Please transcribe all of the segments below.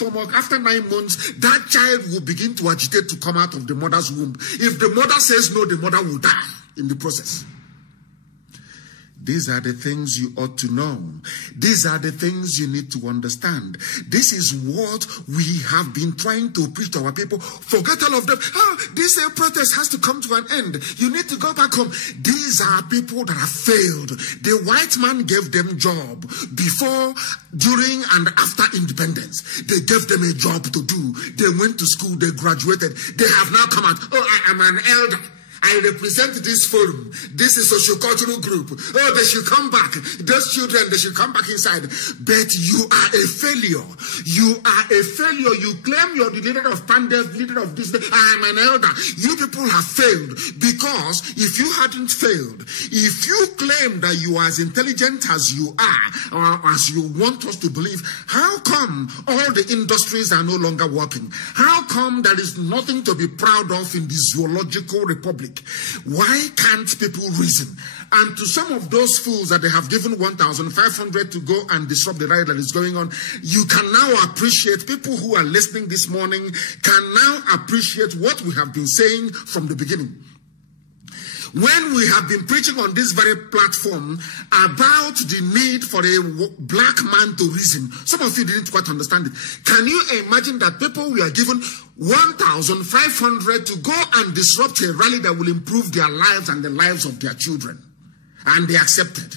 stomach, after 9 months, that child will begin to agitate to come out of the mother's womb. If the mother says no, the mother will die in the process. These are the things you ought to know. These are the things you need to understand. This is what we have been trying to preach to our people. Forget all of them. This protest has to come to an end. You need to go back home. These are people that have failed. The white man gave them job before, during, and after independence. They gave them a job to do. They went to school. They graduated. They have now come out. Oh, I am an elder. I represent this forum. This is a sociocultural group. Oh, they should come back. Those children, they should come back inside. But you are a failure. You are a failure. You claim you're the leader of Pandev, leader of this. I am an elder. You people have failed. Because if you hadn't failed, if you claim that you are as intelligent as you are, or as you want us to believe, how come all the industries are no longer working? How come there is nothing to be proud of in the zoological republic? Why can't people reason? And to some of those fools that they have given 1,500 to go and disrupt the riot that is going on, you can now appreciate, people who are listening this morning can now appreciate what we have been saying from the beginning. When we have been preaching on this very platform about the need for a black man to reason, some of you didn't quite understand it. Can you imagine that people were given 1,500 to go and disrupt a rally that will improve their lives and the lives of their children? And they accepted.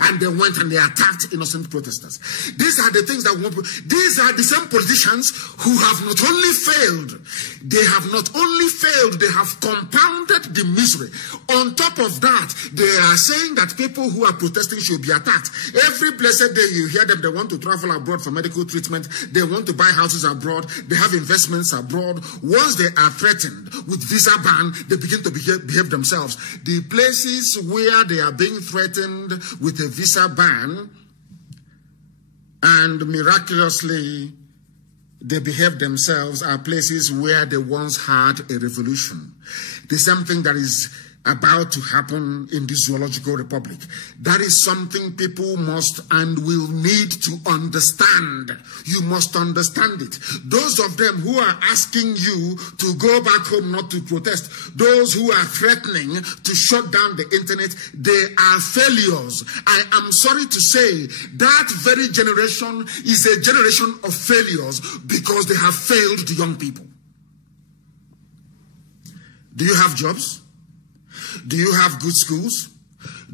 And they went and they attacked innocent protesters. These are the things that want. These are the same politicians who have not only failed, they have not only failed, they have compounded the misery. On top of that, they are saying that people who are protesting should be attacked. Every blessed day you hear them, they want to travel abroad for medical treatment. They want to buy houses abroad. They have investments abroad. Once they are threatened with visa ban, they begin to behave themselves. The places where they are being threatened with a visa ban and miraculously they behave themselves are places where they once had a revolution. The same thing that is about to happen in the Zoological Republic. That is something people must and will need to understand. You must understand it. Those of them who are asking you to go back home not to protest, those who are threatening to shut down the internet, they are failures. I am sorry to say that very generation is a generation of failures because they have failed the young people. Do you have jobs? Do you have good schools?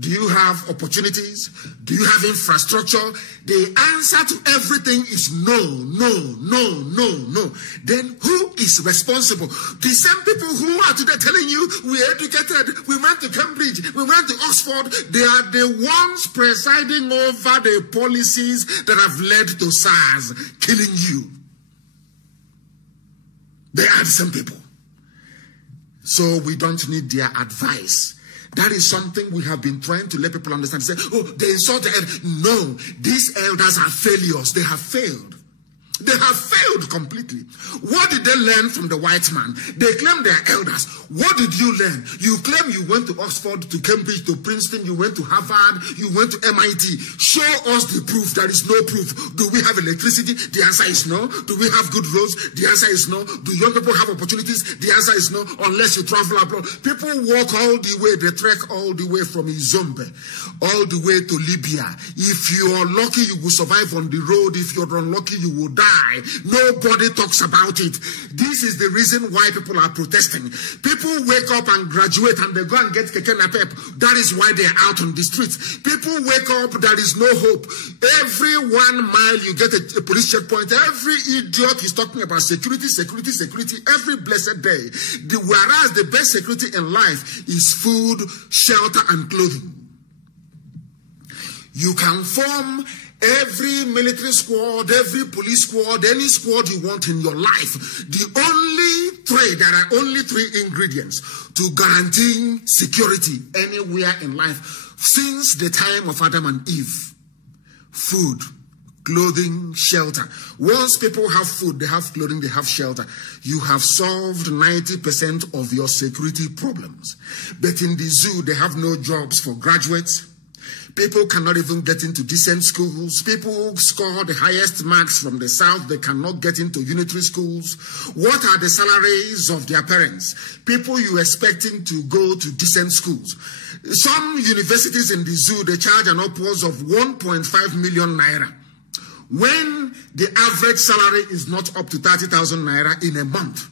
Do you have opportunities? Do you have infrastructure? The answer to everything is no, no, no, no, no. Then who is responsible? The same people who are today telling you we are educated, we went to Cambridge, we went to Oxford, they are the ones presiding over the policies that have led to SARS killing you. They are the same people. So we don't need their advice. That is something we have been trying to let people understand. Say, oh, they insult the elders. No, these elders are failures. They have failed. They have failed completely. What did they learn from the white man? They claim they are elders. What did you learn? You claim you went to Oxford, to Cambridge, to Princeton, you went to Harvard, you went to MIT. Show us the proof. There is no proof. Do we have electricity? The answer is no. Do we have good roads? The answer is no. Do young people have opportunities? The answer is no, unless you travel abroad. People walk all the way, they trek all the way from Izombe, all the way to Libya. If you are lucky, you will survive on the road. If you're unlucky, you will die. Nobody talks about it. This is the reason why people are protesting. People wake up and graduate and they go and get keke napep. That is why they are out on the streets. People wake up, there is no hope. Every 1 mile you get a police checkpoint. Every idiot is talking about security, security, security every blessed day. Whereas the best security in life is food, shelter, and clothing. You can form every military squad, every police squad, any squad you want in your life. There are only three ingredients to guaranteeing security anywhere in life since the time of Adam and Eve. Food, clothing, shelter. Once people have food, they have clothing, they have shelter, you have solved 90% of your security problems. But in the zoo, they have no jobs for graduates. People cannot even get into decent schools. People score the highest marks from the south. They cannot get into unitary schools. What are the salaries of their parents? People you expecting to go to decent schools. Some universities in the zoo, they charge an upwards of 1.5 million naira. When the average salary is not up to 30,000 naira in a month.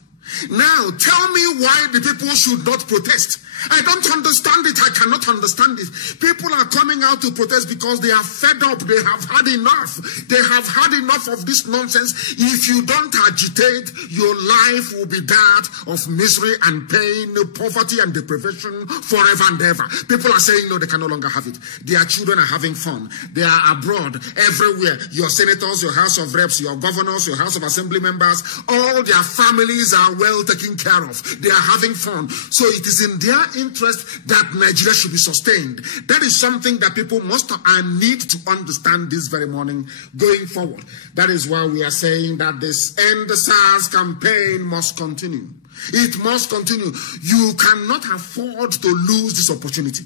Now, tell me why the people should not protest. I don't understand it. I cannot understand it. People are coming out to protest because they are fed up. They have had enough. They have had enough of this nonsense. If you don't agitate, your life will be that of misery and pain, poverty and deprivation forever and ever. People are saying no, they can no longer have it. Their children are having fun. They are abroad, everywhere. Your senators, your House of Reps, your governors, your House of Assembly members, all their families are well taken care of. They are having fun. So it is in their interest that Nigeria should be sustained. That is something that people must and need to understand this very morning going forward. That is why we are saying that this End SARS campaign must continue. It must continue. You cannot afford to lose this opportunity.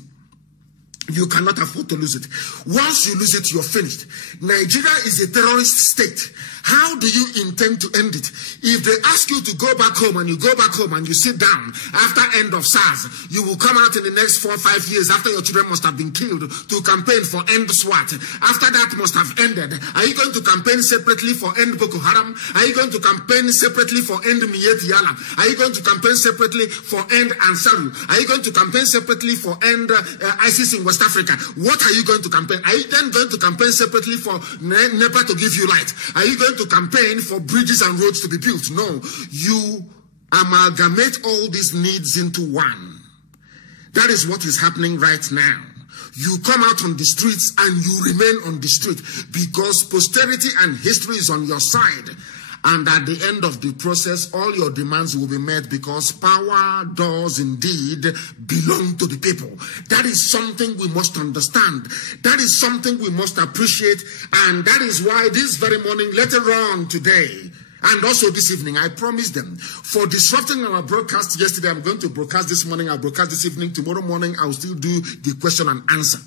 You cannot afford to lose it. Once you lose it, you're finished. Nigeria is a terrorist state. How do you intend to end it? If they ask you to go back home and you go back home and you sit down after end of SARS, you will come out in the next 4 or 5 years after your children must have been killed to campaign for end SWAT. After that must have ended. Are you going to campaign separately for end Boko Haram? Are you going to campaign separately for end Miyetti Allah? Are you going to campaign separately for end Ansaru? Are you going to campaign separately for end ISIS in West Africa? What are you going to campaign? Are you then going to campaign separately for NEPA to give you light? Are you going to campaign for bridges and roads to be built? No. You amalgamate all these needs into one. That is what is happening right now. You come out on the streets and you remain on the street because posterity and history is on your side. And at the end of the process, all your demands will be met because power does indeed belong to the people. That is something we must understand. That is something we must appreciate. And that is why this very morning, later on today, and also this evening, I promised them, for disrupting our broadcast yesterday, I'm going to broadcast this morning, I'll broadcast this evening, tomorrow morning, I'll still do the question and answer.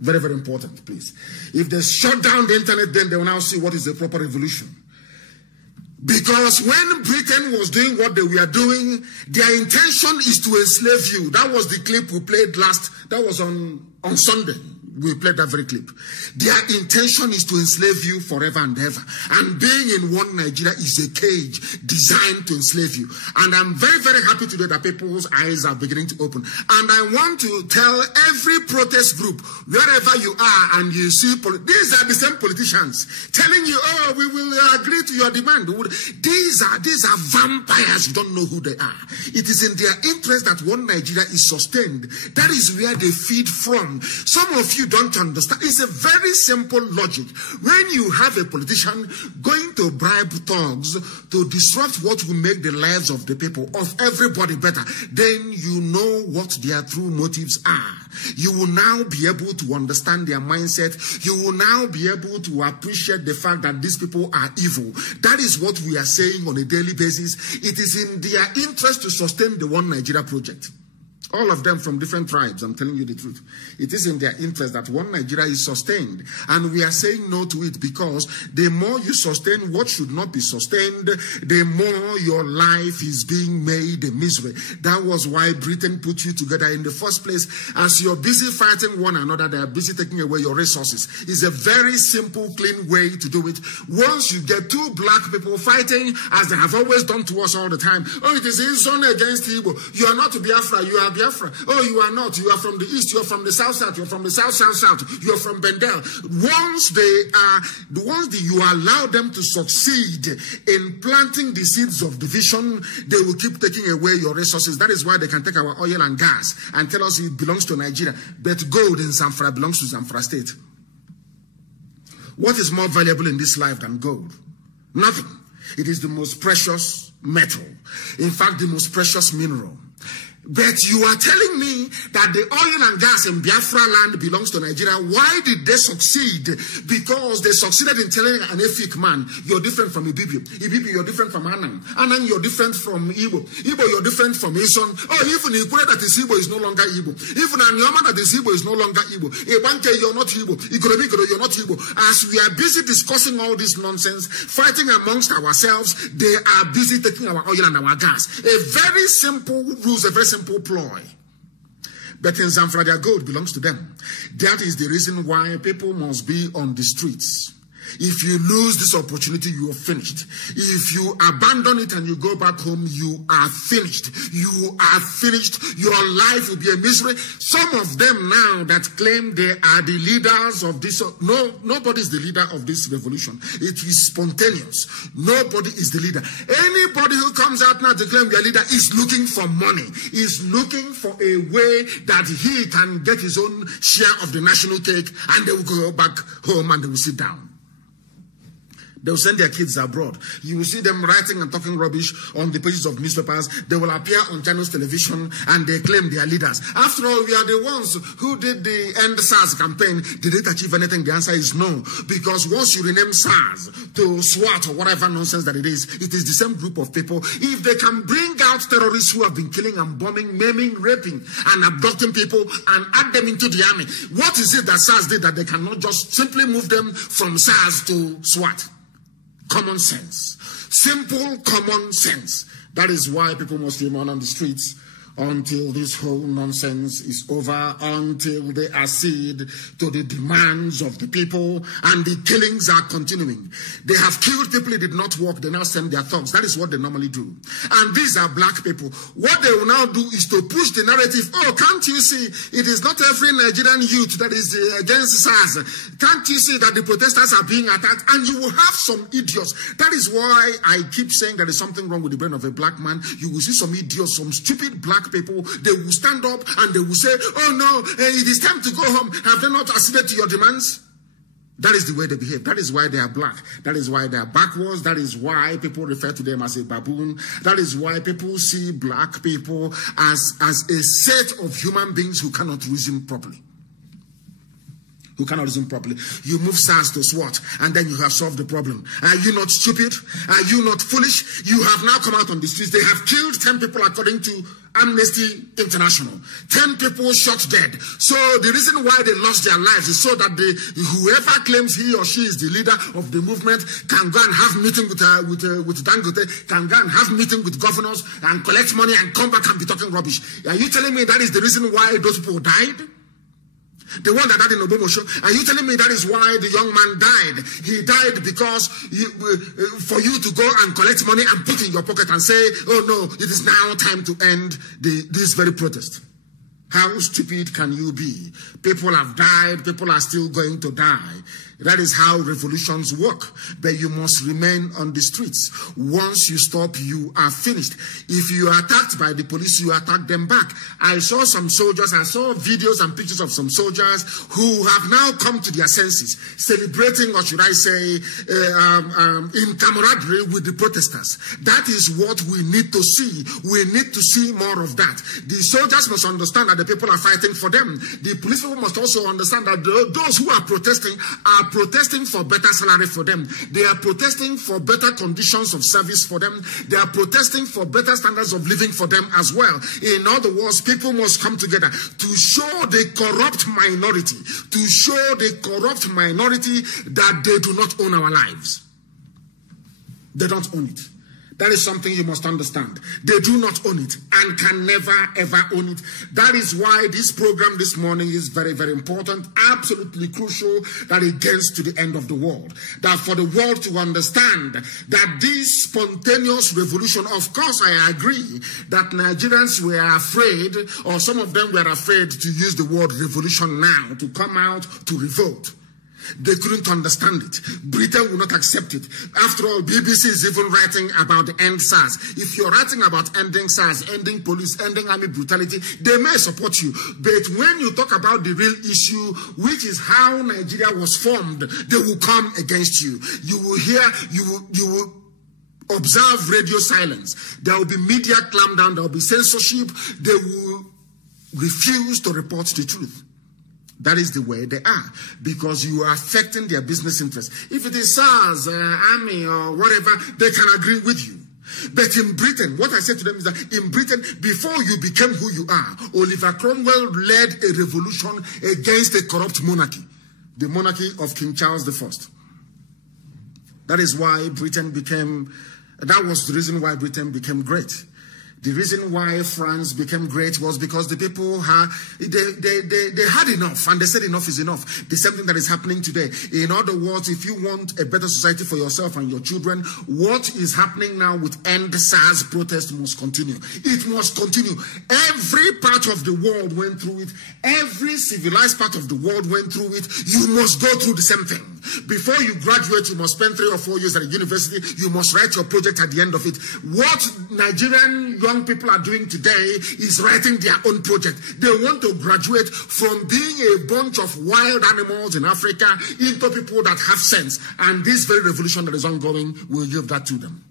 Very, very important, please. If they shut down the internet, then they will now see what is the proper revolution. Because when Britain was doing what they were doing, their intention is to enslave you. That was the clip we played last. That was on Sunday. We played that very clip. Their intention is to enslave you forever and ever. And being in one Nigeria is a cage designed to enslave you. And I'm very, very happy today that people's eyes are beginning to open. And I want to tell every protest group, wherever you are and you see, these are the same politicians telling you, oh, we will agree to your demand. These are vampires. You don't know who they are. It is in their interest that one Nigeria is sustained. That is where they feed from. Some of you don't understand. It's a very simple logic. When you have a politician going to bribe thugs to disrupt what will make the lives of the people, of everybody better, then you know what their true motives are. You will now be able to understand their mindset. You will now be able to appreciate the fact that these people are evil. That is what we are saying on a daily basis. It is in their interest to sustain the One Nigeria project. All of them from different tribes, I'm telling you the truth. It is in their interest that one Nigeria is sustained. And we are saying no to it because the more you sustain what should not be sustained, the more your life is being made a misery. That was why Britain put you together in the first place. As you're busy fighting one another, they are busy taking away your resources. It's a very simple, clean way to do it. Once you get two black people fighting, as they have always done to us all the time, oh, it is Izone against Igbo. You are not Biafra, you are Biafra. Oh, you are not. You are from the east. You are from the south. You are from the south. You are from Bendel. Once you allow them to succeed in planting the seeds of division, they will keep taking away your resources. That is why they can take our oil and gas and tell us it belongs to Nigeria. But gold in Zamfara belongs to Zamfara State. What is more valuable in this life than gold? Nothing. It is the most precious metal. In fact, the most precious mineral. But you are telling me that the oil and gas in Biafra land belongs to Nigeria. Why did they succeed? Because they succeeded in telling an Efik man, you're different from Ibibi. Ibibi, you're different from Anang. Anang, you're different from Igbo. Igbo, you're different from Ison. Oh, even Ikure that is Igbo is no longer Igbo. Even Anyoma that is Igbo is no longer Igbo. Ebanke, you're not Igbo. Igorobigoro, you're not Igbo. As we are busy discussing all this nonsense, fighting amongst ourselves, they are busy taking our oil and our gas. A very simple rules, a very simple ploy. But in Zamfara, their gold belongs to them. That is the reason why people must be on the streets. If you lose this opportunity, you are finished. If you abandon it and you go back home, you are finished. You are finished. Your life will be a misery. Some of them now that claim they are the leaders of this, no, nobody is the leader of this revolution. It is spontaneous. Nobody is the leader. Anybody who comes out now to claim their leader is looking for money, is looking for a way that he can get his own share of the national cake, and they will go back home and they will sit down. They will send their kids abroad. You will see them writing and talking rubbish on the pages of newspapers. They will appear on channels television and they claim they are leaders. After all, we are the ones who did the End SARS campaign. Did it achieve anything? The answer is no. Because once you rename SARS to SWAT or whatever nonsense that it is the same group of people. If they can bring out terrorists who have been killing and bombing, maiming, raping, and abducting people and add them into the army, what is it that SARS did that they cannot just simply move them from SARS to SWAT? Common sense. Simple common sense. That is why people must remain on the streets until this whole nonsense is over, until they accede to the demands of the people, and the killings are continuing. They have killed people, it did not work, they now send their thugs. That is what they normally do. And these are black people. What they will now do is to push the narrative. Oh, can't you see, it is not every Nigerian youth that is against SARS. Can't you see that the protesters are being attacked? And you will have some idiots. That is why I keep saying there is something wrong with the brain of a black man. You will see some idiots, some stupid black people, they will stand up and they will say, oh no, it is time to go home. Have they not acceded to your demands? That is the way they behave. That is why they are black. That is why they are backwards. That is why people refer to them as a baboon. That is why people see black people as a set of human beings who cannot reason properly. Who cannot reason properly. You move SARS to SWAT and then you have solved the problem. Are you not stupid? Are you not foolish? You have now come out on the streets. They have killed 10 people according to Amnesty International. 10 people shot dead. So the reason why they lost their lives is so that whoever claims he or she is the leader of the movement can go and have meeting with Dangote, can go and have meeting with governors and collect money and come back and be talking rubbish. Are you telling me that is the reason why those people died? The one that died in Obomo show. Are you telling me that is why the young man died? He died because for you to go and collect money and put in your pocket and say, oh no, it is now time to end this very protest. How stupid can you be? People have died, people are still going to die. That is how revolutions work. But you must remain on the streets. Once you stop, you are finished. If you are attacked by the police, you attack them back. I saw some soldiers, I saw videos and pictures of some soldiers who have now come to their senses, celebrating, or should I say, in camaraderie with the protesters. That is what we need to see. We need to see more of that. The soldiers must understand that the people are fighting for them. The police people must also understand that those who are protesting for better salary for them. They are protesting for better conditions of service for them. They are protesting for better standards of living for them as well. In other words, people must come together to show the corrupt minority, that they do not own our lives. They don't own it. That is something you must understand. They do not own it and can never, ever own it. That is why this program this morning is very, very important, absolutely crucial, that it gets to the end of the world. That for the world to understand that this spontaneous revolution, of course I agree that Nigerians were afraid, or some of them were afraid to use the word revolution now, to come out to revolt. They couldn't understand it. Britain will not accept it. After all, BBC is even writing about the end SARS. If you're writing about ending SARS, ending police, ending army brutality, they may support you. But when you talk about the real issue, which is how Nigeria was formed, they will come against you. You will hear, you will observe radio silence. There will be media clampdown. There will be censorship. They will refuse to report the truth. That is the way they are, because you are affecting their business interests. If it is SARS, army, or whatever, they can agree with you. But in Britain, what I said to them is that in Britain, before you became who you are, Oliver Cromwell led a revolution against a corrupt monarchy, the monarchy of King Charles I. That is why Britain became, that was the reason why Britain became great. The reason why France became great was because the people had, they had enough, and they said enough is enough. The same thing that is happening today. In other words, if you want a better society for yourself and your children, what is happening now with End SARS protest must continue. It must continue. Every part of the world went through it. Every civilized part of the world went through it. You must go through the same thing. Before you graduate, you must spend 3 or 4 years at a university. You must write your project at the end of it. What Nigerian young people are doing today is writing their own project. They want to graduate from being a bunch of wild animals in Africa into people that have sense. And this very revolution that is ongoing will give that to them.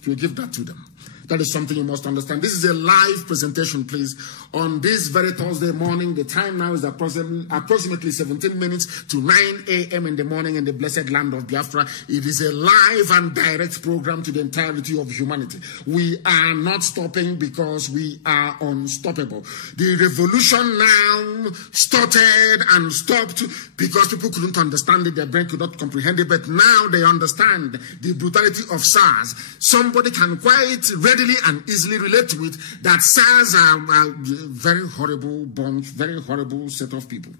It will give that to them. That is something you must understand. This is a live presentation, please, on this very Thursday morning. The time now is approximately 17 minutes to 9 a.m. in the morning in the blessed land of Biafra. It is a live and direct program to the entirety of humanity. We are not stopping because we are unstoppable. The revolution now started and stopped because people couldn't understand it. Their brain could not comprehend it. But now they understand the brutality of SARS. Somebody can quite readily and easily relate to it that SARS are a very horrible bunch, very horrible set of people.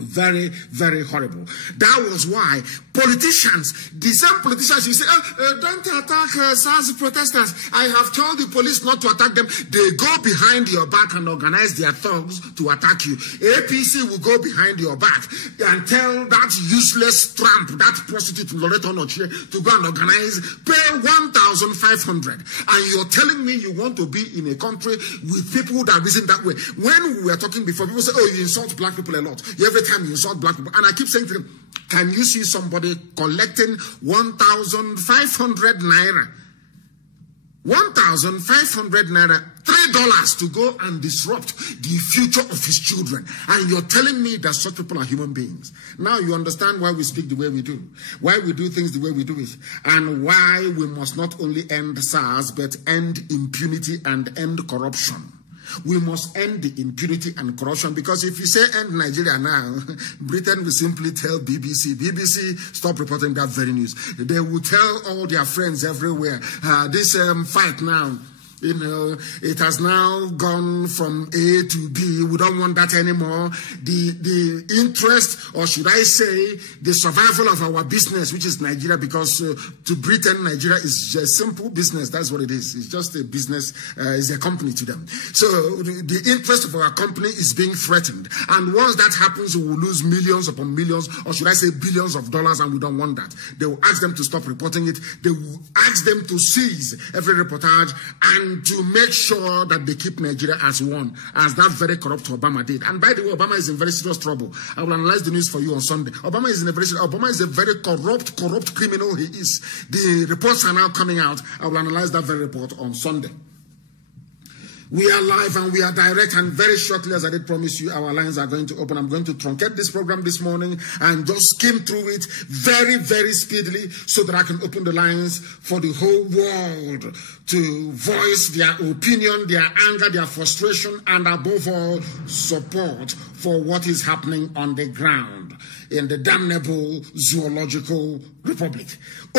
Very, very horrible. That was why politicians, the same politicians, you say, don't attack SARS protesters. I have told the police not to attack them. They go behind your back and organize their thugs to attack you. APC will go behind your back and tell that useless tramp, that prostitute Loreto Noche, to go and organize, pay 1,500. And you're telling me you want to be in a country with people that reason that way. When we were talking before, people say, oh, you insult black people a lot. Every time you insult black people. And I keep saying to them, can you see somebody collecting 1,500 naira? 1,500 naira, $3 to go and disrupt the future of his children. And you're telling me that such people are human beings. Now you understand why we speak the way we do, why we do things the way we do it, and why we must not only end SARS, but end impunity and end corruption. We must end the impunity and corruption, because if you say end Nigeria now, Britain will simply tell BBC, stop reporting that very news. They will tell all their friends everywhere, this fight now, you know, it has now gone from A to B. We don't want that anymore. The interest, or should I say, the survival of our business, which is Nigeria, because to Britain, Nigeria is just simple business. That's what it is. It's just a business, it's a company to them. So the interest of our company is being threatened. And once that happens, we will lose millions upon millions, or should I say billions of dollars, and we don't want that. They will ask them to stop reporting it. They will ask them to seize every reportage and to make sure that they keep Nigeria as one, as that very corrupt Obama did. And by the way, Obama is in very serious trouble. I will analyze the news for you on Sunday. Obama is a very corrupt criminal. He is. The reports are now coming out. I will analyze that very report on Sunday. We are live and we are direct, and very shortly, as I did promise you, our lines are going to open. I'm going to truncate this program this morning and just skim through it very, very speedily so that I can open the lines for the whole world to voice their opinion, their anger, their frustration, and above all, support for what is happening on the ground in the damnable zoological republic.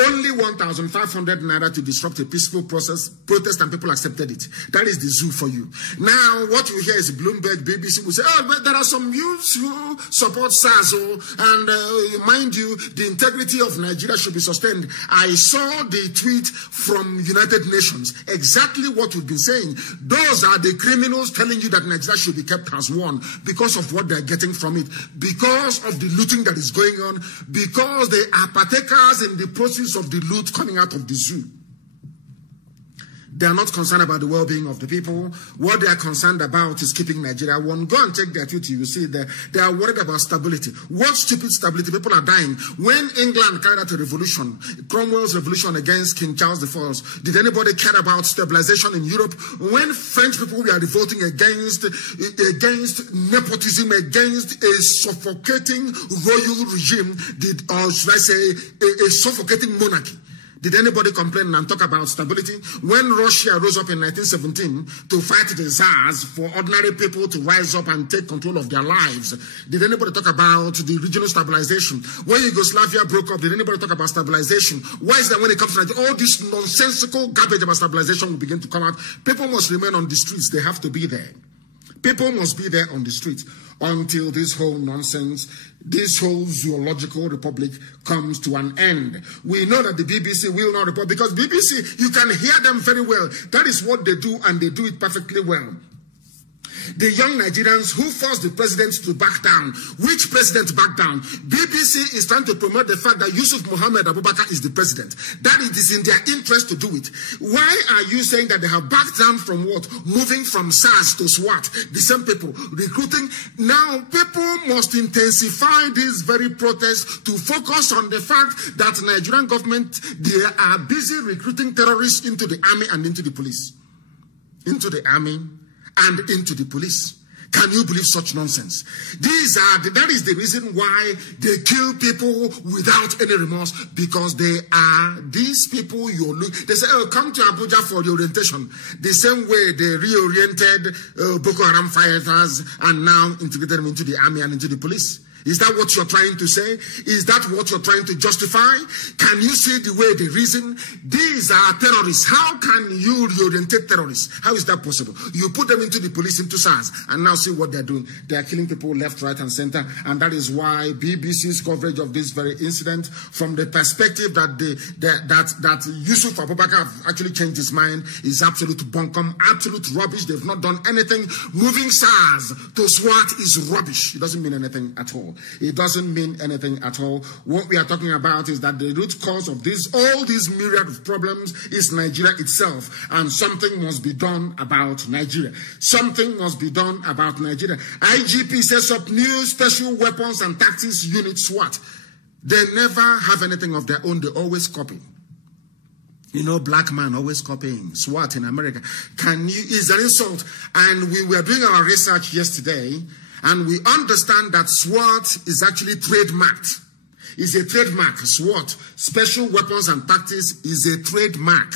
Only 1,500 naira to disrupt a peaceful protest, and people accepted it. That is the zoo for you. Now, what you hear is Bloomberg, BBC will say, oh, but there are some youths who support SARS, and mind you, the integrity of Nigeria should be sustained. I saw the tweet from United Nations, exactly what we've been saying. Those are the criminals telling you that Nigeria should be kept as one because of what they're getting from it, because of the looting that is going on, because they are partakers in the process of the loot coming out of the zoo. They are not concerned about the well-being of the people. What they are concerned about is keeping Nigeria one. Go and check their Twitter. You see that they are worried about stability. What stupid stability? People are dying. When England carried out a revolution, Cromwell's revolution against King Charles I, did anybody care about stabilization in Europe? When French people were revolting against nepotism, against a suffocating royal regime, or should I say, a suffocating monarchy, did anybody complain and talk about stability? When Russia rose up in 1917 to fight the Tsars for ordinary people to rise up and take control of their lives, did anybody talk about the regional stabilization? When Yugoslavia broke up, did anybody talk about stabilization? Why is that when it comes to Nigeria, all this nonsensical garbage about stabilization will begin to come out? People must remain on the streets. They have to be there. People must be there on the streets until this whole nonsense, this whole zoological republic comes to an end. We know that the BBC will not report, because BBC, you can hear them very well. That is what they do, and they do it perfectly well. The young Nigerians who forced the president to back down. Which president backed down? BBC is trying to promote the fact that Yusuf Mohammed Abubakar is the president. That it is in their interest to do it. Why are you saying that they have backed down from what? Moving from SARS to SWAT. The same people recruiting. Now people must intensify this very protest to focus on the fact that Nigerian government, they are busy recruiting terrorists into the army and into the police. Into the army and into the police. Can you believe such nonsense? That is the reason why they kill people without any remorse, because they are these people they say, oh, come to Abuja for the orientation. The same way they reoriented Boko Haram fighters and now integrated them into the army and into the police. Is that what you're trying to say? Is that what you're trying to justify? Can you see the way they reason? These are terrorists. How can you reorientate terrorists? How is that possible? You put them into the police, into SARS, and now see what they're doing. They are killing people left, right, and center. And that is why BBC's coverage of this very incident, from the perspective that that Yusuf Abubakar actually changed his mind, is absolute bunkum, absolute rubbish. They've not done anything. Moving SARS to SWAT is rubbish. It doesn't mean anything at all. It doesn't mean anything at all. What we are talking about is that the root cause of all these myriad of problems is Nigeria itself, and something must be done about Nigeria. Something must be done about Nigeria. IGP sets up new special weapons and tactics unit, SWAT. They never have anything of their own. They always copy. You know, black man always copying. SWAT in America. Is an insult. And we were doing our research yesterday, and we understand that SWAT is actually trademarked. It's a trademark. SWAT, Special Weapons and Tactics, is a trademark.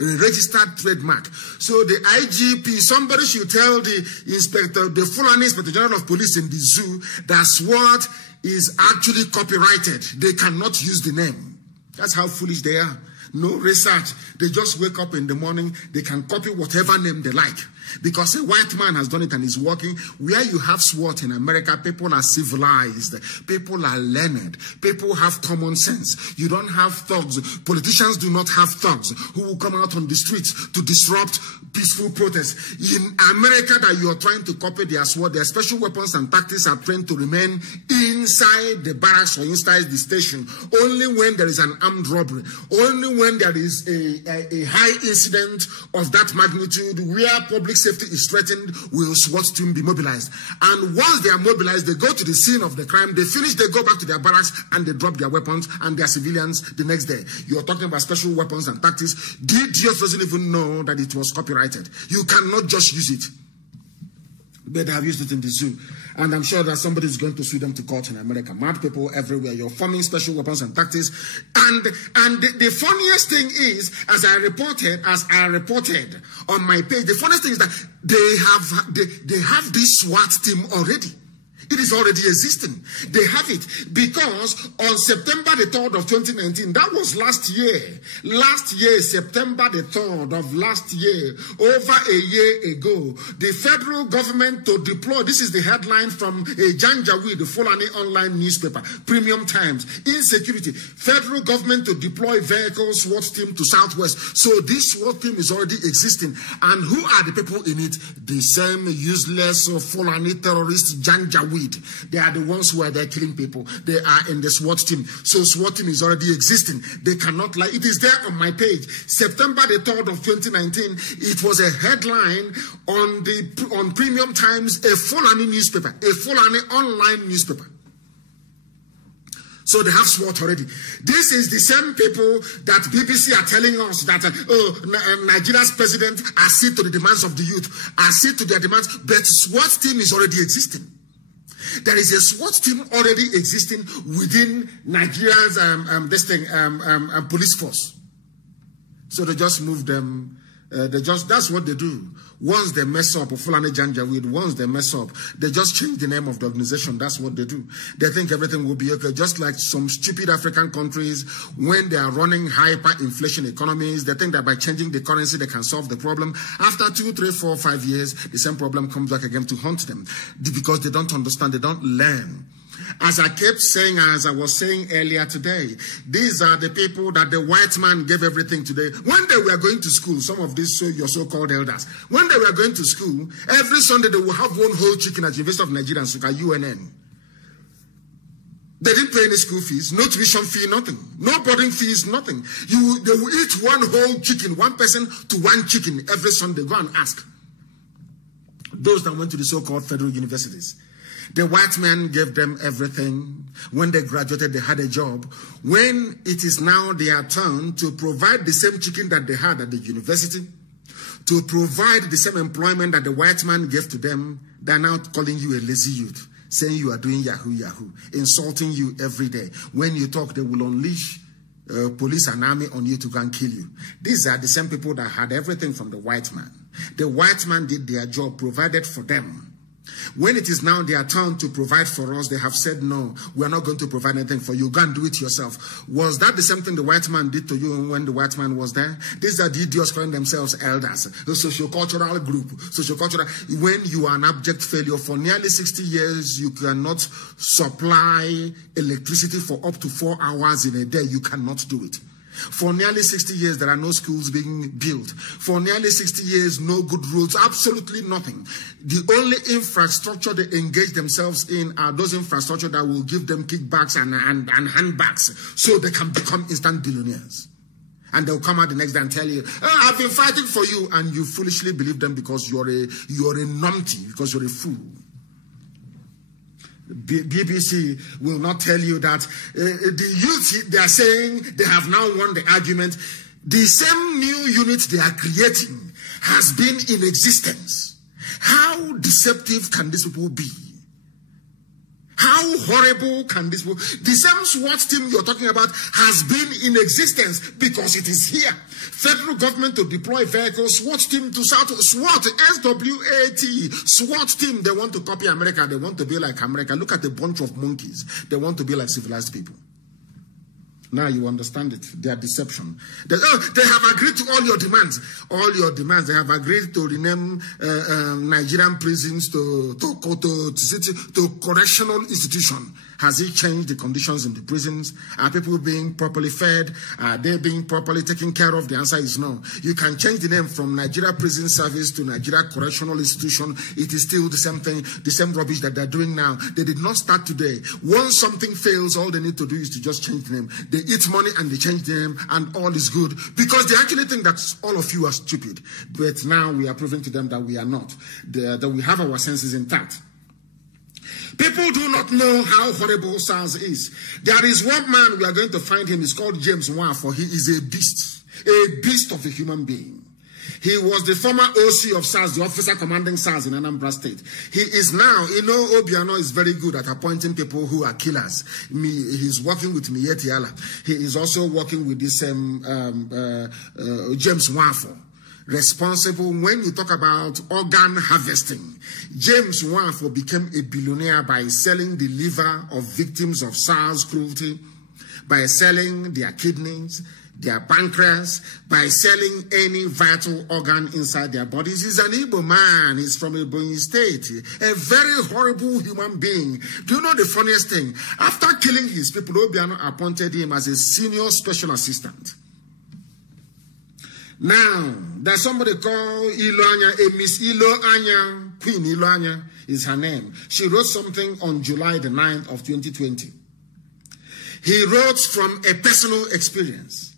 A registered trademark. So the IGP, somebody should tell the Fulani Inspector General of Police in the zoo that SWAT is actually copyrighted. They cannot use the name. That's how foolish they are. No research. They just wake up in the morning. They can copy whatever name they like. Because a white man has done it and is working. Where you have SWAT in America, people are civilized. People are learned. People have common sense. You don't have thugs. Politicians do not have thugs who will come out on the streets to disrupt peaceful protests. In America, that you are trying to copy their SWAT, their special weapons and tactics are trained to remain inside the barracks or inside the station. Only when there is an armed robbery. Only when there is a high incident of that magnitude where public safety is threatened, will SWAT team be mobilized. And once they are mobilized, they go to the scene of the crime, they finish, they go back to their barracks, and they drop their weapons and their civilians the next day. You are talking about special weapons and tactics. The idiot doesn't even know that it was copyrighted. You cannot just use it. But they have used it in the zoo. And I'm sure that somebody is going to sue them to court in America. Mad people everywhere. You're forming special weapons and tactics. And the funniest thing is, as I reported on my page, the funniest thing is that they have this SWAT team already. It is already existing. They have it because on September the 3rd of 2019, that was last year. Last year, September the 3rd of last year, over a year ago, the federal government to deploy, this is the headline from Janjaweed, the Fulani online newspaper, Premium Times, insecurity, federal government to deploy vehicles, SWAT team to Southwest. So this SWAT team is already existing. And who are the people in it? The same useless Fulani terrorist Janjaweed Janjaweed. They are the ones who are there killing people. They are in the SWAT team. So SWAT team is already existing. They cannot lie. It is there on my page. September the 3rd of 2019, it was a headline on Premium Times, a Fulani newspaper, a Fulani online newspaper. So they have SWAT already. This is the same people that BBC are telling us that Nigeria's president accede to the demands of the youth, accede to their demands, but SWAT team is already existing. There is a SWAT team already existing within Nigeria's police force. So they just move them. That's what they do. Once they mess up, Fulani Janjaweed, once they mess up, they just change the name of the organization. That's what they do. They think everything will be okay. Just like some stupid African countries, when they are running hyperinflation economies, they think that by changing the currency, they can solve the problem. After 2, 3, 4, 5 years, the same problem comes back again to haunt them because they don't understand, they don't learn. As I kept saying, as I was saying earlier today, these are the people that the white man gave everything today. When they were going to school, some of these your so-called elders, when they were going to school, every Sunday they will have one whole chicken at the University of Nigeria and Nsukka, UNN. They didn't pay any school fees, no tuition fee, nothing. No boarding fees, nothing. They will eat one whole chicken, one person to one chicken every Sunday. Go and ask those that went to the so-called federal universities. The white man gave them everything. When they graduated, they had a job. When it is now their turn to provide the same chicken that they had at the university, to provide the same employment that the white man gave to them, they're now calling you a lazy youth, saying you are doing yahoo, yahoo, insulting you every day. When you talk, they will unleash police and army on you to go and kill you. These are the same people that had everything from the white man. The white man did their job, provided for them. When it is now their turn to provide for us, they have said, no, we are not going to provide anything for you. Go and do it yourself. Was that the same thing the white man did to you when the white man was there? These are the idiots calling themselves elders, a sociocultural group. Sociocultural. When you are an abject failure for nearly 60 years, you cannot supply electricity for up to 4 hours in a day. You cannot do it. For nearly 60 years, there are no schools being built. For nearly 60 years, no good roads, absolutely nothing. The only infrastructure they engage themselves in are those infrastructure that will give them kickbacks and handbags so they can become instant billionaires. And they'll come out the next day and tell you, oh, I've been fighting for you. And you foolishly believe them because you're a numpty, because you're a fool. BBC will not tell you that the youth, they are saying they have now won the argument. The same new unit they are creating has been in existence. How deceptive can these people be? How horrible can this be? The same SWAT team you're talking about has been in existence because it is here. Federal government to deploy vehicles, SWAT team to South, SWAT, SWAT, SWAT team. They want to copy America. They want to be like America. Look at the bunch of monkeys. They want to be like civilized people. Now you understand it. Their deception. They have agreed to all your demands. All your demands. They have agreed to rename Nigerian prisons to correctional institution. Has it changed the conditions in the prisons? Are people being properly fed? Are they being properly taken care of? The answer is no. You can change the name from Nigeria Prison Service to Nigeria Correctional Institution. It is still the same thing, the same rubbish that they're doing now. They did not start today. Once something fails, all they need to do is to just change the name. They eat money and they change the name and all is good because they actually think that all of you are stupid. But now we are proving to them that we are not, that we have our senses intact. People do not know how horrible SARS is. There is one man, we are going to find him, he's called James Nwafo. He is a beast of a human being. He was the former OC of SARS, the officer commanding SARS in Anambra State. He is now, Obiano is very good at appointing people who are killers. He's working with Miyetti Allah. He is also working with this James Nwafo. Responsible when you talk about organ harvesting. James Nwafo became a billionaire by selling the liver of victims of SARS cruelty, by selling their kidneys, their pancreas, by selling any vital organ inside their bodies. He's an Igbo man. He's from Ebonyi State. A very horrible human being. Do you know the funniest thing? After killing his people, Obiano appointed him as a senior special assistant. Now, there's somebody called Ilo Anya, a Miss Ilo Anya, Queen Ilo Anya. is her name. She wrote something on July the 9th of 2020. He wrote from a personal experience.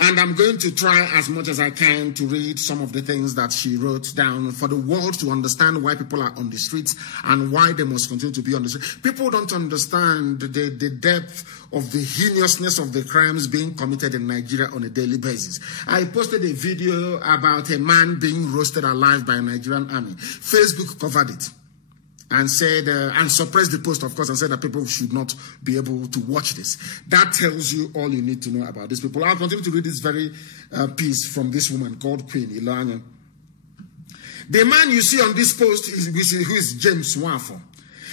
And I'm going to try as much as I can to read some of the things that she wrote down for the world to understand why people are on the streets and why they must continue to be on the streets. People don't understand the depth of the heinousness of the crimes being committed in Nigeria on a daily basis. I posted a video about a man being roasted alive by a Nigerian army. Facebook covered it and said, and suppressed the post, of course, and said that people should not be able to watch this. That tells you all you need to know about these people. I'll continue to read this very piece from this woman called Queen Ilanya. The man you see on this post, who is James Nwafo.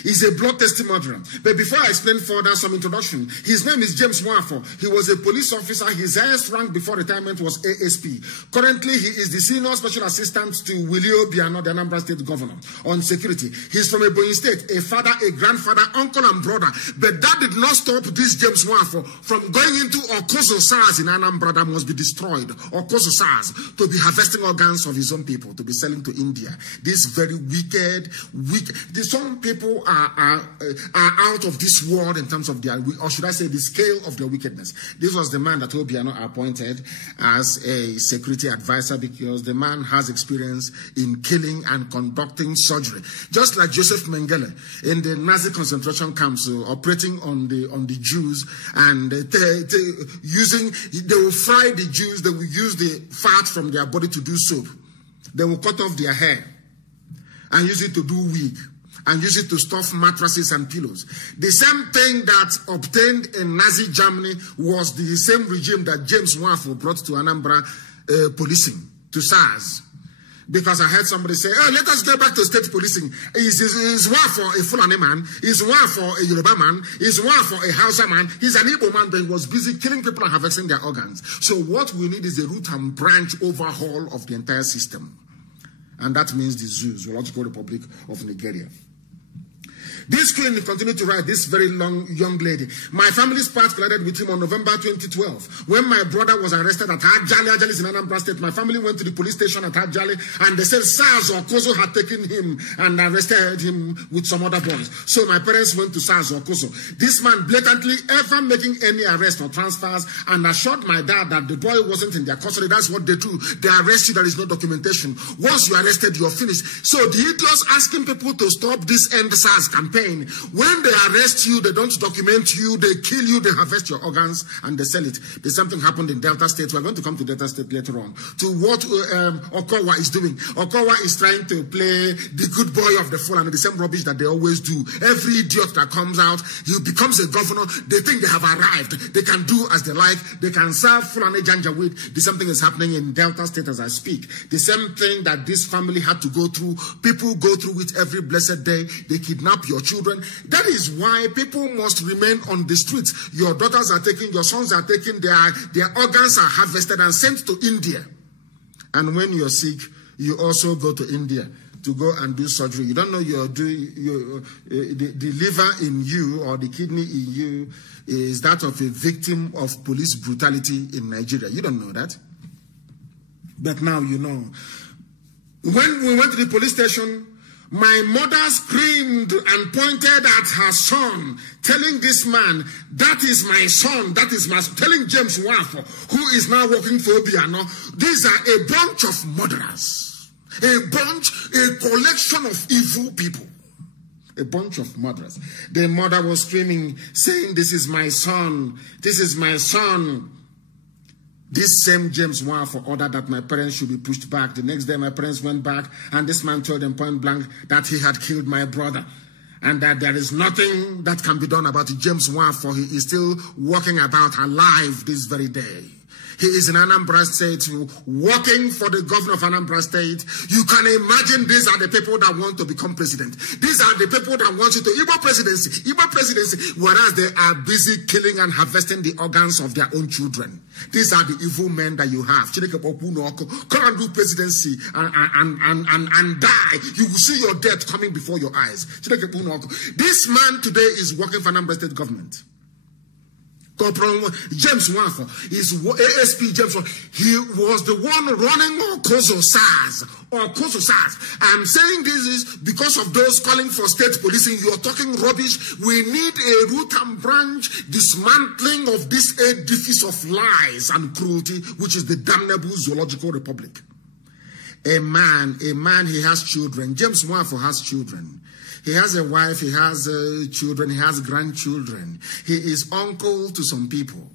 He's a bloodthirsty murderer. But before I explain further some introduction, his name is James Nwafo. He was a police officer. His highest rank before retirement was ASP. Currently, he is the senior special assistant to Willie Obiano, the Anambra State governor, on security. He's from Ebonyi State, a father, a grandfather, uncle, and brother. But that did not stop this James Nwafo from going into Okozo SARS in Anambra that must be destroyed. Okozo SARS, to be harvesting organs of his own people, to be selling to India. This very wicked. Some people are out of this world in terms of their, or should I say, the scale of their wickedness. This was the man that Obiano appointed as a security advisor because the man has experience in killing and conducting surgery, just like Joseph Mengele in the Nazi concentration camps, operating on the Jews and they will fry the Jews. They will use the fat from their body to do soap. They will cut off their hair and use it to do wig, and use it to stuff mattresses and pillows. The same thing that obtained in Nazi Germany was the same regime that James Nwafo brought to Anambra policing, to SARS. Because I heard somebody say, oh, let us get back to state policing. Is Nwafo a Fulani man? Is Nwafo a Yoruba man? Is Nwafo a Hausa man? He's an Igbo man, but he was busy killing people and harvesting their organs. So what we need is a root and branch overhaul of the entire system. And that means the Zoological Republic of Nigeria. This queen continued to write, this very young lady. My family's path collided with him on November 2012. When my brother was arrested at Ajali, Ajali is in Anambra State, my family went to the police station at Ajali and they said SARS or Kozo had taken him and arrested him with some other boys. So my parents went to SARS or Kozo. This man blatantly ever making any arrest or transfers and assured my dad that the boy wasn't in their custody. That's what they do. They arrest you, there is no documentation. Once you're arrested, you're finished. So the idiots asking people to stop this end SARS campaign. When they arrest you, they don't document you, they kill you, they harvest your organs, and they sell it. There's something happened in Delta State. We're going to come to Delta State later on. To what Okowa is doing. Okowa is trying to play the good boy of the Fulani, the same rubbish that they always do. Every idiot that comes out, he becomes a governor. They think they have arrived. They can do as they like. They can serve Fulani Janjaweed. The same thing is happening in Delta State as I speak. The same thing that this family had to go through. People go through it every blessed day. They kidnap your children. That is why people must remain on the streets. Your daughters are taken, your sons are taken, their organs are harvested and sent to India. And when you're sick, you also go to India to go and do surgery. You don't know the liver in you or the kidney in you is that of a victim of police brutality in Nigeria. You don't know that. But now you know. When we went to the police station, my mother screamed and pointed at her son, telling this man, that is my son, that is my son, telling James Nwafo, who is now working for Obiano, these are a bunch of murderers, a collection of evil people, a bunch of murderers. The mother was screaming, saying, this is my son, this is my son. This same James Nwafo ordered that my parents should be pushed back. The next day, my parents went back, and this man told them point blank that he had killed my brother, and that there is nothing that can be done about it. James Nwafo, he is still walking about alive this very day. He is in Anambra State, working for the governor of Anambra State. You can imagine these are the people that want to become president. These are the people that want you to Igbo presidency, whereas they are busy killing and harvesting the organs of their own children. These are the evil men that you have. Come and do presidency and die. You will see your death coming before your eyes. This man today is working for Anambra State government. Corporal James Nwafo is ASP James. He was the one running Okozo SARS. I'm saying this is because of those calling for state policing. You are talking rubbish. We need a root and branch dismantling of this edifice of lies and cruelty, which is the damnable zoological republic. A man, he has children. James Nwafo has children. He has a wife, he has children, he has grandchildren. He is uncle to some people.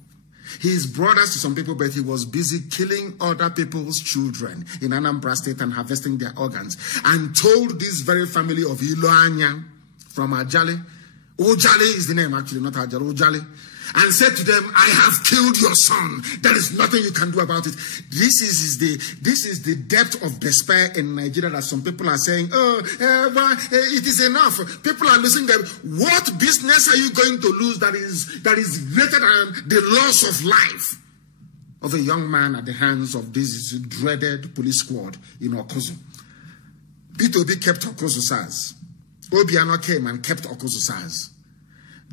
He is brothers to some people, but he was busy killing other people's children in Anambra State and harvesting their organs. And told this very family of Iloanya from Ajali, Ojali is the name actually, not Ajali, Ojali, and said to them, I have killed your son. There is nothing you can do about it. This is the depth of despair in Nigeria that some people are saying, it is enough. People are losing them. What business are you going to lose that is greater than the loss of life of a young man at the hands of this dreaded police squad in Okozo? P2B kept Okozo SARS. Obiano came and kept Okozo SARS.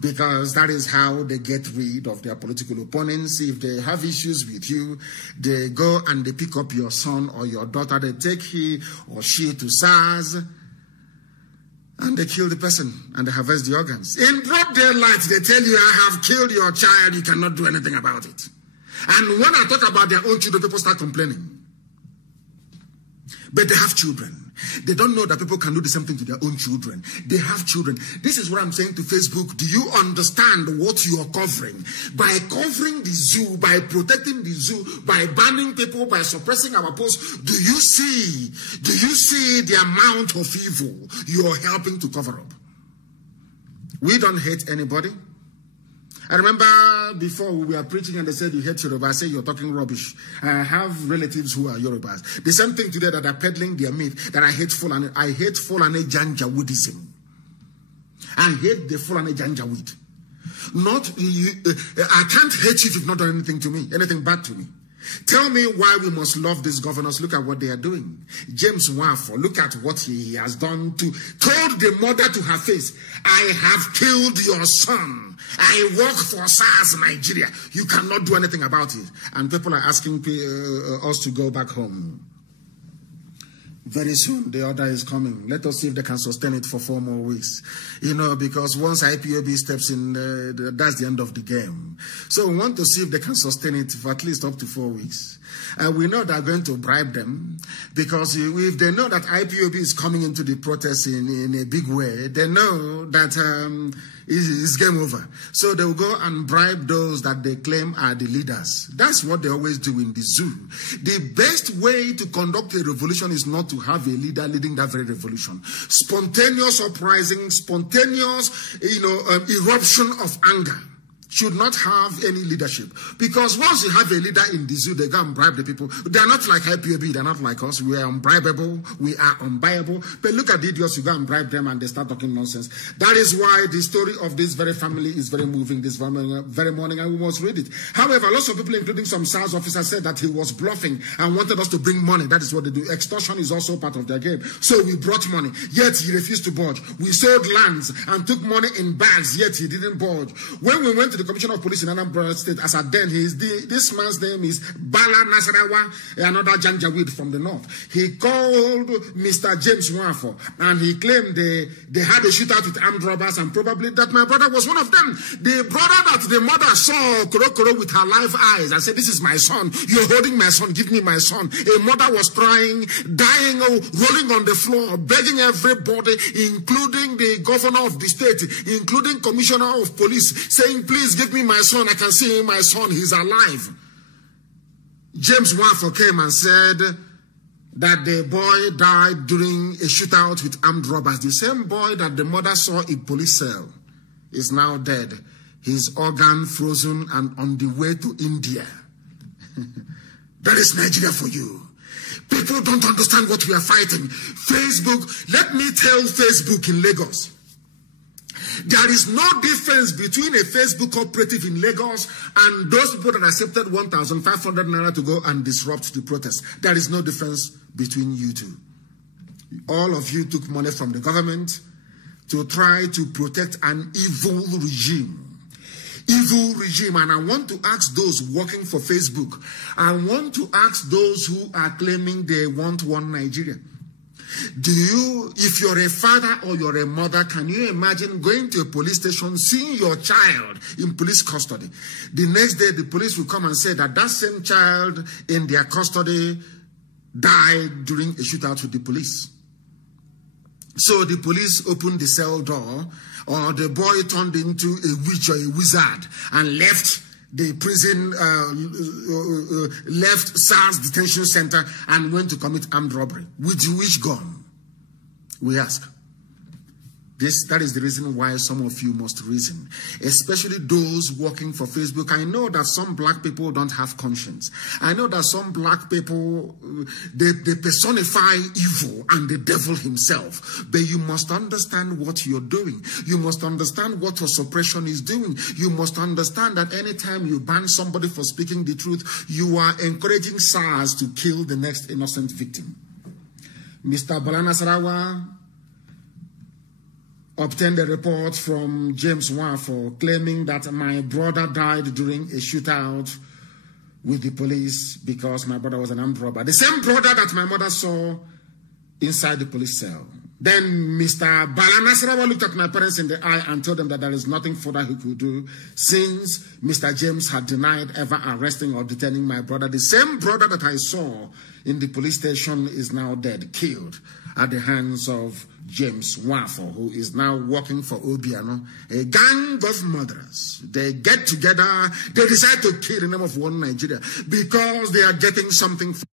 Because that is how they get rid of their political opponents. If they have issues with you, they go and they pick up your son or your daughter. They take he or she to SARS and they kill the person and they harvest the organs. In broad daylight, they tell you, I have killed your child. You cannot do anything about it. And when I talk about their own children, people start complaining. But they have children. They don't know that people can do the same thing to their own children. They have children. This is what I'm saying to Facebook. Do you understand what you are covering? By covering the zoo, by protecting the zoo, by banning people, by suppressing our posts, do you see the amount of evil you are helping to cover up? We don't hate anybody. I remember before we were preaching and they said you hate Yoruba. I say you're talking rubbish. I have relatives who are Yorubas. The same thing today that are peddling their myth that I hate Fulani. I hate Fulani Janjaweedism. I hate the Fulani Janjaweed. I can't hate you if you've not done anything to me, anything bad to me. Tell me why we must love these governors. Look at what they are doing. James Nwafo, look at what he has done told the mother to her face, I have killed your son. I work for SARS Nigeria. You cannot do anything about it. And people are asking us to go back home. Very soon, the order is coming. Let us see if they can sustain it for 4 more weeks. You know, because once IPOB steps in, that's the end of the game. So we want to see if they can sustain it for at least up to 4 weeks. We know they're going to bribe them because if they know that IPOB is coming into the protest in a big way, they know that it's game over. So they will go and bribe those that they claim are the leaders. That's what they always do in the zoo. The best way to conduct a revolution is not to have a leader leading that very revolution. Spontaneous uprising, spontaneous, eruption of anger should not have any leadership. Because once you have a leader in the zoo, they go and bribe the people. They are not like IPOB, they are not like us. We are unbribable, we are unbuyable. But look at the idiots, you go and bribe them and they start talking nonsense. That is why the story of this very family is very moving this very morning, and we must read it. However, lots of people, including some SARS officers, said that he was bluffing and wanted us to bring money. That is what they do. Extortion is also part of their game. So we brought money, yet he refused to budge. We sold lands and took money in bags, yet he didn't budge. When we went to the Commissioner of Police in Anambra State, as at then, this man's name is Bala Nasarawa, another Janjaweed from the north. He called Mr. James Nwafo, and he claimed they had a shootout with armed robbers, and probably that my brother was one of them. The brother that the mother saw Korokoro with her live eyes and said, this is my son, you're holding my son, give me my son. A mother was crying, dying, rolling on the floor, begging everybody, including the governor of the state, including commissioner of police, saying, please give me my son, I can see my son, he's alive. James Nwafo came and said that the boy died during a shootout with armed robbers. The same boy that the mother saw in police cell is now dead. His organ frozen and on the way to India. That is Nigeria for you. People don't understand what we are fighting. Facebook, let me tell Facebook in Lagos, there is no difference between a Facebook operative in Lagos and those people that accepted 1,500 naira to go and disrupt the protest. There is no difference between you two. All of you took money from the government to try to protect an evil regime. evil regime. And I want to ask those working for Facebook, I want to ask those who are claiming they want one Nigeria. Do you, if you're a father or you're a mother, can you imagine going to a police station, seeing your child in police custody? The next day, the police will come and say that that same child in their custody died during a shootout with the police. So the police opened the cell door, or the boy turned into a witch or a wizard and left the prison, left SARS detention center and went to commit armed robbery. With which gun? We ask. That is the reason why some of you must reason, especially those working for Facebook. I know that some black people don't have conscience. I know that some black people, they personify evil and the devil himself. But you must understand what you're doing. You must understand what your suppression is doing. You must understand that anytime you ban somebody for speaking the truth, you are encouraging SARS to kill the next innocent victim. Mr. Balana Sarawa obtained a report from James Wafo claiming that my brother died during a shootout with the police because my brother was an armed robber. The same brother that my mother saw inside the police cell. Then Mr. Balanasarawa looked at my parents in the eye and told them that there is nothing further he could do since Mr. James had denied ever arresting or detaining my brother. The same brother that I saw in the police station is now dead, killed at the hands of James Wafo, who is now working for Obiano, a gang of murderers. They get together, they decide to kill in the name of one Nigeria because they are getting something from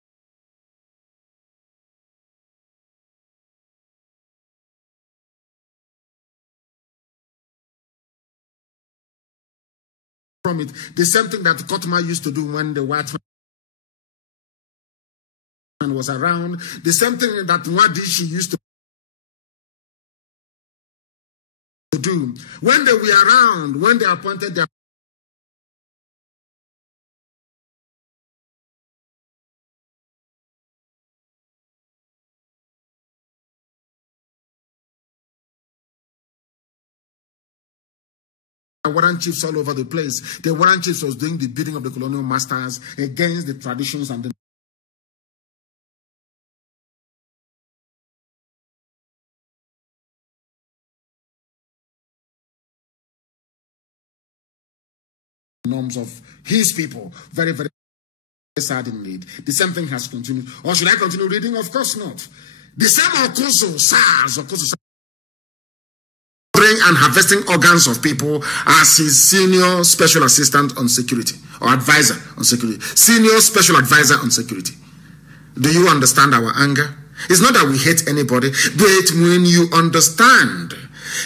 it. The same thing that Kotma used to do when the white man was around. The same thing that Nwadishi used to do. When they were around, when they appointed their warrant chiefs all over the place, the warrant chiefs was doing the bidding of the colonial masters against the traditions and the norms of his people. Very, very sad indeed. The same thing has continued. Or should I continue reading? Of course not. The same Okoso, SARS, Okoso, and harvesting organs of people as his senior special assistant on security or advisor on security. Senior special advisor on security. Do you understand our anger? It's not that we hate anybody, but when you understand,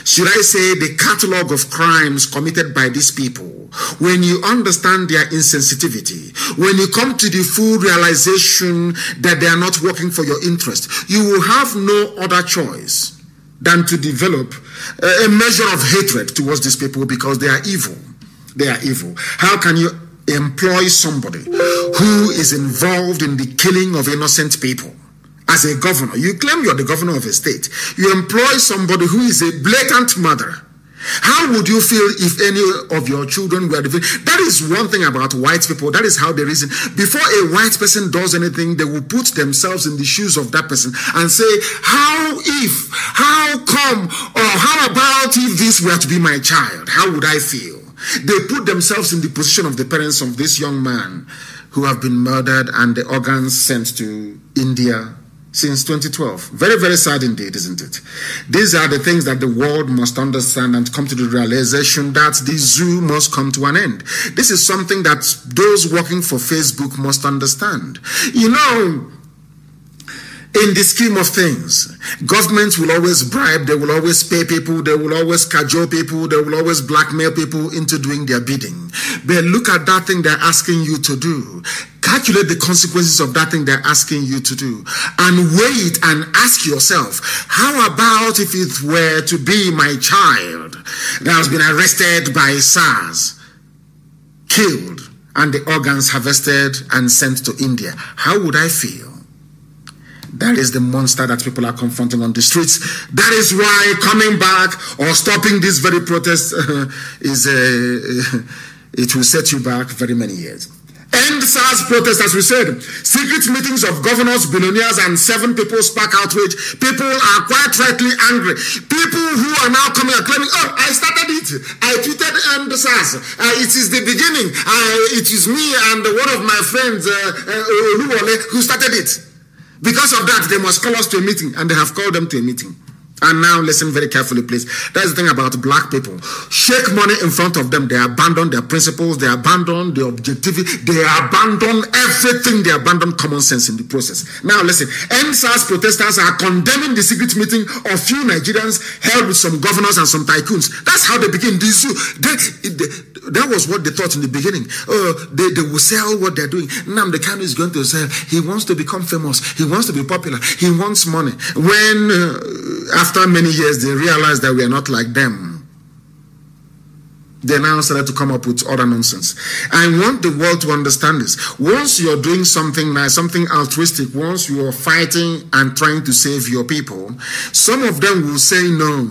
should I say, the catalog of crimes committed by these people, when you understand their insensitivity, when you come to the full realization that they are not working for your interest, you will have no other choice than to develop a measure of hatred towards these people because they are evil. They are evil. How can you employ somebody who is involved in the killing of innocent people? As a governor, you claim you're the governor of a state. You employ somebody who is a blatant murderer. How would you feel if any of your children were the... That is one thing about white people. That is how they reason. Before a white person does anything, they will put themselves in the shoes of that person and say, how come, or how about if this were to be my child? How would I feel? They put themselves in the position of the parents of this young man who have been murdered and the organs sent to India since 2012. Very, very sad indeed, isn't it? These are the things that the world must understand and come to the realization that the zoo must come to an end. This is something that those working for Facebook must understand. You know, in the scheme of things, governments will always bribe, they will always pay people, they will always cajole people, they will always blackmail people into doing their bidding. But look at that thing they're asking you to do. Calculate the consequences of that thing they're asking you to do. And wait and ask yourself, how about if it were to be my child that has been arrested by SARS, killed, and the organs harvested and sent to India? How would I feel? That is the monster that people are confronting on the streets. That is why coming back or stopping this very protest it will set you back very many years. End SARS protest, as we said. Secret meetings of governors, billionaires, and 7 people spark outrage. People are quite rightly angry. People who are now coming and claiming, oh, I started it. I tweeted End SARS. It is the beginning. It is me and one of my friends, who started it. Because of that, they must call us to a meeting, and they have called them to a meeting. And now listen very carefully, please. That's the thing about black people. Shake money in front of them. They abandon their principles. They abandon their objectivity. They abandon everything. They abandon common sense in the process. Now listen. NSAS protesters are condemning the secret meeting of few Nigerians held with some governors and some tycoons. That's how they begin. That was what they thought in the beginning. They will sell what they're doing. Nnamdi Kanu is going to sell. He wants to become famous. He wants to be popular. He wants money. When after many years, they realized that we are not like them. They now started to come up with other nonsense. I want the world to understand this. Once you're doing something nice, something altruistic, once you are fighting and trying to save your people, some of them will say no,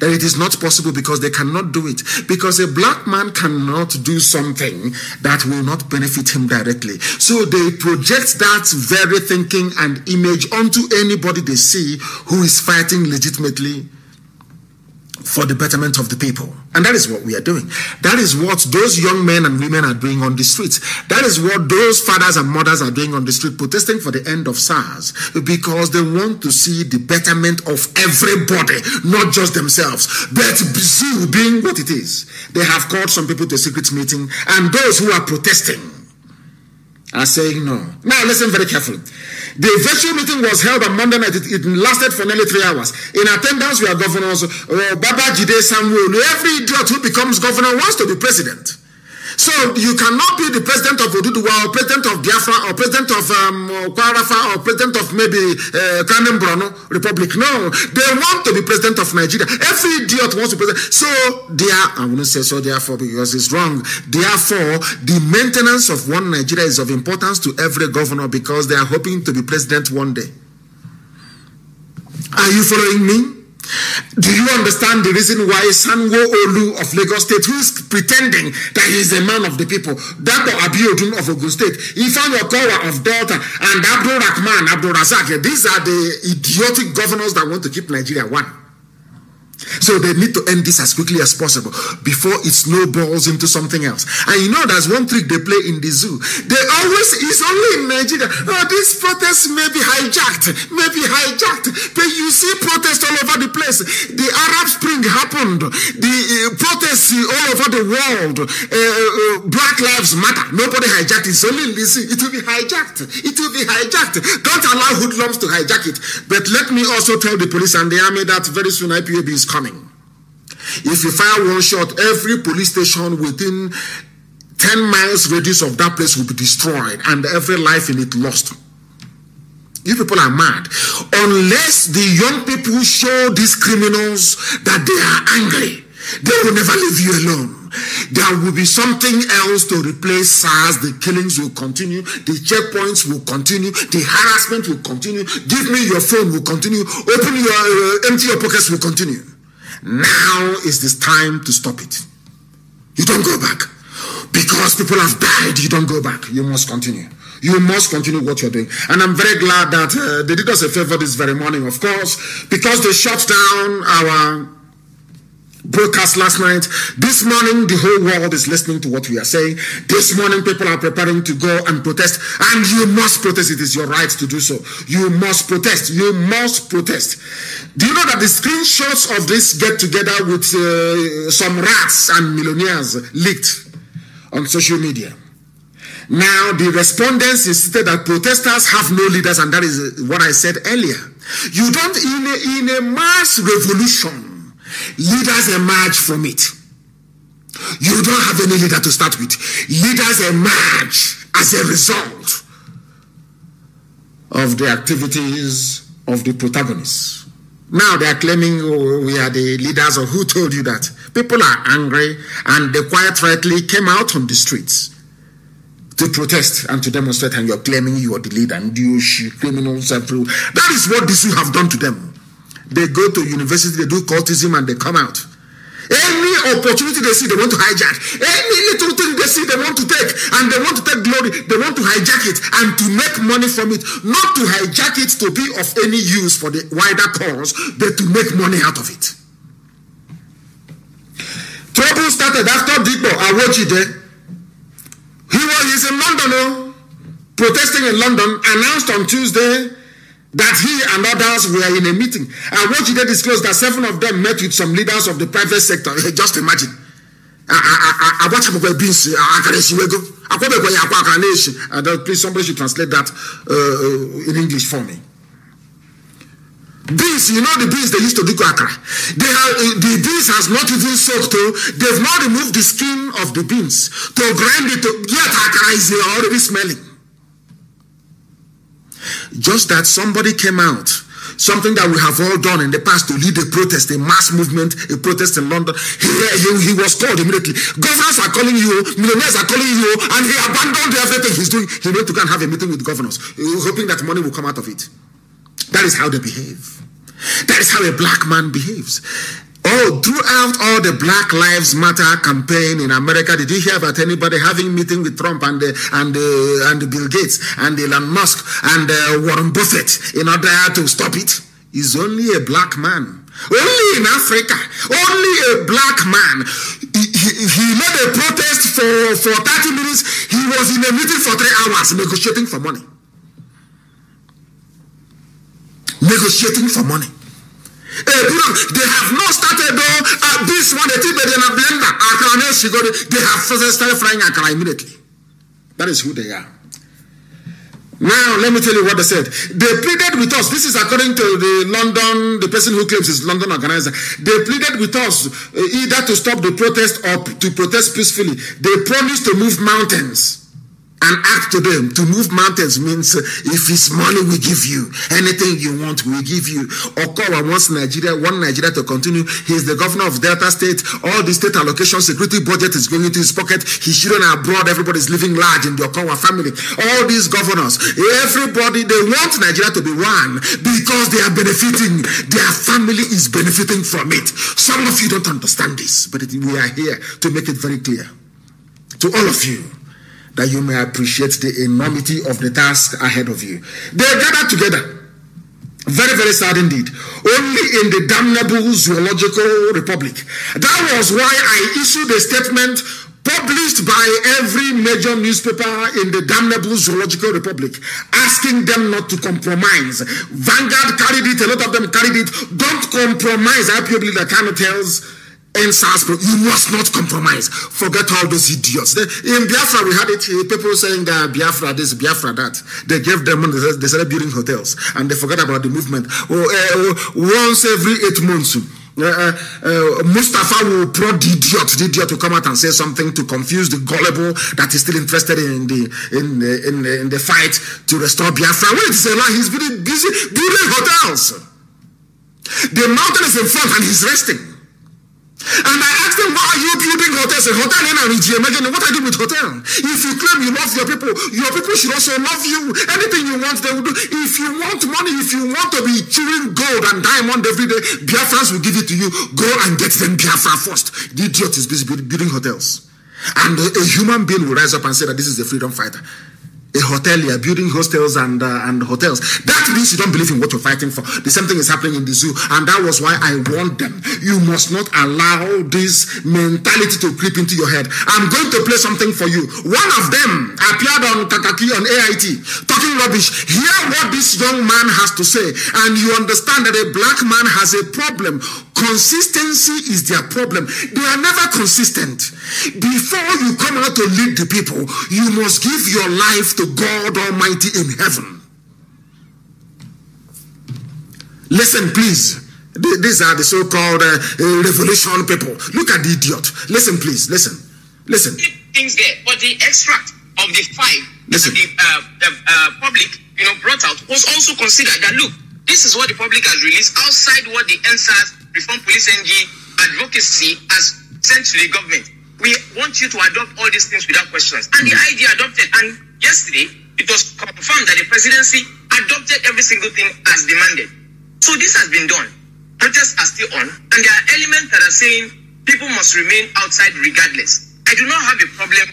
that it is not possible because they cannot do it. Because a black man cannot do something that will not benefit him directly. So they project that very thinking and image onto anybody they see who is fighting legitimately for the betterment of the people. And that is what we are doing. That is what those young men and women are doing on the streets. That is what those fathers and mothers are doing on the street, protesting for the end of SARS, because they want to see the betterment of everybody, not just themselves. But Zoo being what it is, they have called some people to a secret meeting, and those who are protesting are saying no. Now listen very carefully. The virtual meeting was held on Monday night. It lasted for nearly 3 hours. In attendance were governors Babajide Samuel. Every idiot who becomes governor wants to be president. So you cannot be the president of Oduduwa, or president of Biafra, or president of Kwarafa, or president of maybe Kanembrono Republic. No, they want to be president of Nigeria. Every idiot wants to be president. So I wouldn't say so therefore because it's wrong. Therefore, the maintenance of one Nigeria is of importance to every governor because they are hoping to be president one day. Are you following me? Do you understand the reason why Sanwo Olu of Lagos State, who is pretending that he is a man of the people, Dr. Abiodun of Ogun State, Ifan Okowa of Delta, and Abdul Rahman, Abdul Razak, these are the idiotic governors that want to keep Nigeria one. So they need to end this as quickly as possible before it snowballs into something else. And you know there's one trick they play in the zoo. It's only in Nigeria. Oh, this protest may be hijacked. But you see protests all over the place. The Arab Spring happened. The protests all over the world. Black Lives Matter. Nobody hijacked it. It's only in the zoo. It will be hijacked. Don't allow hoodlums to hijack it. But let me also tell the police and the army that very soon IPOB is coming. If you fire one shot, every police station within 10 miles radius of that place will be destroyed and every life in it lost. You people are mad. Unless the young people show these criminals that they are angry, they will never leave you alone. There will be something else to replace SARS. The killings will continue. The checkpoints will continue. The harassment will continue. Give me your phone will continue. Empty your pockets will continue. Now is this time to stop it. You don't go back. Because people have died, you don't go back. You must continue. You must continue what you're doing. And I'm very glad that they did us a favor this very morning, of course, because they shut down our broadcast last night. This morning, the whole world is listening to what we are saying. This morning, people are preparing to go and protest. And you must protest. It is your right to do so. You must protest. You must protest. Do you know that the screenshots of this get-together with some rats and millionaires leaked on social media? Now, the respondents insisted that protesters have no leaders, and that is what I said earlier. You don't, in a mass revolution, leaders emerge from it. You don't have any leader to start with. Leaders emerge as a result of the activities of the protagonists. Now they are claiming, oh, we are the leaders. Or who told you that? People are angry, and they quite rightly came out on the streets to protest and to demonstrate, and you're claiming you are the leader and you criminals and through. That is what these have done to them. They go to university, they do cultism, and they come out. Any opportunity they see, they want to hijack. Any little thing they see, they want to take, and they want to take glory. They want to hijack it and to make money from it. Not to hijack it to be of any use for the wider cause, but to make money out of it. Trouble started after Dikbo Awojide. He's in London, protesting in London, announced on Tuesday that he and others were in a meeting. And what they disclosed that 7 of them met with some leaders of the private sector. Just imagine. Please, somebody should translate that in English for me. Beans, you know the beans they used to do akara. The beans has not even soaked. They've not removed the skin of the beans to grind it. Yet akara is already smelling. Just that somebody came out, something that we have all done in the past to lead a protest, a mass movement, a protest in London. He was called immediately. Governors are calling you, millionaires are calling you, and he abandoned everything he's doing. He went to go and have a meeting with governors, hoping that money will come out of it. That is how they behave. That is how a black man behaves. Oh, throughout all the Black Lives Matter campaign in America, did you hear about anybody having meeting with Trump and Bill Gates and Elon Musk and Warren Buffett in order to stop it? He's only a black man. Only in Africa. Only a black man. He led a protest for 30 minutes. He was in a meeting for 3 hours negotiating for money. Negotiating for money. They have not started this one. They have started frying akara immediately. That is who they are. Now, let me tell you what they said. They pleaded with us. This is according to the person who claims is London organizer. They pleaded with us either to stop the protest or to protest peacefully. They promised to move mountains. And act to them. To move mountains means if it's money we give you, anything you want we give you. Okowa wants want Nigeria to continue. He's the governor of Delta State. All the state allocation security budget is going into his pocket. His children are abroad. Everybody's living large in the Okowa family. All these governors, everybody, they want Nigeria to be one because they are benefiting. Their family is benefiting from it. Some of you don't understand this, but we are here to make it very clear to all of you, that you may appreciate the enormity of the task ahead of you. They gathered together. Very, very sad indeed. Only in the damnable zoological republic. That was why I issued a statement published by every major newspaper in the damnable zoological republic, asking them not to compromise. Vanguard carried it, a lot of them carried it. Don't compromise. I hope you believe that Kanu tells you must not compromise. Forget all those idiots. In Biafra, we had it. People saying that Biafra this, Biafra that. They gave them money. They started building hotels, and they forgot about the movement. Once every 8 months, Mustafa will prod the idiot to come out and say something to confuse the gullible that is still interested in the fight to restore Biafra. Wait, it's a lie. He's busy building hotels. The mountain is in front, and he's resting. And I asked them, why are you building hotels? A hotel in Ariji. Imagine what I do with hotel. If you claim you love your people should also love you. Anything you want, they will do. If you want money, if you want to be chewing gold and diamond every day, Biafrans will give it to you. Go and get them Biafra first. The idiot is busy building hotels. And a human being will rise up and say that this is a freedom fighter. A hotelier building hostels and hotels. That means you don't believe in what you're fighting for. The same thing is happening in the zoo, and that was why I warned them. You must not allow this mentality to creep into your head. I'm going to play something for you. One of them appeared on Kakaki on AIT talking rubbish. Hear what this young man has to say, and you understand that a black man has a problem. Consistency is their problem. They are never consistent. Before you come out to lead the people, you must give your life to God Almighty in heaven. Listen, please. These are the so-called revolution people. Look at the idiot. Listen, please. Listen. Things there, but the extract of the 5 that the public, brought out was also considered. That look, this is what the public has released outside what the NSAS Reform Police NG advocacy has sent to the government. we want you to adopt all these things without questions. And the idea adopted. And yesterday, it was confirmed that the presidency adopted every single thing as demanded. So this has been done. Protests are still on. And there are elements that are saying people must remain outside regardless. I do not have a problem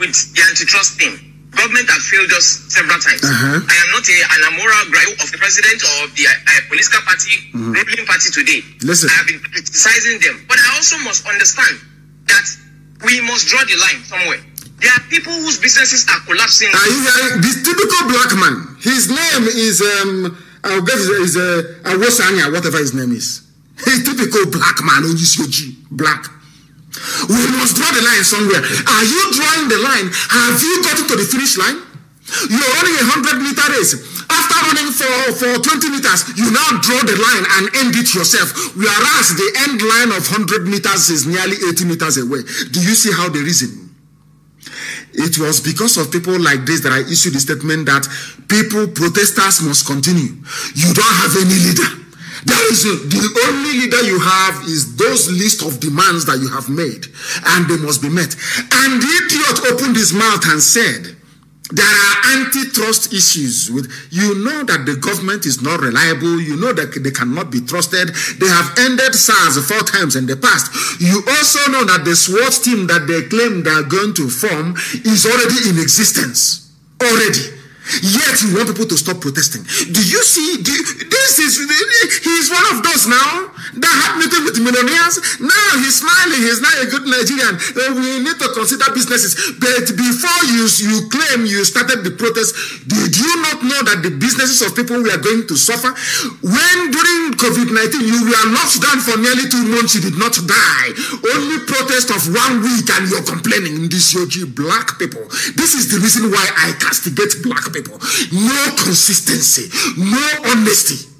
with the antitrust thing. Government have failed us several times. I am not an amoral gripe of the president or of the political party, ruling party today. Listen. I have been criticizing them. But I also must understand that we must draw the line somewhere. There are people whose businesses are collapsing. This typical black man, his name is, I'll get is Awosanya, whatever his name is. He's typical black man, black. We must draw the line somewhere. Are you drawing the line? Have you gotten to the finish line? You're running a 100-meter race. After running for 20 meters, you now draw the line and end it yourself. Whereas the end line of 100 meters is nearly 80 meters away. Do you see how they reason? It was because of people like this that I issued the statement that protesters must continue. You don't have any leader. The only leader you have is those list of demands that you have made, and they must be met. And the idiot opened his mouth and said, there are antitrust issues with, you know that the government is not reliable, you know that they cannot be trusted, they have ended SARS 4 times in the past. You also know that the SWAT team that they claim they are going to form is already in existence. Already. Yet you want people to stop protesting. Do you see? He's one of those now that had meeting with millionaires. Now he's smiling. He's not a good Nigerian. We need to consider businesses. But before you claim you started the protest, did you not know that the businesses of people were going to suffer? When during COVID-19 you were locked down for nearly 2 months, you did not die. Only protest of 1 week and you're complaining. This black people. This is the reason why I castigate black people. No consistency, no honesty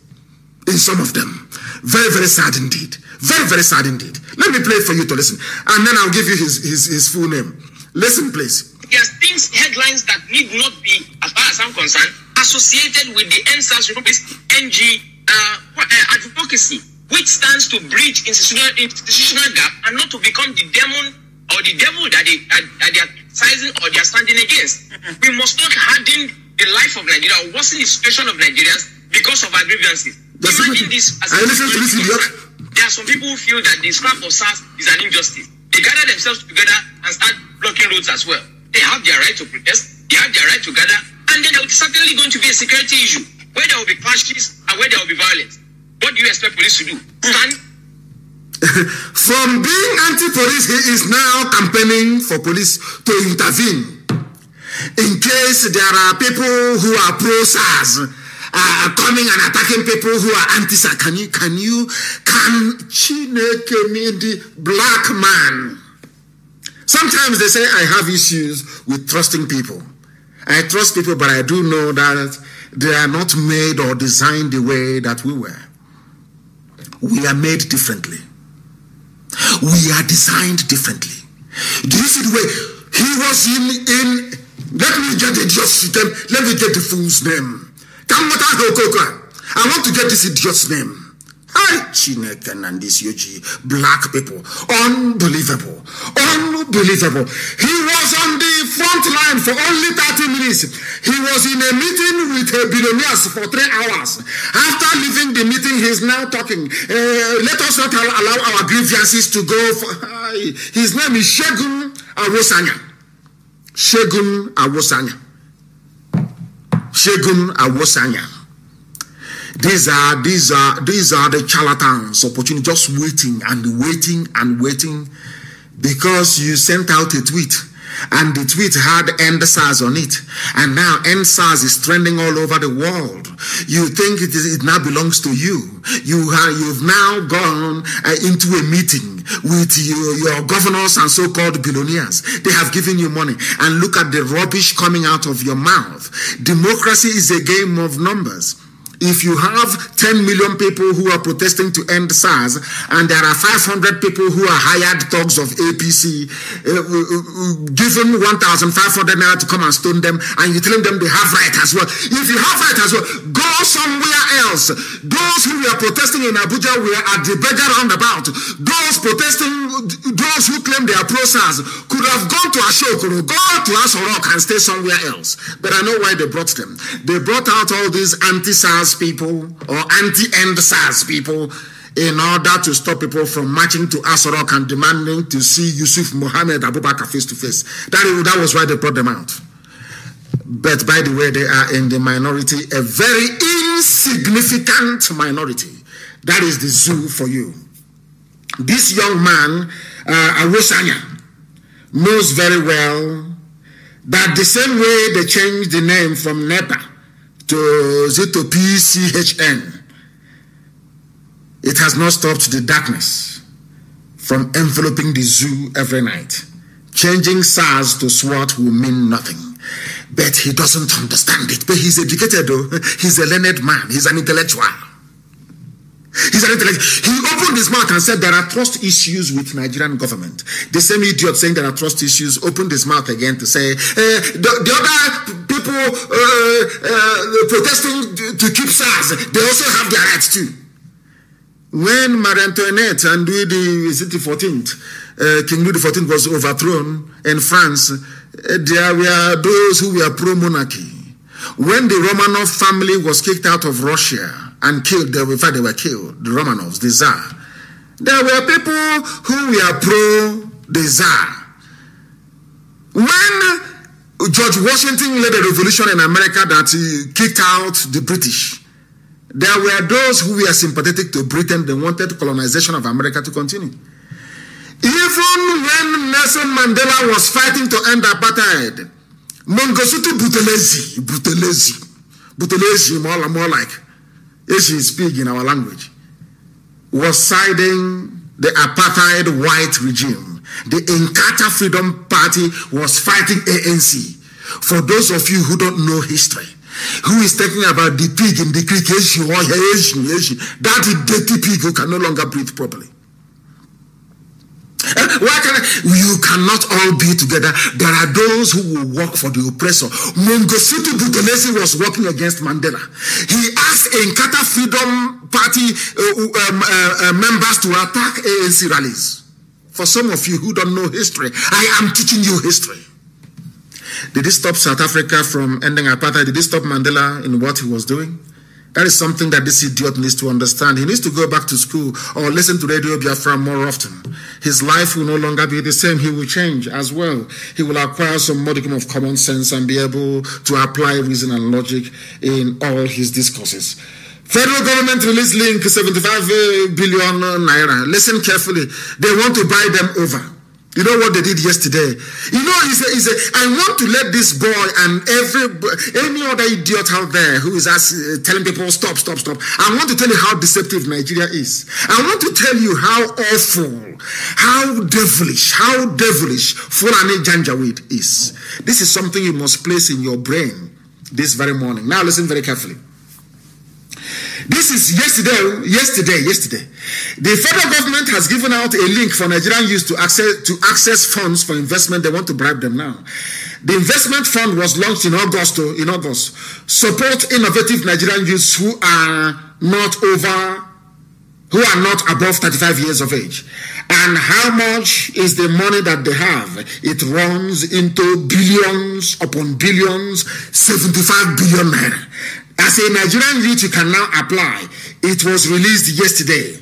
in some of them. Very, very sad indeed. Very, very sad indeed. Let me play it for you to listen, and then I'll give you his full name. Listen, please. There's things, headlines that need not be, as far as I'm concerned, associated with the NSAS Republic's NG advocacy, which stands to bridge institutional gap and not to become the demon or the devil that they are criticizing or they are standing against. We must not harden the life of Nigeria or worsen the situation of Nigerians because of our grievances. Imagine this as there are some people who feel that the scrap of SARS is an injustice. They gather themselves together and start blocking roads as well. They have their right to protest, they have their right to gather, and then there is certainly going to be a security issue where there will be clashes and where there will be violence. What do you expect police to do? Stand? From being anti-police, he is now campaigning for police to intervene. In case there are people who are pro-SARS coming and attacking people who are anti-SARS, can Chineke mean the black man? Sometimes they say I have issues with trusting people. I trust people, but I do know that they are not made or designed the way that we were. We are made differently. We are designed differently. Do you see the way he was in let me get the idiot's name. Let me get the fool's name. I want to get this idiot's name. Hi, Chineke and this Yoji, black people. Unbelievable. Unbelievable. He was on the front line for only 30 minutes. He was in a meeting with billionaires for 3 hours. After leaving the meeting, he's now talking. Let us not allow our grievances to go. His name is Shegun Awosanya. Shegun Awosanya. Shegun Awosanya. These are the charlatans opportunity, just waiting and waiting because you sent out a tweet and the tweet had End SARS on it, and now End SARS is trending all over the world. You think it now belongs to you. You've now gone into a meeting with your governors and so-called billionaires. They have given you money, and look at the rubbish coming out of your mouth. Democracy is a game of numbers. If you have 10 million people who are protesting to end SARS, and there are 500 people who are hired thugs of APC, given 1,500 naira to come and stone them, and you're telling them they have right as well. If you have right as well, go somewhere else. Those who were protesting in Abuja were at the beggar roundabout. Those protesting, those who claim they are pro-SARS could have gone to Ashokoro, go to Asorok and stay somewhere else. But I know why they brought them. They brought out all these anti-SARS people or anti-end SARS people in order to stop people from marching to Asorok and demanding to see Yusuf Mohammed Abubakar face to face. That was why they brought them out. But by the way, they are in the minority, a very insignificant minority. That is the zoo for you. This young man, Awosanya, knows very well that the same way they changed the name from NEPA to PCHN, it has not stopped the darkness from enveloping the zoo every night. Changing SARS to SWAT will mean nothing. But he doesn't understand it. But he's educated though. He's a learned man. He's an intellectual. He opened his mouth and said there are trust issues with Nigerian government. The same idiot saying there are trust issues opened his mouth again to say the other people protesting to keep SARS, they also have their rights too. When Marie Antoinette and Louis XIV, King Louis XIV was overthrown in France, there were those who were pro-monarchy. When the Romanov family was kicked out of Russia and killed, in fact they were killed, the Romanovs, the Tsar, there were people who were pro-the Tsar. When George Washington led a revolution in America that kicked out the British, there were those who were sympathetic to Britain. They wanted colonization of America to continue. Even when Nelson Mandela was fighting to end apartheid, Mangosuthu Buthelezi, more like Asian speak in our language, was siding the apartheid white regime. The Inkatha Freedom Party was fighting ANC. For those of you who don't know history, who is talking about the pig in the creek, that dirty pig who can no longer breathe properly. You cannot all be together. There are those who will work for the oppressor. Mangosuthu Buthelezi was working against Mandela. He asked Inkatha Freedom Party members to attack ANC rallies. For some of you who don't know history, I am teaching you history. Did it stop South Africa from ending apartheid? Did it stop Mandela in what he was doing? That is something that this idiot needs to understand. He needs to go back to school or listen to Radio Biafra more often. His life will no longer be the same. He will change as well. He will acquire some modicum of common sense and be able to apply reason and logic in all his discourses. Federal government released link 75 billion naira. Listen carefully. They want to buy them over. You know what they did yesterday? You know, I want to let this boy and any other idiot out there who is telling people stop. I want to tell you how deceptive Nigeria is. I want to tell you how awful, how devilish Fulani Janjaweed is. This is something you must place in your brain this very morning. Now listen very carefully. This is yesterday. The federal government has given out a link for Nigerian youth to access funds for investment. They want to bribe them now. The investment fund was launched in August. Support innovative Nigerian youths who are not above 35 years of age. And how much is the money that they have? It runs into billions upon billions, 75 billion naira. As a Nigerian youth, you can now apply. It was released yesterday.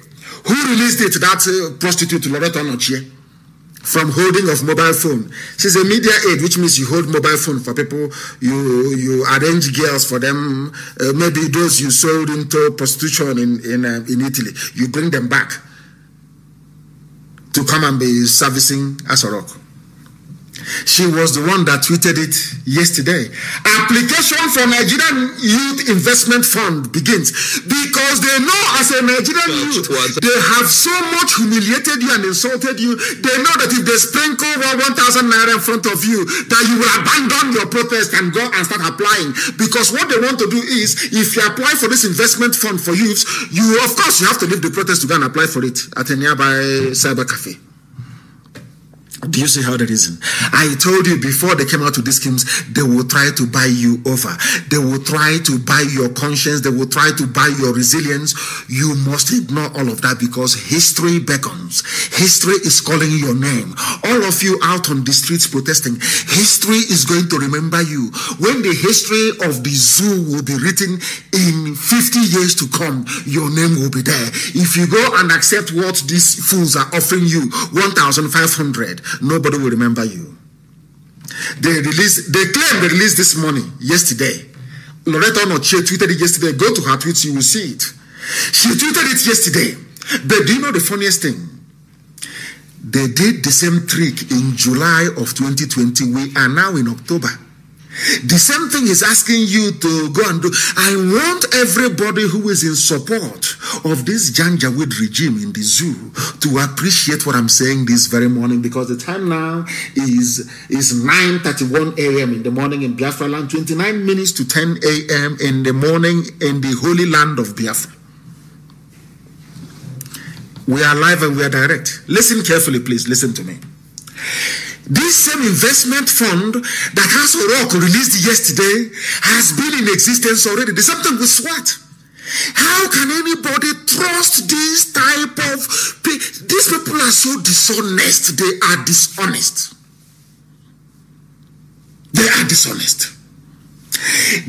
Who released it? That prostitute Loretta Nochie, from holding of mobile phone. She's a media aide, which means you hold mobile phone for people. You arrange girls for them. Maybe those you sold into prostitution in Italy. You bring them back to come and be servicing Asorok. She was the one that tweeted it yesterday. Application for Nigerian Youth Investment Fund begins because they know as a Nigerian youth, they have so much humiliated you and insulted you. They know that if they sprinkle 1,000 naira in front of you, that you will abandon your protest and go and start applying. Because what they want to do is, if you apply for this investment fund for youths, you have to leave the protest to go and apply for it at a nearby cyber cafe. Do you see how that is? I told you before they came out with these schemes, they will try to buy you over. They will try to buy your conscience. They will try to buy your resilience. You must ignore all of that because history beckons. History is calling your name. All of you out on the streets protesting, history is going to remember you. When the history of the zoo will be written in 50 years to come, your name will be there. If you go and accept what these fools are offering you, 1,500, nobody will remember you. They claim they released this money yesterday. Loretta Noche tweeted it yesterday. Go to her tweets, you will see it. She tweeted it yesterday. But do you know the funniest thing? They did the same trick in July of 2020. We are now in October. The same thing is asking you to go and do. I want everybody who is in support of this Janjaweed regime in the zoo to appreciate what I'm saying this very morning, because the time now is 9:31 a.m. in the morning in Biafra land, 29 minutes to 10 a.m. in the morning in the holy land of Biafra. We are live and we are direct. Listen carefully, please. Listen to me. This same investment fund that House of Rock released yesterday has been in existence already. The same thing with SWAT. How can anybody trust this type of people? These people are so dishonest. They are dishonest. They are dishonest.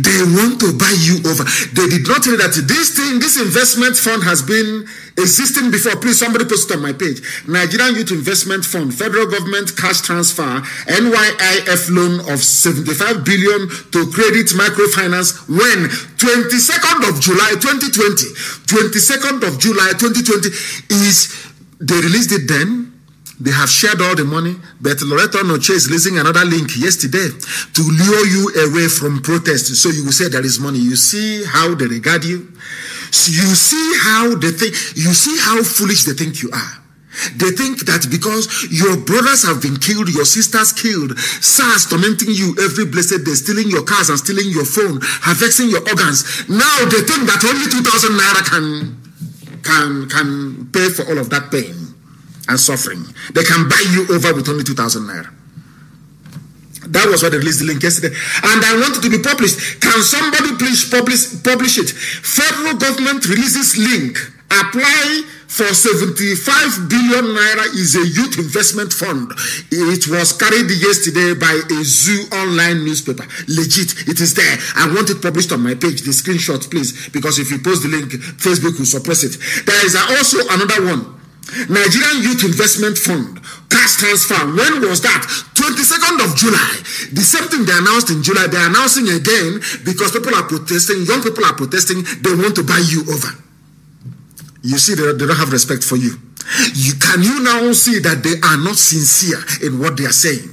They want to buy you over. They did not tell you that this investment fund has been existing before. Please, somebody post it on my page. Nigerian Youth Investment Fund, federal government cash transfer, NYIF loan of 75 billion to Credit Microfinance when 22nd of July 2020. 22nd of July 2020 is, they released it then. They have shared all the money, but Loretta Noche is releasing another link yesterday to lure you away from protest. So you will say there is money. You see how they regard you. So you see how they think. You see how foolish they think you are. They think that because your brothers have been killed, your sisters killed, SARS tormenting you every blessed day, stealing your cars and stealing your phone, harvesting your organs. Now they think that only 2,000 naira can pay for all of that pain and suffering. They can buy you over with only 2,000 naira. That was why they released the link yesterday. And I want it to be published. Can somebody please publish it? Federal government releases link. Apply for 75 billion naira is a youth investment fund. It was carried yesterday by a zoo online newspaper. Legit, it is there. I want it published on my page. The screenshot, please, because if you post the link, Facebook will suppress it. There is also another one. Nigerian Youth Investment Fund, cash transfer. When was that? 22nd of July. The same thing they announced in July, they're announcing again because people are protesting, young people are protesting, they want to buy you over. You see, they don't have respect for you. Can you now see that they are not sincere in what they are saying?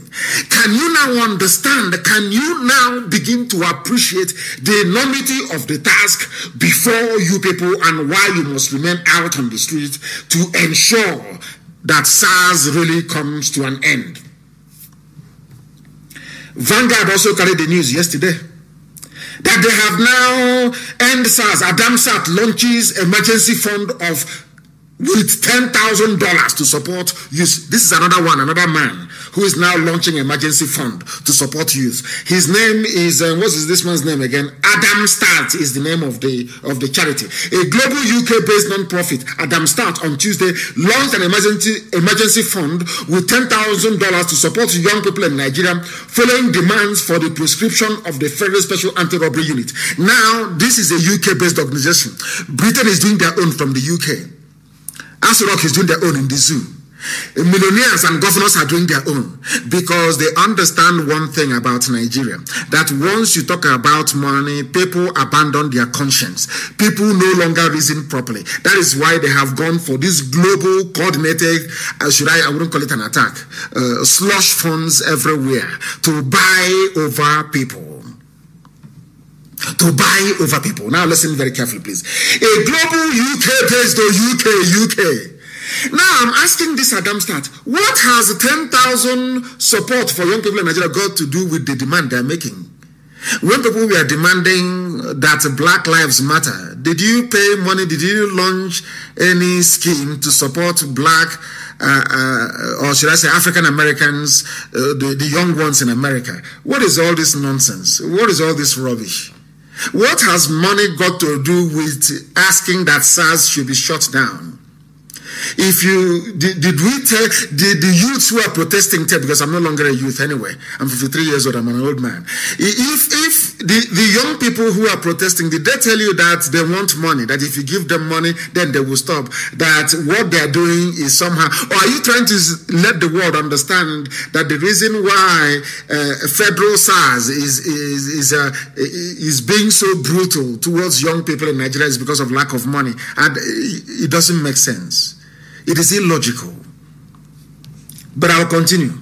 Can you now understand? Can you now begin to appreciate the enormity of the task before you people and why you must remain out on the street to ensure that SARS really comes to an end? Vanguard also carried the news yesterday that they have now ended SARS. Adamsat launches emergency fund of with $10,000 to support youth. This is another man who is now launching emergency fund to support youth. His name is what is this man's name again? Adam Start is the name of the charity. A global UK-based non-profit, Adam Start, on Tuesday launched an emergency fund with $10,000 to support young people in Nigeria following demands for the prescription of the Federal Special Anti-Robbery Unit. Now, this is a UK-based organization. Britain is doing their own from the UK. Rock is doing their own in the zoo. Millionaires and governors are doing their own because they understand one thing about Nigeria, that once you talk about money, people abandon their conscience. People no longer reason properly. That is why they have gone for this global coordinated, I wouldn't call it an attack, slush funds everywhere to buy over people. To buy over people. Now listen very carefully, please. A global UK-based UK. Now I'm asking this Adam Start, what has 10,000 support for young people in Nigeria got to do with the demand they're making? When people were demanding that Black Lives Matter, Did you pay money? Did you launch any scheme to support black, or should I say African Americans, the young ones in America? What is all this nonsense? What is all this rubbish? What has money got to do with asking that SARS should be shut down? If you did we tell the youths who are protesting, because I'm no longer a youth anyway, I'm 53 years old, I'm an old man. If the young people who are protesting, did they tell you that they want money, that if you give them money then they will stop, that what they're doing is somehow, or are you trying to let the world understand that the reason why federal SARS is being so brutal towards young people in Nigeria is because of lack of money? And it doesn't make sense. It is illogical. But I'll continue.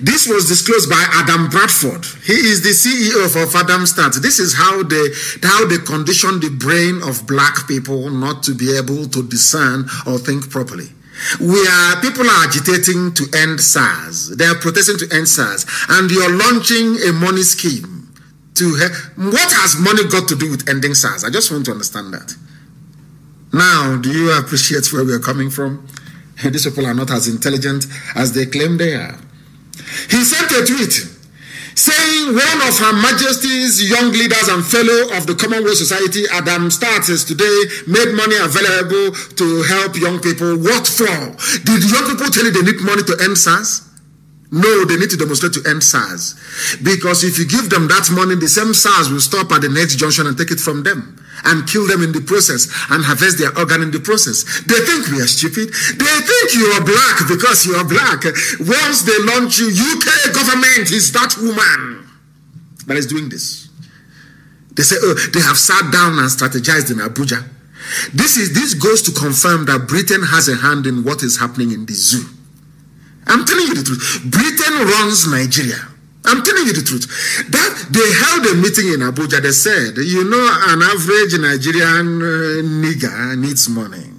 This was disclosed by Adam Bradford. He is the CEO of Adam Start. This is how they condition the brain of black people not to be able to discern or think properly. People are agitating to end SARS. They are protesting to end SARS. And you're launching a money scheme what has money got to do with ending SARS? I just want to understand that. Now, do you appreciate where we are coming from? These people are not as intelligent as they claim they are. He sent a tweet saying one of Her Majesty's young leaders and fellow of the Commonwealth Society, Adam Starts, today made money available to help young people. What for? Did young people tell you they need money to end SARS? No, they need to demonstrate to end SARS. Because if you give them that money, the same SARS will stop at the next junction and take it from them and kill them in the process and harvest their organ in the process. They think we are stupid. They think you are black because you are black. Once they launch you, UK government is that woman that is doing this. They say, oh, they have sat down and strategized in Abuja. This goes to confirm that Britain has a hand in what is happening in the zoo. I'm telling you the truth. Britain runs Nigeria. I'm telling you the truth. That they held a meeting in Abuja. They said, you know, an average Nigerian nigger needs money.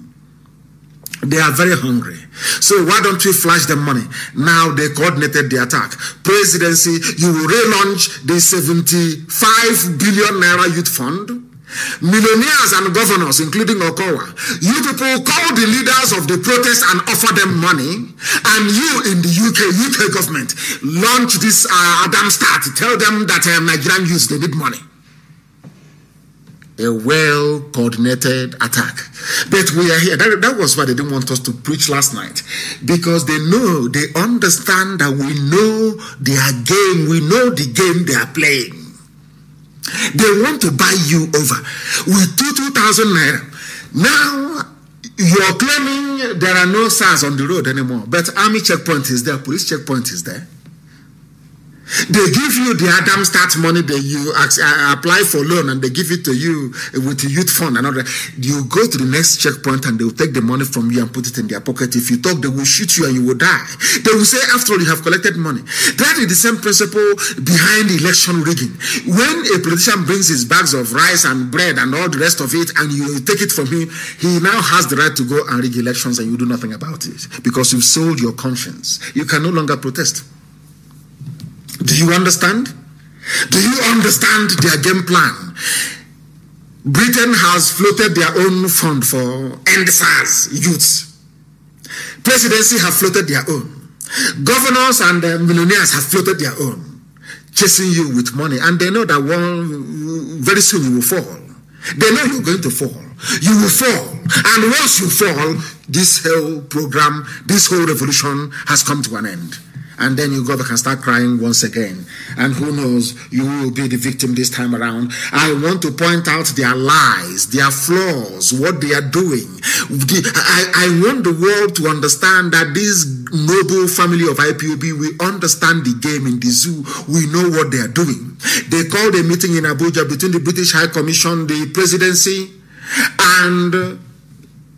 They are very hungry. So why don't we flash them money? Now they coordinated the attack. Presidency, you will relaunch the 75 billion naira youth fund. Millionaires and governors, including Okowa, you people call the leaders of the protest and offer them money, and you in the UK government launch this Adam Start, tell them that Nigerian youths, they need money. A well-coordinated attack. But we are here. That was why they didn't want us to preach last night. Because they understand that we know their game, we know the game they are playing. They want to buy you over with 2,000 naira. Now, you're claiming there are no SARS on the road anymore, but army checkpoint is there, police checkpoint is there. They give you the Adam Start money that you apply for loan and they give it to you with the youth fund and all that. You go to the next checkpoint and they will take the money from you and put it in their pocket. If you talk, they will shoot you and you will die. They will say, after all, you have collected money. That is the same principle behind election rigging. When a politician brings his bags of rice and bread and all the rest of it and you take it from him, he now has the right to go and rig elections and you do nothing about it because you've sold your conscience. You can no longer protest. Do you understand? Do you understand their game plan? Britain has floated their own fund for end SARS youths. Presidency have floated their own. Governors and millionaires have floated their own, chasing you with money, and they know that very soon you will fall. They know you're going to fall. You will fall. And once you fall, this whole program, this whole revolution has come to an end. And then you go back and start crying once again. And who knows, you will be the victim this time around. I want to point out their lies, their flaws, what they are doing. I want the world to understand that this noble family of IPOB, we understand the game in the zoo. We know what they are doing. They called a meeting in Abuja between the British High Commission, the presidency, and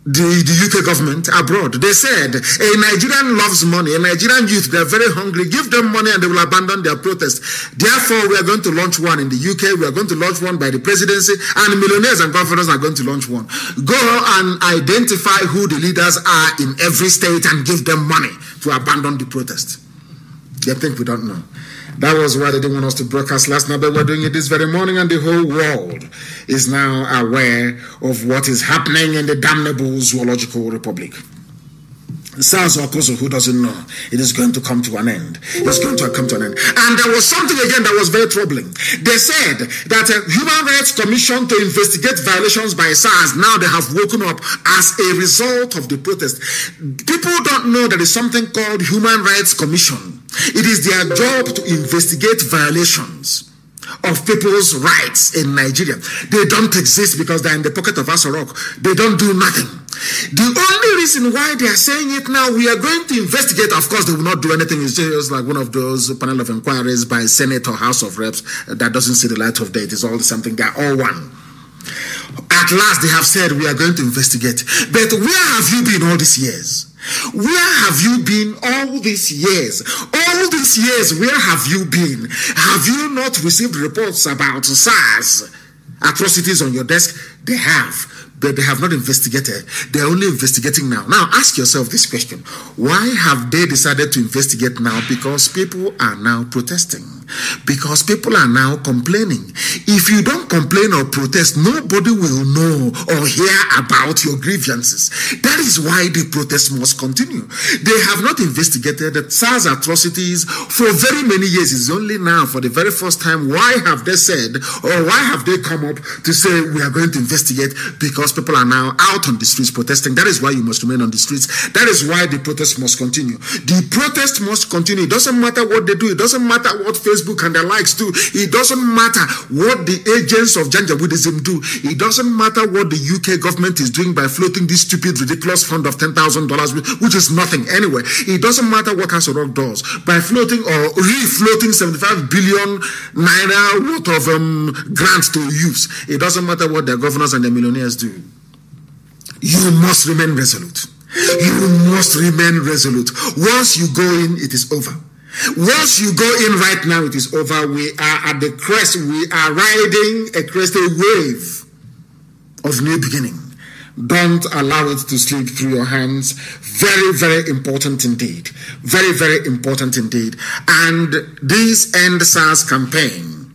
the UK government abroad. They said, a Nigerian loves money, a Nigerian youth, they're very hungry, give them money and they will abandon their protest. Therefore, we are going to launch one in the UK, we are going to launch one by the presidency, and millionaires and governors are going to launch one. Go and identify who the leaders are in every state and give them money to abandon the protest. They think we don't know. That was why they didn't want us to broadcast last night, but we're doing it this very morning, and the whole world is now aware of what is happening in the damnable Zoological Republic. SARS or COSO, who doesn't know, it is going to come to an end. It's going to come to an end. And there was something again that was very troubling. They said that a Human Rights Commission to investigate violations by SARS, now they have woken up as a result of the protest. People don't know there is something called Human Rights Commission. It is their job to investigate violations of people's rights in Nigeria. They don't exist because they're in the pocket of Asorok. They don't do nothing. The only reason why they are saying it now, we are going to investigate, of course they will not do anything. It's just like one of those panel of inquiries by Senate or House of Reps that doesn't see the light of day. It is all something, they're all one. At last they have said we are going to investigate. But where have you been all these years? Where have you been all these years? All these years, where have you been? Have you not received reports about SARS atrocities on your desk? They have, but they have not investigated. They're only investigating now. Now, ask yourself this question. Why have they decided to investigate now? Because people are now protesting. Because people are now complaining. If you don't complain or protest, nobody will know or hear about your grievances. That is why the protest must continue. They have not investigated the SARS atrocities for very many years. It's only now, for the very first time, why have they said, or why have they come up to say we are going to investigate? Because people are now out on the streets protesting. That is why you must remain on the streets. That is why the protest must continue. The protest must continue. It doesn't matter what they do. It doesn't matter what Facebook and their likes do. It doesn't matter what the agents of Janjaweedism do. It doesn't matter what the UK government is doing by floating this stupid, ridiculous fund of $10,000, which is nothing anyway. It doesn't matter what Asorok does by floating or refloating 75 billion naira worth of grants to youths. It doesn't matter what their governors and their millionaires do. You must remain resolute. You must remain resolute. Once you go in, it is over. Once you go in right now, it is over. We are at the crest. We are riding a crested wave of new beginning. Don't allow it to slip through your hands. Very, very important indeed. Very, very important indeed. And this End SARS campaign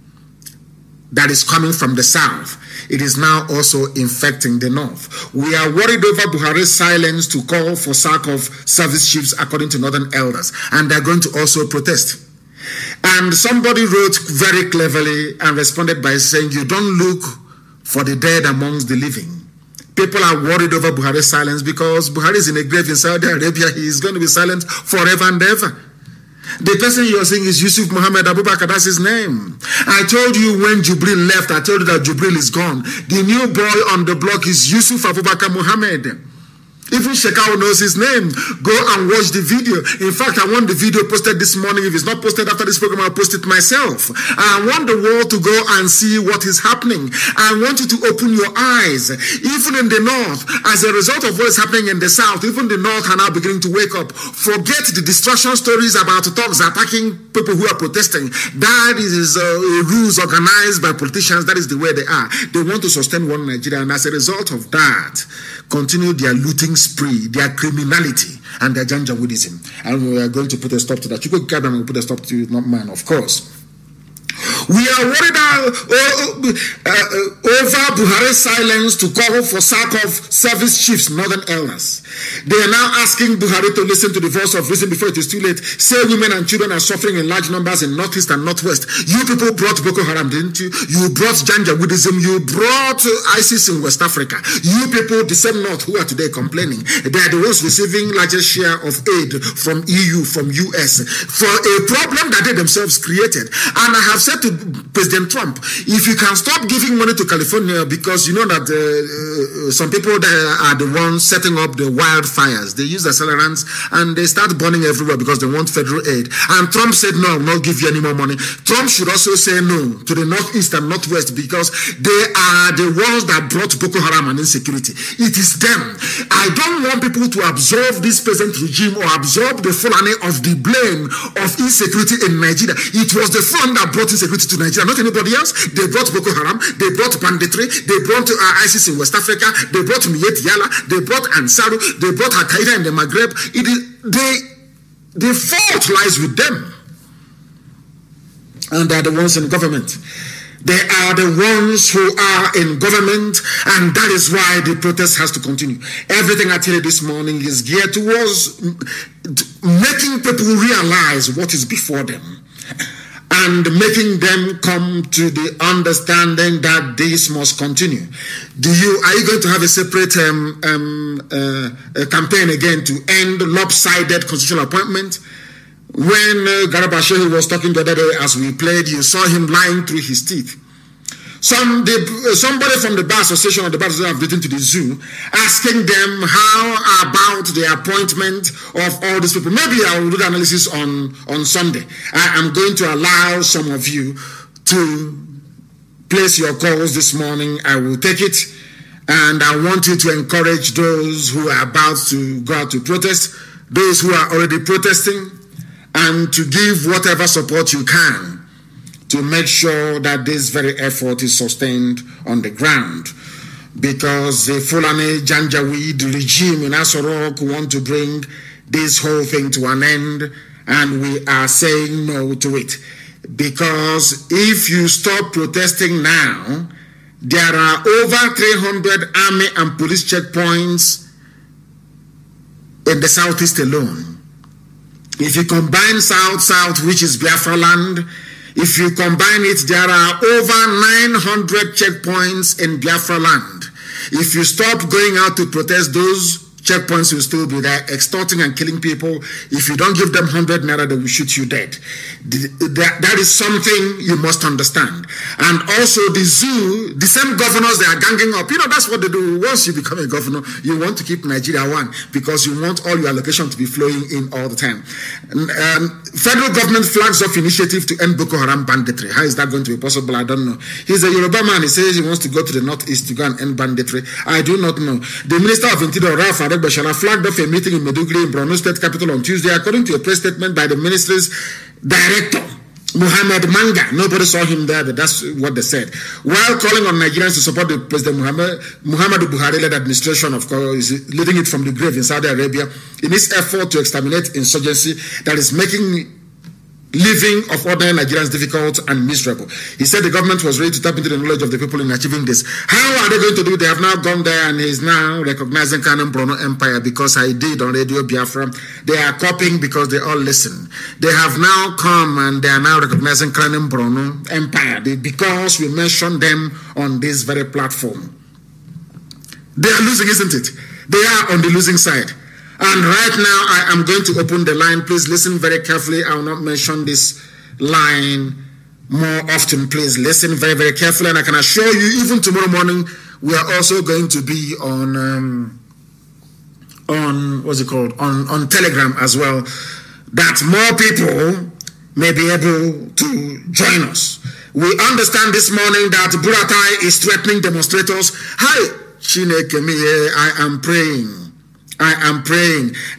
that is coming from the south, it is now also infecting the north. We are worried over Buhari's silence to call for sack of service chiefs, according to northern elders, and they're going to also protest. And somebody wrote very cleverly and responded by saying, you don't look for the dead amongst the living. People are worried over Buhari's silence because Buhari is in a grave in Saudi Arabia. He is going to be silent forever and ever. The person you are saying is Yusuf Muhammad Abubakar. That's his name. I told you when Jubril left, I told you that Jubril is gone. The new boy on the block is Yusuf Abubakar Muhammad. Even Shekau knows his name. Go and watch the video. In fact, I want the video posted this morning. If it's not posted after this program, I'll post it myself. I want the world to go and see what is happening. I want you to open your eyes. Even in the north, as a result of what is happening in the south, even the north are now beginning to wake up. Forget the distraction stories about thugs attacking people who are protesting. That is a ruse organized by politicians. That is the way they are. They want to sustain one Nigeria, and as a result of that, continue their looting spree, their criminality, and their Janjaweedism. And we are going to put a stop to that. You go grab them and put a stop to it, not man, of course. We are worried over Buhari's silence to call for sack of service chiefs, northern elders. They are now asking Buhari to listen to the voice of reason before it is too late. Say women and children are suffering in large numbers in northeast and northwest. You people brought Boko Haram, didn't you? You brought Janjaweedism. You brought ISIS in West Africa. You people, the same north who are today complaining, they are the ones receiving largest share of aid from EU, from US, for a problem that they themselves created. And I have said to President Trump, if you can stop giving money to California, because you know that some people that are the ones setting up the wildfires, they use accelerants and they start burning everywhere because they want federal aid. And Trump said, no, I will not give you any more money. Trump should also say no to the northeast and northwest because they are the ones that brought Boko Haram and insecurity. It is them. I don't want people to absorb this present regime or absorb the Fulani of the blame of insecurity in Nigeria. It was the Fulani that brought insecurity to Nigeria, not anybody else. They brought Boko Haram, they brought banditry, they brought ISIS in West Africa, they brought Miyet Yala, they brought Ansaru, they brought Al-Qaeda in the Maghreb. The fault lies with them. and they are the ones in government. They are the ones who are in government, and that is why the protest has to continue. Everything I tell you this morning is geared towards making people realize what is before them and making them come to the understanding that this must continue. Are you going to have a separate campaign again to end lopsided constitutional appointment? When Garabashehi was talking the other day as we played, you saw him lying through his teeth. Somebody from the Bar Association or the Bar Association have written to the zoo asking them how about the appointment of all these people. Maybe I will do the analysis on Sunday. I am going to allow some of you to place your calls this morning. I will take it, and I want you to encourage those who are about to go out to protest, those who are already protesting, and to give whatever support you can to make sure that this very effort is sustained on the ground. Because the Fulani Janjaweed regime in Asorok want to bring this whole thing to an end, and we are saying no to it. Because if you stop protesting now, there are over 300 army and police checkpoints in the southeast alone. If you combine South, which is Biafra land, if you combine it, there are over 900 checkpoints in Biafra land. If you stop going out to protest, those checkpoints will still be there, extorting and killing people. If you don't give them 100 naira, they will shoot you dead. That is something you must understand. And also the zoo, the same governors, they are ganging up. You know, that's what they do. Once you become a governor, you want to keep Nigeria one because you want all your allocation to be flowing in all the time. Federal government flags off initiative to end Boko Haram banditry. How is that going to be possible? I don't know. He's a Yoruba man. He says he wants to go to the northeast to go and end banditry. I do not know. The Minister of Interior, Ralph Bashara, flagged off a meeting in Maiduguri in Borno State capital on Tuesday, according to a press statement by the ministry's director, Muhammad Manga. Nobody saw him there, but that's what they said. While calling on Nigerians to support the President Muhammadu Buhari-led administration, of course, leading it from the grave in Saudi Arabia, in its effort to exterminate insurgency that is making living of ordinary Nigerians difficult and miserable. He said the government was ready to tap into the knowledge of the people in achieving this. How are they going to do it? They have now gone there, and he's now recognizing Kanu Brono Empire because I did on Radio Biafra. They are copying because they all listen. They have now come and they are now recognizing Kanu Brono Empire because we mentioned them on this very platform. They are losing, isn't it? They are on the losing side. And right now, I am going to open the line. Please listen very carefully. I will not mention this line more often. Please listen very, very carefully. And I can assure you, even tomorrow morning, we are also going to be on what's it called? On Telegram as well. That more people may be able to join us. We understand this morning that Buratai is threatening demonstrators. Hi, Chineke miye, I am praying.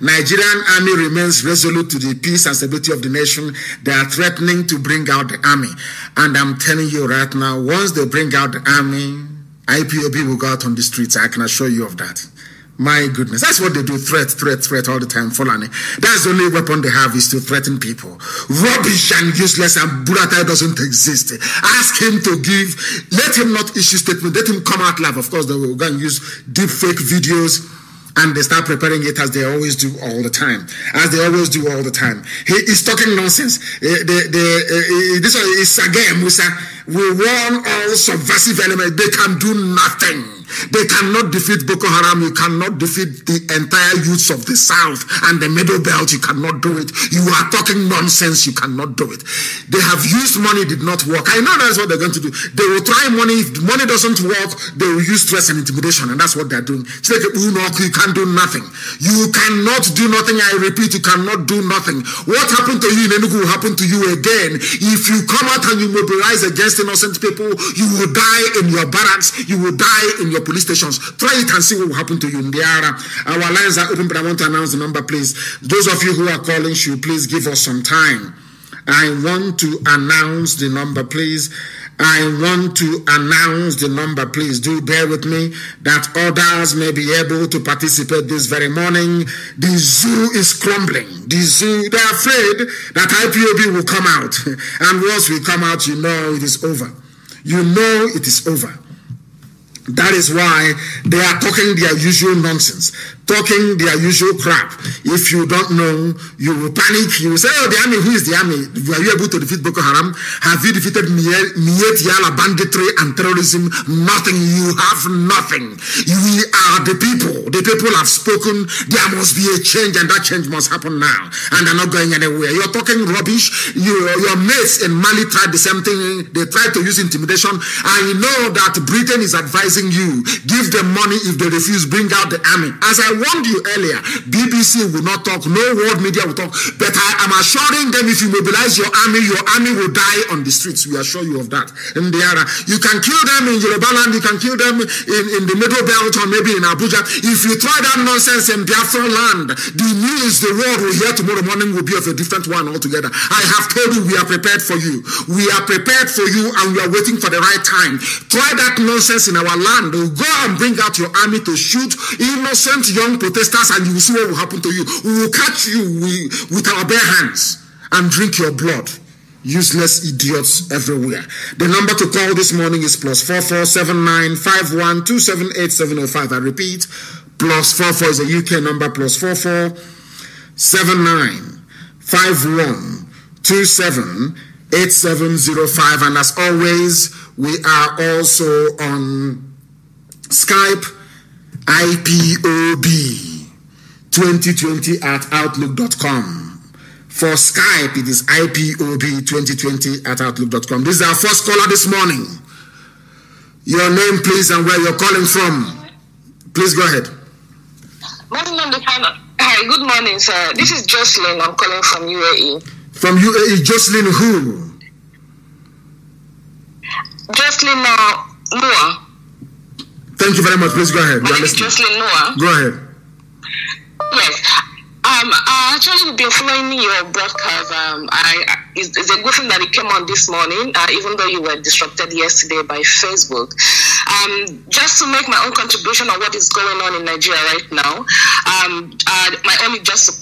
Nigerian army remains resolute to the peace and stability of the nation. They are threatening to bring out the army. And I'm telling you right now, once they bring out the army, IPOB will go out on the streets. I can assure you of that. My goodness. That's what they do. Threat all the time. Fulani. That's the only weapon they have, is to threaten people. Rubbish and useless, and Buratai doesn't exist. Ask him to give. Let him not issue statement. Let him come out live. Of course, they will go and use deep fake videos. And they start preparing it as they always do all the time. He is talking nonsense. This is a game. We want all subversive elements. They can do nothing. They cannot defeat Boko Haram. You cannot defeat the entire youths of the South and the Middle Belt. You cannot do it. You are talking nonsense. You cannot do it. They have used money, did not work. I know that's what they're going to do. They will try money. If money doesn't work, they will use stress and intimidation, and that's what they're doing. You can't do nothing. You cannot do nothing. I repeat, you cannot do nothing. What happened to you in Enugu will happen to you again. If you come out and you mobilize against innocent people, you will die in your barracks. You will die in your police stations. Try it and see what will happen to you in the area. Our lines are open, but I want to announce the number, please. Those of you who are calling, should please give us some time. I want to announce the number, please. I want to announce the number. Please do bear with me that others may be able to participate this very morning. The zoo is crumbling. The zoo, they're afraid that IPOB will come out. And once we come out, you know it is over. You know it is over. That is why they are talking their usual nonsense, talking their usual crap. If you don't know, you will panic. You will say, oh, the army, who is the army? Were you able to defeat Boko Haram? Have you defeated Miet Yala banditry and terrorism? Nothing. You have nothing. We are the people. The people have spoken. There must be a change, and that change must happen now. And they're not going anywhere. You're talking rubbish. Your mates in Mali tried the same thing. They tried to use intimidation. I know that Britain is advising you, give them money. If they refuse, bring out the army. As I warned you earlier, BBC will not talk, no world media will talk, but I am assuring them, if you mobilize your army will die on the streets. We assure you of that. In the area, you can kill them in Yoruba land, you can kill them in the middle belt or maybe in Abuja. If you try that nonsense in Biafra land, the news the world will hear tomorrow morning will be of a different one altogether. I have told you, we are prepared for you. We are prepared for you, and we are waiting for the right time. Try that nonsense in our land. Go and bring out your army to shoot innocent young protesters, and you will see what will happen to you. We will catch you with our bare hands and drink your blood. Useless idiots everywhere. The number to call this morning is +4479 5127 8705. I repeat, +44 is a UK number, +4479 5127 8705. And as always, we are also on Skype, IPOB 2020 at outlook.com. For Skype, it is IPOB 2020 at outlook.com. This is our first caller this morning. Your name, please, and where you're calling from. Please go ahead. Hi, good morning, sir. This is Jocelyn. I'm calling from UAE. From UAE, Jocelyn who? Jocelyn Noah. Thank you very much. Please go ahead. My name is Jocelyn Noah. Go ahead. Yes. I actually been following your broadcast. It's a good thing that it came on this morning, even though you were disrupted yesterday by Facebook. Just to make my own contribution on what is going on in Nigeria right now. My only just to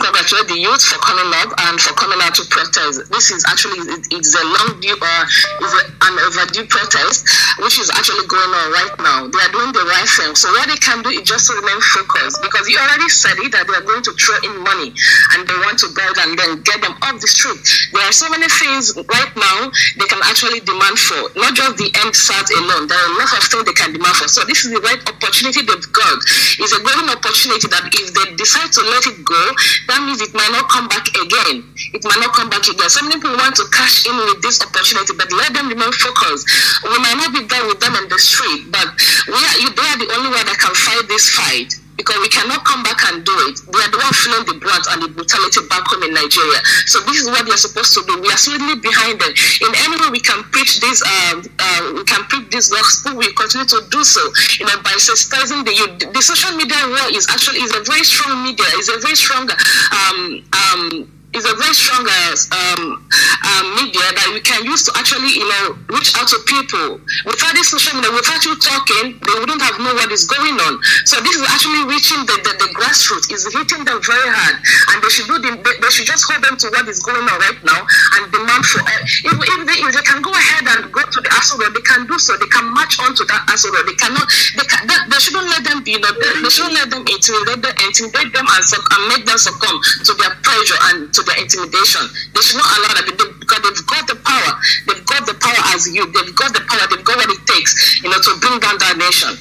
congratulate the youth for coming up and for coming out to protest. This is actually, it's a long due, an overdue protest, which is actually going on right now. They are doing the right thing. So what they can do is just to remain focused, because you already said it, that they are going to throw in money and they want to beg and then get them off the street. There are so many things right now they can actually demand for, not just the end SARS alone. There are a lot of things they can demand for. So this is the right opportunity they've got. It's a golden opportunity that if they decide to let it go, that means it might not come back again. It might not come back again. Some people want to cash in with this opportunity, but let them remain focused. We might not be there with them in the street, but they are the only one that can fight this fight, because we cannot come back and do it. We are the one feeling the brunt and the brutality back home in Nigeria. So this is what we are supposed to do. We are solidly behind them. In any way we can preach this, gospel, we continue to do so. By sensitizing the youth. The social media war is a very strong media. It's a very strong media that we can use to actually, reach out to people. Without this social media, without you talking, they wouldn't have known what is going on. So this is actually reaching the grassroots. It's hitting them very hard, and they should just hold them to what is going on right now and demand for. If they can go ahead and go to the Aso Road, they can do so. They can march on to that Aso Road. They shouldn't let them be. They shouldn't let them intimidate them and make them succumb to their pressure and to their intimidation. They should not allow that, because they've got the power. They've got the power as you. They've got the power. They've got what it takes, to bring down that nation.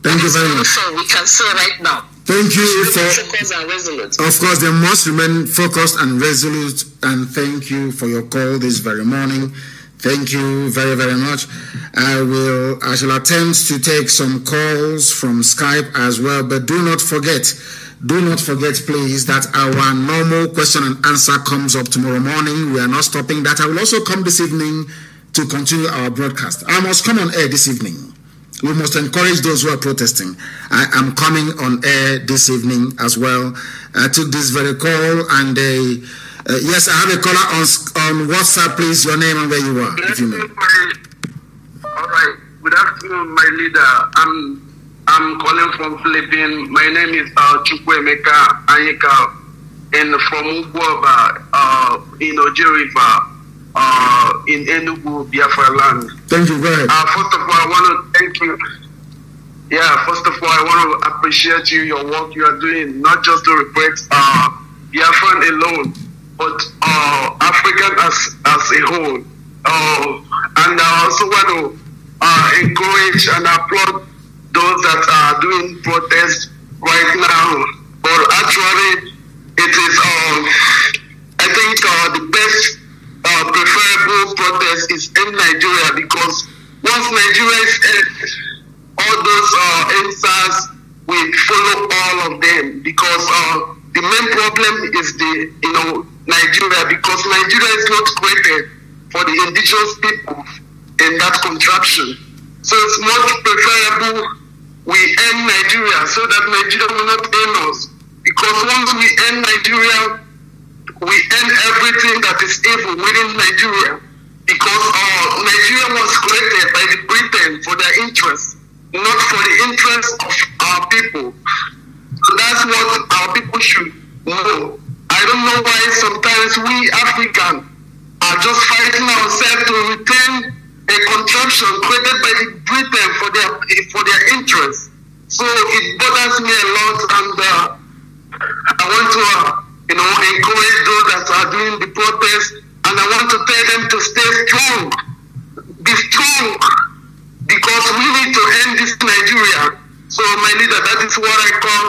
Thank you very much. We can say right now. Thank you for. Focused and resolute. Of course, they must remain focused and resolute. And thank you for your call this very morning. Thank you very, very much. I shall attempt to take some calls from Skype as well, but do not forget, please, that our normal question and answer comes up tomorrow morning. We are not stopping that. I will also come this evening to continue our broadcast. I must come on air this evening. We must encourage those who are protesting. I am coming on air this evening as well. I took this very call, and Yes, I have a caller on WhatsApp, please. Your name and where you are, if you may. All right. Good afternoon, my leader. I'm calling from Philippines. My name is Chukwemeka Anyika, and from Ugwaba, in Ojeriva, in Enugu, Biafra land. Thank you very much. First of all, I want to thank you. Yeah, first of all, I want to appreciate you, your work you are doing, not just to represent Biafran alone, but African as a whole. And I also want to encourage and applaud those that are doing protests right now. But actually, it is, I think, the best preferable protest is in Nigeria, because once Nigeria is all those answers, we follow all of them, because the main problem is Nigeria, because Nigeria is not created for the indigenous people in that contraption. So it's much preferable we end Nigeria so that Nigeria will not end us, because once we end Nigeria, we end everything that is evil within Nigeria, because Nigeria was created by the Britain for their interests, not for the interests of our people. So that's what our people should know. I don't know why sometimes we Africans are just fighting ourselves to retain a contraption created by the Britain for their interests. So it bothers me a lot, and I want to encourage those that are doing the protest, and I want to tell them to stay strong, be strong, because we need to end this Nigeria. So my leader, that is what I call,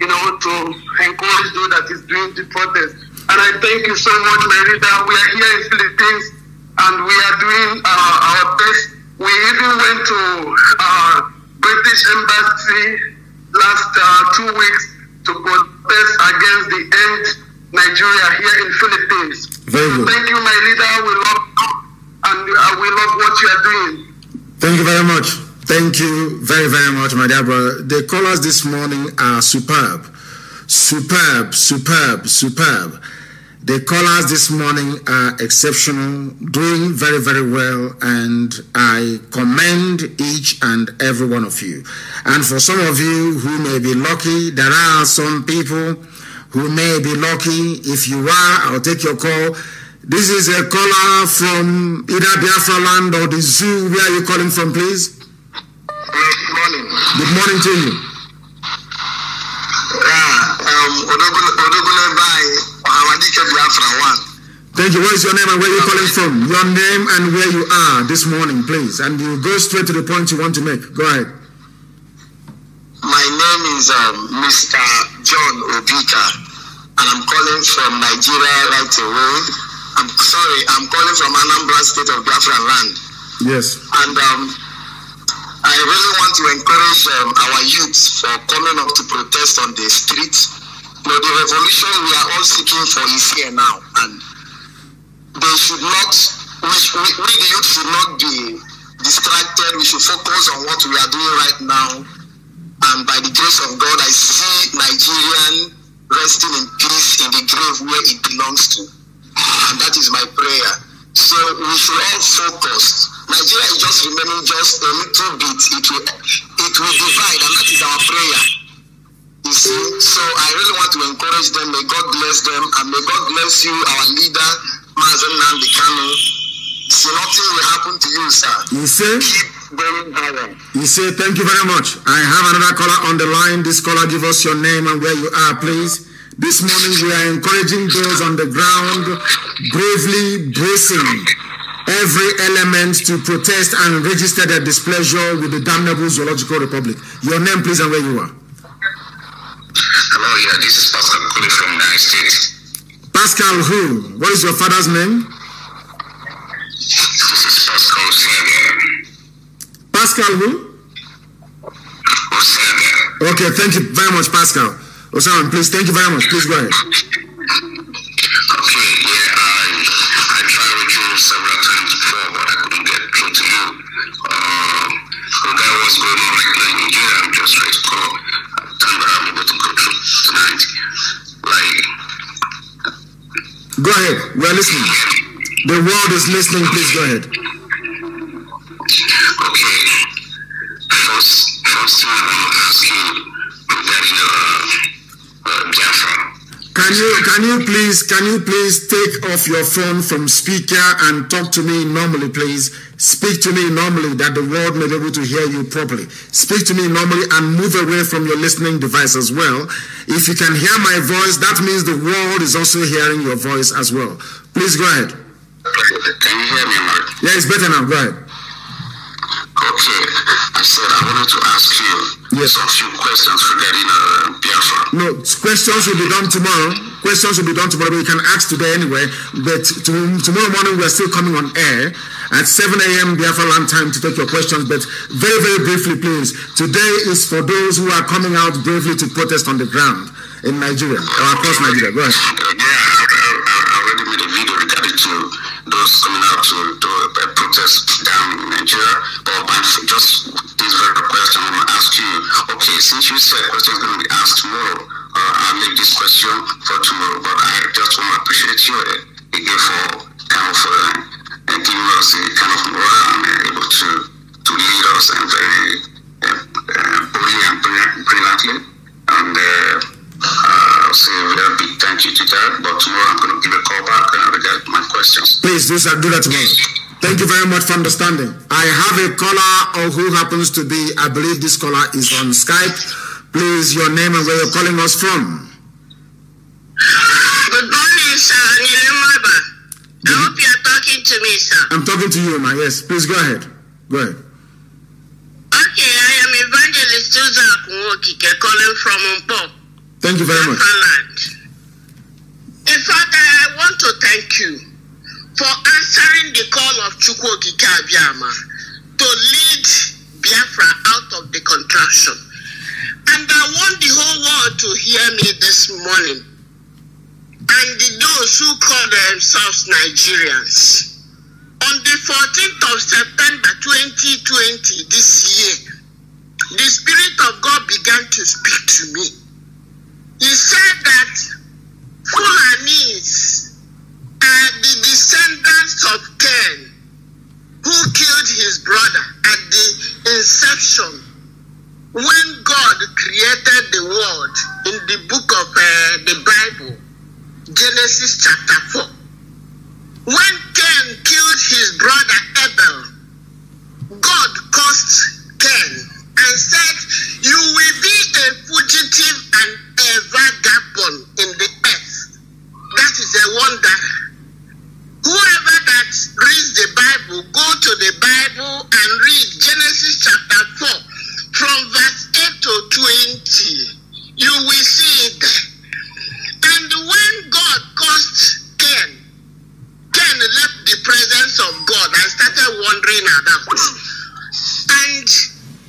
to encourage those that is doing the protest. And I thank you so much, my leader. We are here in Philippines, and we are doing our best. We even went to British Embassy last 2 weeks to protest against the end Nigeria here in Philippines. Very good. Thank you, my leader. We love you, and we love what you are doing. Thank you very much. Thank you very, very much, my dear brother. The callers this morning are superb. Superb, superb, superb. The callers this morning are exceptional, doing very, very well, and I commend each and every one of you. And for some of you who may be lucky, there are some people who may be lucky. If you are, I'll take your call. This is a caller from either Biafra land or the zoo. Where are you calling from, please? Good morning. Good morning to you. Thank you. What is your name and where are you calling from? Your name and where you are this morning, please. And you go straight to the point you want to make. Go ahead. My name is Mr. John Obika, and I'm calling from Nigeria right away. I'm calling from Anambra State of Biafra land. Yes. And I really want to encourage our youths for coming up to protest on the streets. The revolution we are all seeking for is here now, and they should not, we the youth should not be distracted. We should focus on what we are doing right now. And by the grace of God, I see Nigerian resting in peace in the grave where it belongs to. And that is my prayer. So we should all focus. Nigeria is just remaining just a little bit. It will divide, and that is our prayer. You see? So I really want to encourage them. May God bless them, and may God bless you, our leader, Nnamdi Kanu. So nothing will happen to you, sir. You say? Keep going higher. You say, thank you very much. I have another caller on the line. This caller, give us your name and where you are, please. This morning, we are encouraging those on the ground, bravely bracing every element to protest and register their displeasure with the damnable Zoological Republic. Your name, please, and where you are. Hello, yeah, this is Pascal calling from the United States. Pascal who? What is your father's name? This is Pascal Osega. Pascal who? Osega. Okay, thank you very much, Pascal. Osama, please, thank you very much. Please go ahead. Okay, yeah, I tried with you several times before, but I couldn't get through to you. Regarding what's going on right now in Nigeria, I'm just trying to call. Thank God I'm able to go through tonight. Go ahead. We are listening. The world is listening. Please go ahead. Okay. First thing I want to ask you regarding Biafra. Can you please take off your phone from speaker and talk to me normally, please? Speak to me normally that the world may be able to hear you properly. Speak to me normally and move away from your listening device as well. If you can hear my voice, that means the world is also hearing your voice as well. Please go ahead. Can you hear me, Mark? Yeah, it's better now. Go ahead. Okay. I said I wanted to ask you a few questions regarding Biafra. No, questions will be done tomorrow. Questions will be done tomorrow, but you can ask today anyway. But tomorrow morning, we're still coming on air at 7 a.m. Biafra land time to take your questions. But very, very briefly, please. Today is for those who are coming out bravely to protest on the ground in Nigeria or across Nigeria. Go ahead. Yeah, I already made a video regarding to those coming out to protest down in Nigeria. But just this very question, I'm going to ask you. Okay, since you said questions are going to be asked tomorrow, I'll make this question for tomorrow. But I just want to appreciate you again for kind of giving us a kind of morale and able to lead us and very boldly and brilliantly. And I'll say a very big thank you to that. But tomorrow I'm going to give a call back and regard my questions. Please do that tomorrow. Thank you very much for understanding. I have a caller who happens to be, I believe this caller is on Skype. Please, your name and where you're calling us from. Good morning, sir. I hope you're talking to me, sir. I'm talking to you, ma. Yes, please go ahead. Go ahead. Okay, I am Evangelist Joseph Nwokike calling from Mpo. Thank you very much. In fact, I want to thank you for answering the call of Chukwokike Abiyama to lead Biafra out of the contraction. And I want the whole world to hear me this morning. And those who call themselves Nigerians. On the 14th of September 2020, this year, the Spirit of God began to speak to me. He said that Fulanis are the descendants of Cain, who killed his brother at the inception when God created the world in the book of the Bible, Genesis chapter 4. When Cain killed his brother Abel, God cursed Cain and said, "You will be a fugitive and a vagabond in the earth." That is a wonder. Whoever that reads the Bible, go to the Bible and read Genesis chapter 4 from verse 8 to 20. You will see it there. And when God cursed Cain, Cain left the presence of God and started wandering about. And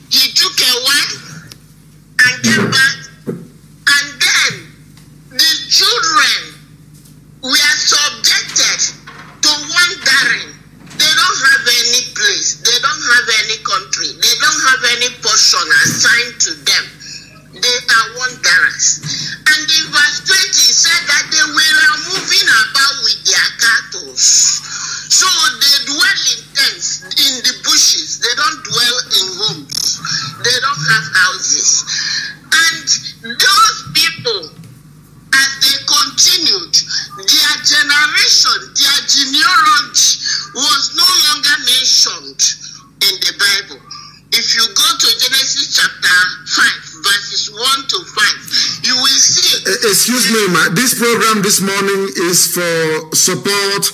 he took a wife and came back. And then the children were subjected to wandering. They don't have any place. They don't have any country. They don't have any portion assigned to them. They are wanderers. And in verse 20 it said that they were moving about with their cattle. So they dwell in tents, in the bushes. They don't dwell in homes. They don't have houses. And those people, as they continued, their generation, their genealogy was no longer mentioned in the Bible. If you go to Genesis chapter 5, verses 1 to 5, you will see. Excuse me, ma. This program this morning is for support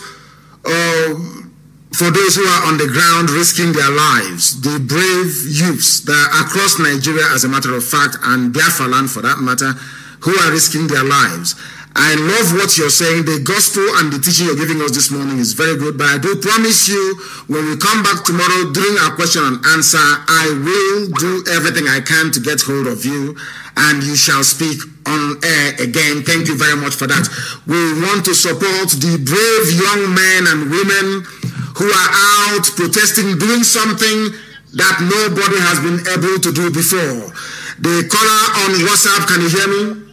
for those who are on the ground risking their lives, the brave youths that are across Nigeria, as a matter of fact, and Biafra land for that matter, who are risking their lives. I love what you're saying. The gospel and the teaching you're giving us this morning is very good. But I do promise you, when we come back tomorrow during our question and answer, I will do everything I can to get hold of you, and you shall speak on air again. Thank you very much for that. We want to support the brave young men and women who are out protesting, doing something that nobody has been able to do before. The caller on WhatsApp, can you hear me?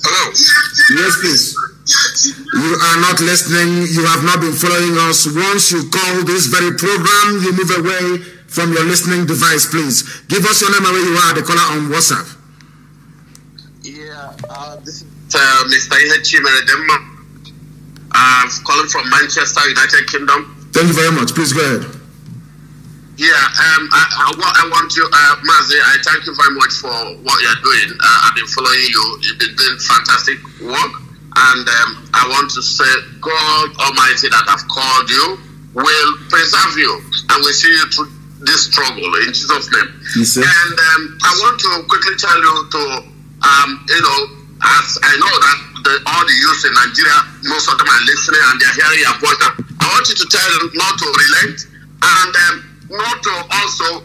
Hello. Yes, please. You are not listening. You have not been following us. Once you call this very program, you move away from your listening device, please. Give us your name and where you are, the caller on WhatsApp. Yeah, this is Mr. Ihechi Meredema. I'm calling from Manchester, United Kingdom. Thank you very much. Please go ahead. Yeah, I want you, Mazi, I thank you very much for what you're doing. I've been following you. You've been doing fantastic work. And I want to say, God Almighty that have called you will preserve you and will see you through this struggle in Jesus' name. Yes, and I want to quickly tell you to, as I know that all the youth in Nigeria, most of them are listening and they're hearing your voice. I want you to tell them not to relent and not to also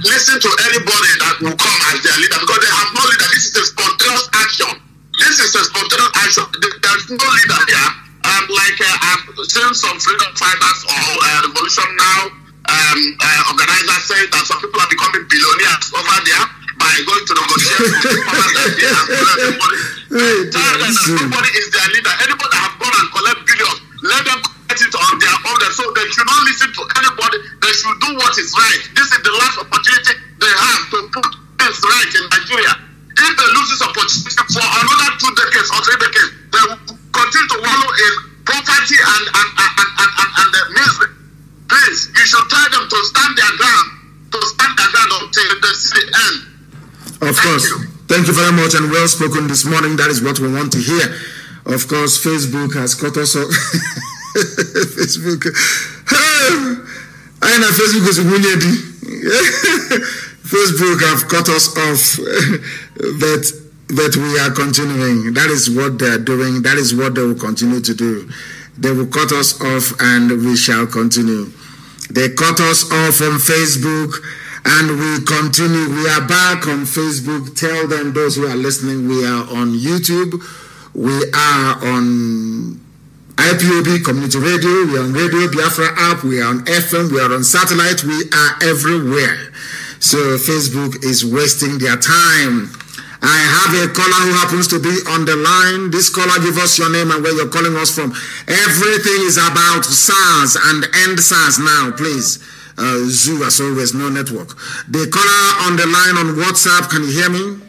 listen to anybody that will come as their leader, because they have no leader. This is a spontaneous action. This is a spontaneous action. There's no leader here. Like I've seen some freedom fighters or Revolution Now organizers say that some people are becoming billionaires over there by going to negotiate with nobody is their leader. Anybody that have gone and collect billions, let them collect it on their own. So they should not listen to anybody. They should do what is right. This is the last opportunity they have to put things right in Nigeria. If they lose this opportunity for another 2 decades or 3 decades, they will continue to wallow in poverty and misery. Please, you should tell them to stand their ground, until they see the end. Of course. Thank you very much and well spoken this morning. That is what we want to hear. Of course, Facebook has cut us off. Facebook. I know Facebook is Facebook have cut us off, but we are continuing. That is what they are doing. That is what they will continue to do. They will cut us off and we shall continue. They cut us off on Facebook and we continue. We are back on Facebook. Tell them, those who are listening, we are on YouTube. We are on IPOB Community Radio. We are on Radio Biafra app. We are on FM. We are on satellite. We are everywhere. So Facebook is wasting their time. I have a caller who happens to be on the line. This caller, give us your name and where you're calling us from. Everything is about SARS and end SARS now, please. Zoo, as always, no network. The caller on the line on WhatsApp, can you hear me?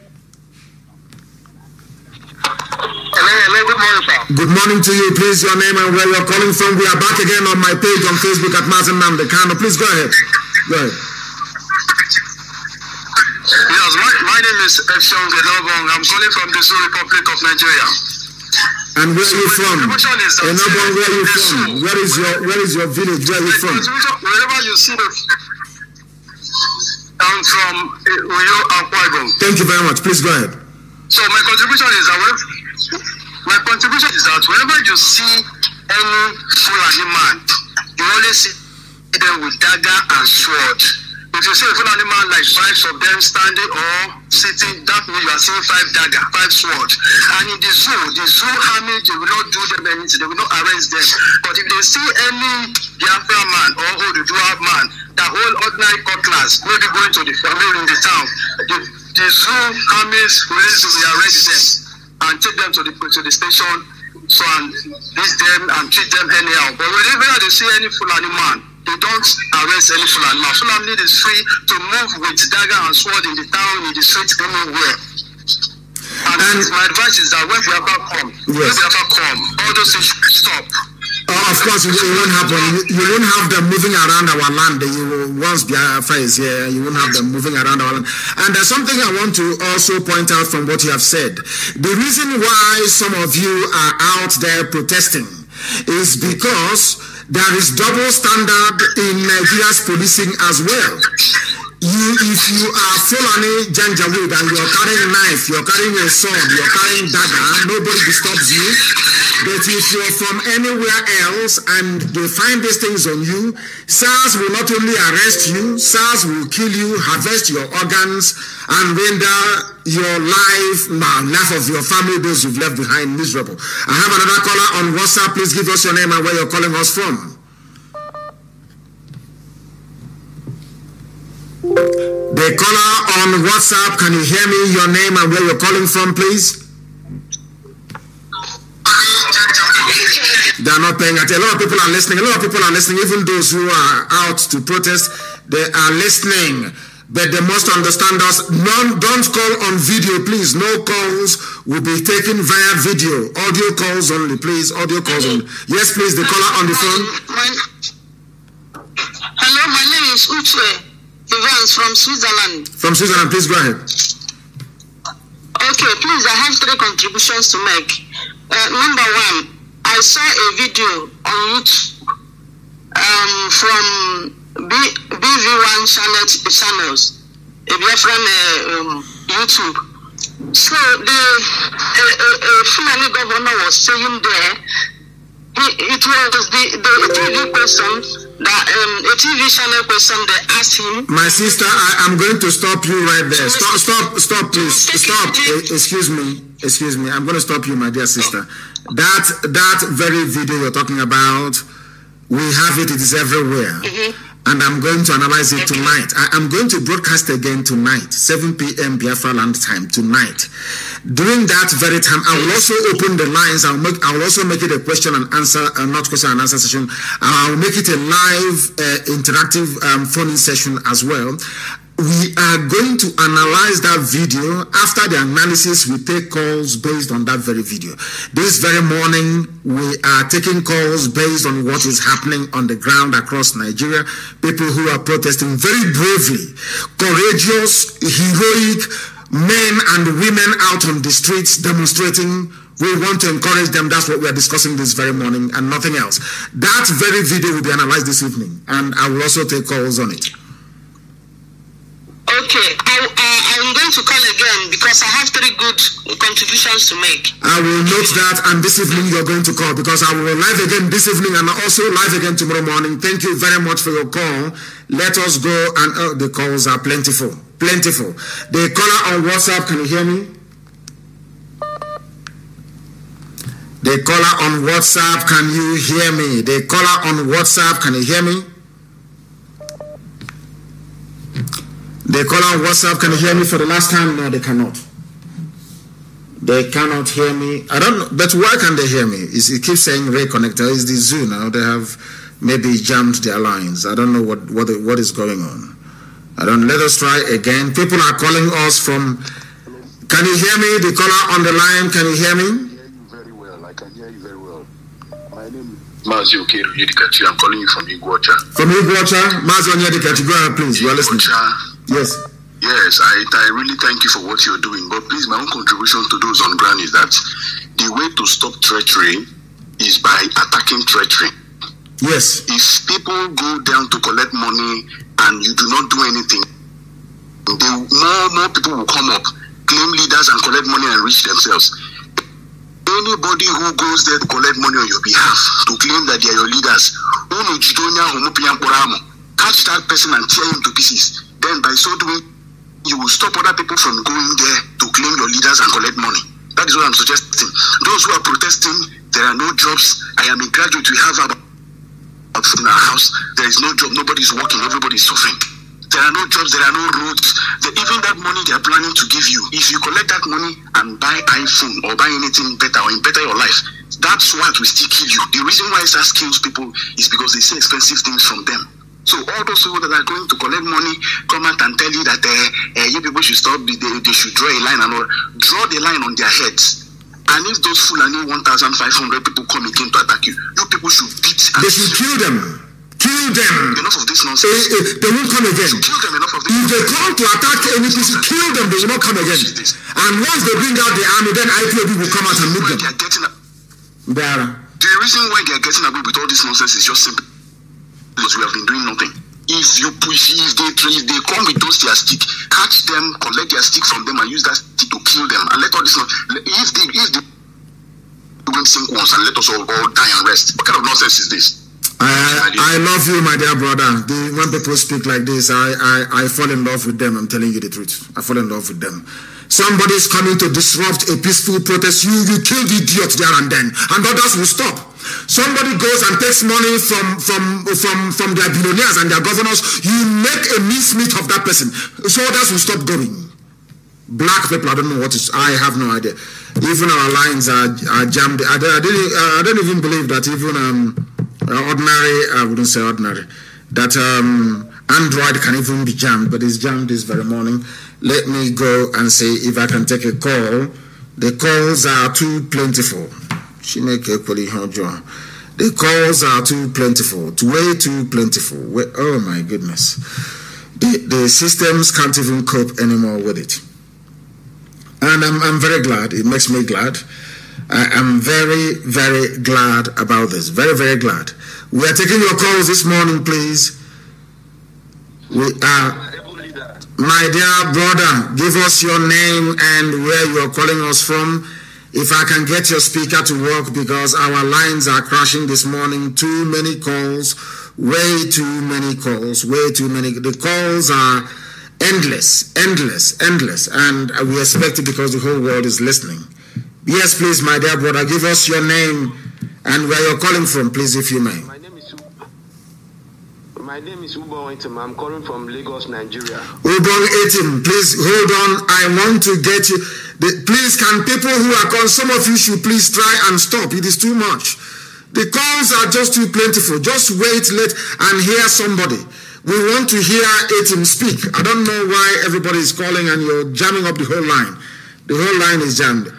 Hello, good morning, sir. Good morning to you. Please, your name and where you're calling from. We are back again on my page on Facebook at Nnamdi Kanu. Please go ahead. Go ahead. Yes, my name is Efshong Enobong. I'm calling from the Zoo Republic of Nigeria. And where are you from? Enobong, where are you from? Where is your village? Where are you from? Wherever you see the... I'm from Uyo Akwa Ibom. Thank you very much. Please go ahead. So my contribution is that whenever you see any Fulani man, you always see them with dagger and sword. If you see a Fulani man like 5 of them standing or sitting, that means you are seeing 5 dagger, 5 sword. And in the zoo army, they will not do them anything, they will not arrest them. But if they see any Biafra man or Oduduwa man that hold ordinary cutlass, maybe going to the family in the town, the zoo armies will arrest them and take them to the station, so and beat them and treat them anyhow. But whenever they see any Fulani man, they don't arrest any Fulani man. Fulani is free to move with dagger and sword in the town, in the street, anywhere. And my advice is that when Biafra come, all those things should stop. Of course, it won't happen. You won't have them moving around our land. Once Biafra is here, you won't have them moving around our land. And there's something I want to also point out from what you have said. The reason why some of you are out there protesting is because there is double standard in Nigeria's policing as well. If you are Fulani Janjaweed and you're carrying a knife, you're carrying a sword, you're carrying dagger, nobody disturbs you. But if you're from anywhere else and they find these things on you, SARS will not only arrest you, SARS will kill you, harvest your organs, and render your life of your family, those you've left behind, miserable. I have another caller on WhatsApp. Please give us your name and where you're calling us from. The caller on WhatsApp, can you hear me? Your name and where you're calling from, please? They are not paying attention. A lot of people are listening. Even those who are out to protest, they are listening. But they must understand us. Don't call on video, please. No calls will be taken via video. Audio calls only, please. Audio calls only. Yes, please. The caller on the phone. Hello, my name is Uche Evans from Switzerland. From Switzerland, please go ahead. Okay, please. I have 3 contributions to make. Number 1, I saw a video on YouTube from BV1 channels, a Biafran YouTube. So the Fulani governor was saying there, it was the TV question, a TV channel question they asked him. My sister, I'm going to stop you right there. Stop, please. Stop. Excuse me. I'm going to stop you, my dear sister. That very video you're talking about, we have it. It is everywhere. And I'm going to analyze it tonight. I'm going to broadcast again tonight, 7 p.m. Biafra land time tonight. During that very time, I will also open the lines. I will also make it a question and answer, not question and answer session. I'll make it a live, interactive phone-in session as well. We are going to analyze that video. After the analysis, we take calls based on that very video. This very morning, we are taking calls based on what is happening on the ground across Nigeria. People who are protesting very bravely, courageous, heroic men and women out on the streets demonstrating. We want to encourage them. That's what we are discussing this very morning and nothing else. That very video will be analyzed this evening, and I will also take calls on it. Okay, I'm going to call again because I have 3 good contributions to make. I will note that, and this evening you're going to call because I will live again this evening and also live again tomorrow morning. Thank you very much for your call. Let us go, and the calls are plentiful. The caller on WhatsApp, can you hear me? The caller on WhatsApp, can you hear me? The caller on WhatsApp, can you hear me? The caller on WhatsApp, can you hear me for the last time? No, they cannot. They cannot hear me. I don't know, but why can't they hear me? It keeps saying reconnector. Is the Zoom now? They have maybe jammed their lines. I don't know what is going on. Let us try again. People are calling us from. Can you hear me? The caller on the line, can you hear me? I can hear you very well. I can hear you very well. My name is Mazi Okeru Yedikachi. I'm calling you from Iguacha. From Iguacha? Mazi Yedikachi, go ahead, please. You are listening. Yes. Yes, I really thank you for what you're doing. But please, my own contribution to those on ground is that the way to stop treachery is by attacking treachery. Yes. If people go down to collect money and you do not do anything, more people will come up, claim leaders and collect money and reach themselves. Anybody who goes there to collect money on your behalf, to claim that they are your leaders, catch that person and tear him to pieces. Then by so doing, you will stop other people from going there to claim your leaders and collect money. That is what I'm suggesting. Those who are protesting, there are no jobs. I am a graduate. We have about in our house. There is no job. Nobody is working. Everybody is suffering. There are no jobs. There are no roads. Even that money they are planning to give you, if you collect that money and buy iPhone or buy anything better or better your life, that's what will still kill you. The reason why that kills people is because they say expensive things from them. So all those people that are going to collect money come out and tell you that you people should stop, they should draw a line and all. Draw the line on their heads. And if those Fulani 1,500 people come again to attack you, you people should beat and they should kill them. Kill them. Enough of this nonsense. They won't come again. Kill them, enough of this. If they come to attack any person, kill them, they will not come again. And once they bring out the army, then IPOB will come out and meet them. The reason why they are getting away with all this nonsense is just simple. Because we have been doing nothing. If they come with those their stick, catch them, collect their stick from them, and use that stick to kill them, and let all this. If they won't sink once, and let us all die and rest. What kind of nonsense is this? I love you, my dear brother. When people speak like this, I fall in love with them. I'm telling you the truth. I fall in love with them. Somebody is coming to disrupt a peaceful protest. You kill the idiot there and then, and others will stop. Somebody goes and takes money from their billionaires and their governors. You make a mincemeat of that person, so others will stop going. Black people, I don't know what is. I have no idea. Even our lines are jammed. I don't even believe that even ordinary, I wouldn't say ordinary, that Android can even be jammed, but it's jammed this very morning. Let me go and see if I can take a call. The calls are too plentiful. The calls are too plentiful, way too plentiful. Oh my goodness. The systems can't even cope anymore with it. And I'm very glad. It makes me glad. I am very, very glad about this. Very, very glad. We are taking your calls this morning, please. We are... My dear brother, give us your name and where you are calling us from. If I can get your speaker to work, because our lines are crashing this morning. Too many calls, way too many calls, way too many. The calls are endless, and we expect it because the whole world is listening. Yes, please, my dear brother, give us your name and where you're calling from, please, if you may. My name is Ubon Etim. I'm calling from Lagos, Nigeria. Ubon Etim, please hold on. I want to get you. Please, can people who are calling, some of you should please try and stop. It is too much. The calls are just too plentiful. Just wait, and hear somebody. We want to hear Etim speak. I don't know why everybody is calling and you're jamming up the whole line. The whole line is jammed.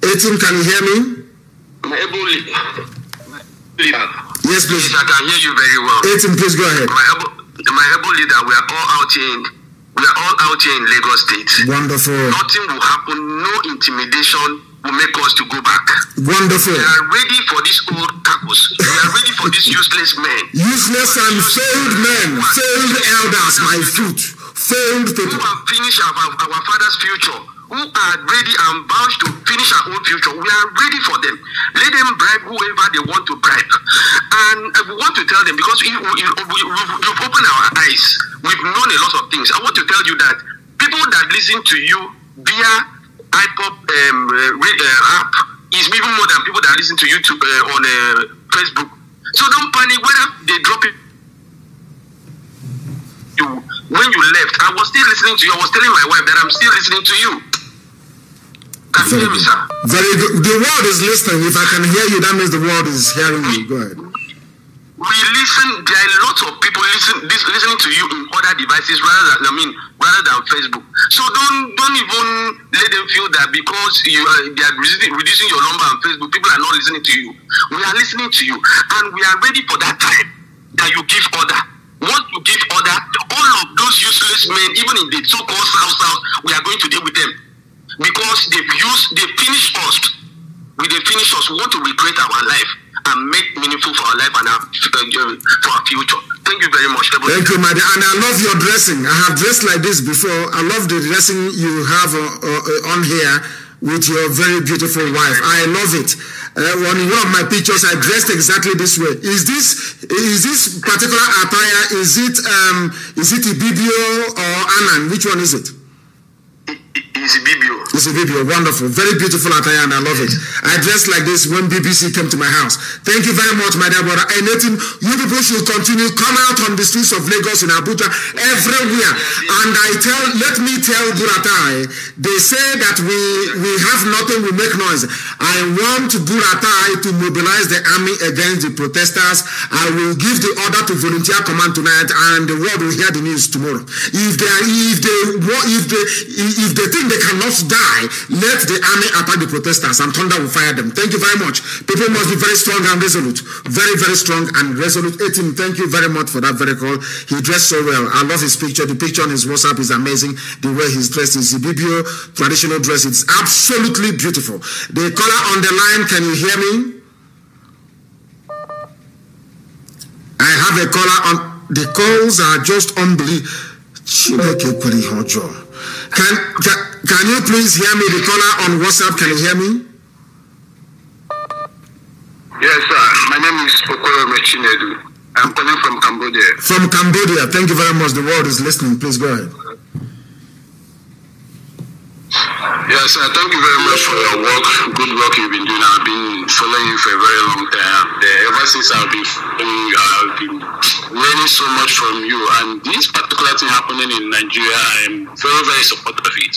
Etim, can you hear me? Yes, please. I can hear you very well. Etim, please go ahead. My able leader, we are all out here in Lagos State. Wonderful. Nothing will happen. No intimidation will make us to go back. Wonderful. We are ready for this old caucus. We are ready for these useless men. Useless and failed men, failed elders, my foot, failed people. Who have finished our father's future, who are ready and bound to finish our own future. We are ready for them. Let them bribe whoever they want to bribe. And we want to tell them, because you've opened our eyes. We've known a lot of things. I want to tell you that people that listen to you via iPop app is even more than people that listen to you on Facebook. So don't panic whether they drop it. When you left, I was still listening to you. I was telling my wife that I'm still listening to you. Can you hear me, sir? Very good. The world is listening. If I can hear you, that means the world is hearing you. Go ahead. We listen. There are lots of people listening to you in other devices rather than Facebook. So don't even let them feel that because they are reducing your number on Facebook, people are not listening to you. We are listening to you, and we are ready for that time that you give order. Once you give order, all of those useless men, even in the so-called South, we are going to deal with them because they finish us. We want to recreate our life and make meaningful for our life and for our future. Thank you very much. Thank you, my dear. And I love your dressing. I have dressed like this before. I love the dressing you have on here with your very beautiful wife. I love it. On one of my pictures, I dressed exactly this way. Is this particular attire? Is it Ibibio or Anan? Which one is it? It's Ibibio. It's Ibibio. Wonderful. Very beautiful attire, and I love it. I dressed like this when BBC came to my house. Thank you very much, my dear brother. And you people should continue. Come out on the streets of Lagos and Abuja, everywhere. And let me tell Buratai, they say that we have nothing, we make noise. I want Buratai to mobilize the army against the protesters. I will give the order to volunteer command tonight, and the world will hear the news tomorrow. If they think they cannot die, let the army attack the protesters and thunder will fire them. Thank you very much. People must be very strong and resolute. Very, very strong and resolute. Etim, thank you very much for that very call. He dressed so well. I love his picture. The picture on his WhatsApp is amazing. The way he's dressed is Ibibio traditional dress. It's absolutely beautiful. The caller on the line, can you hear me? I have a caller on. The calls are just unbelievable. Can you please hear me? The caller on WhatsApp, can you hear me? Yes, sir. My name is Okoro Mechinedu. I'm calling from Cambodia. From Cambodia. Thank you very much. The world is listening. Please go ahead. Yes, sir. Thank you very much for your work. Good work you've been doing. I've been following you for a very long time. Ever since I've been learning so much from you. And this particular thing happening in Nigeria, I'm very, very supportive of it.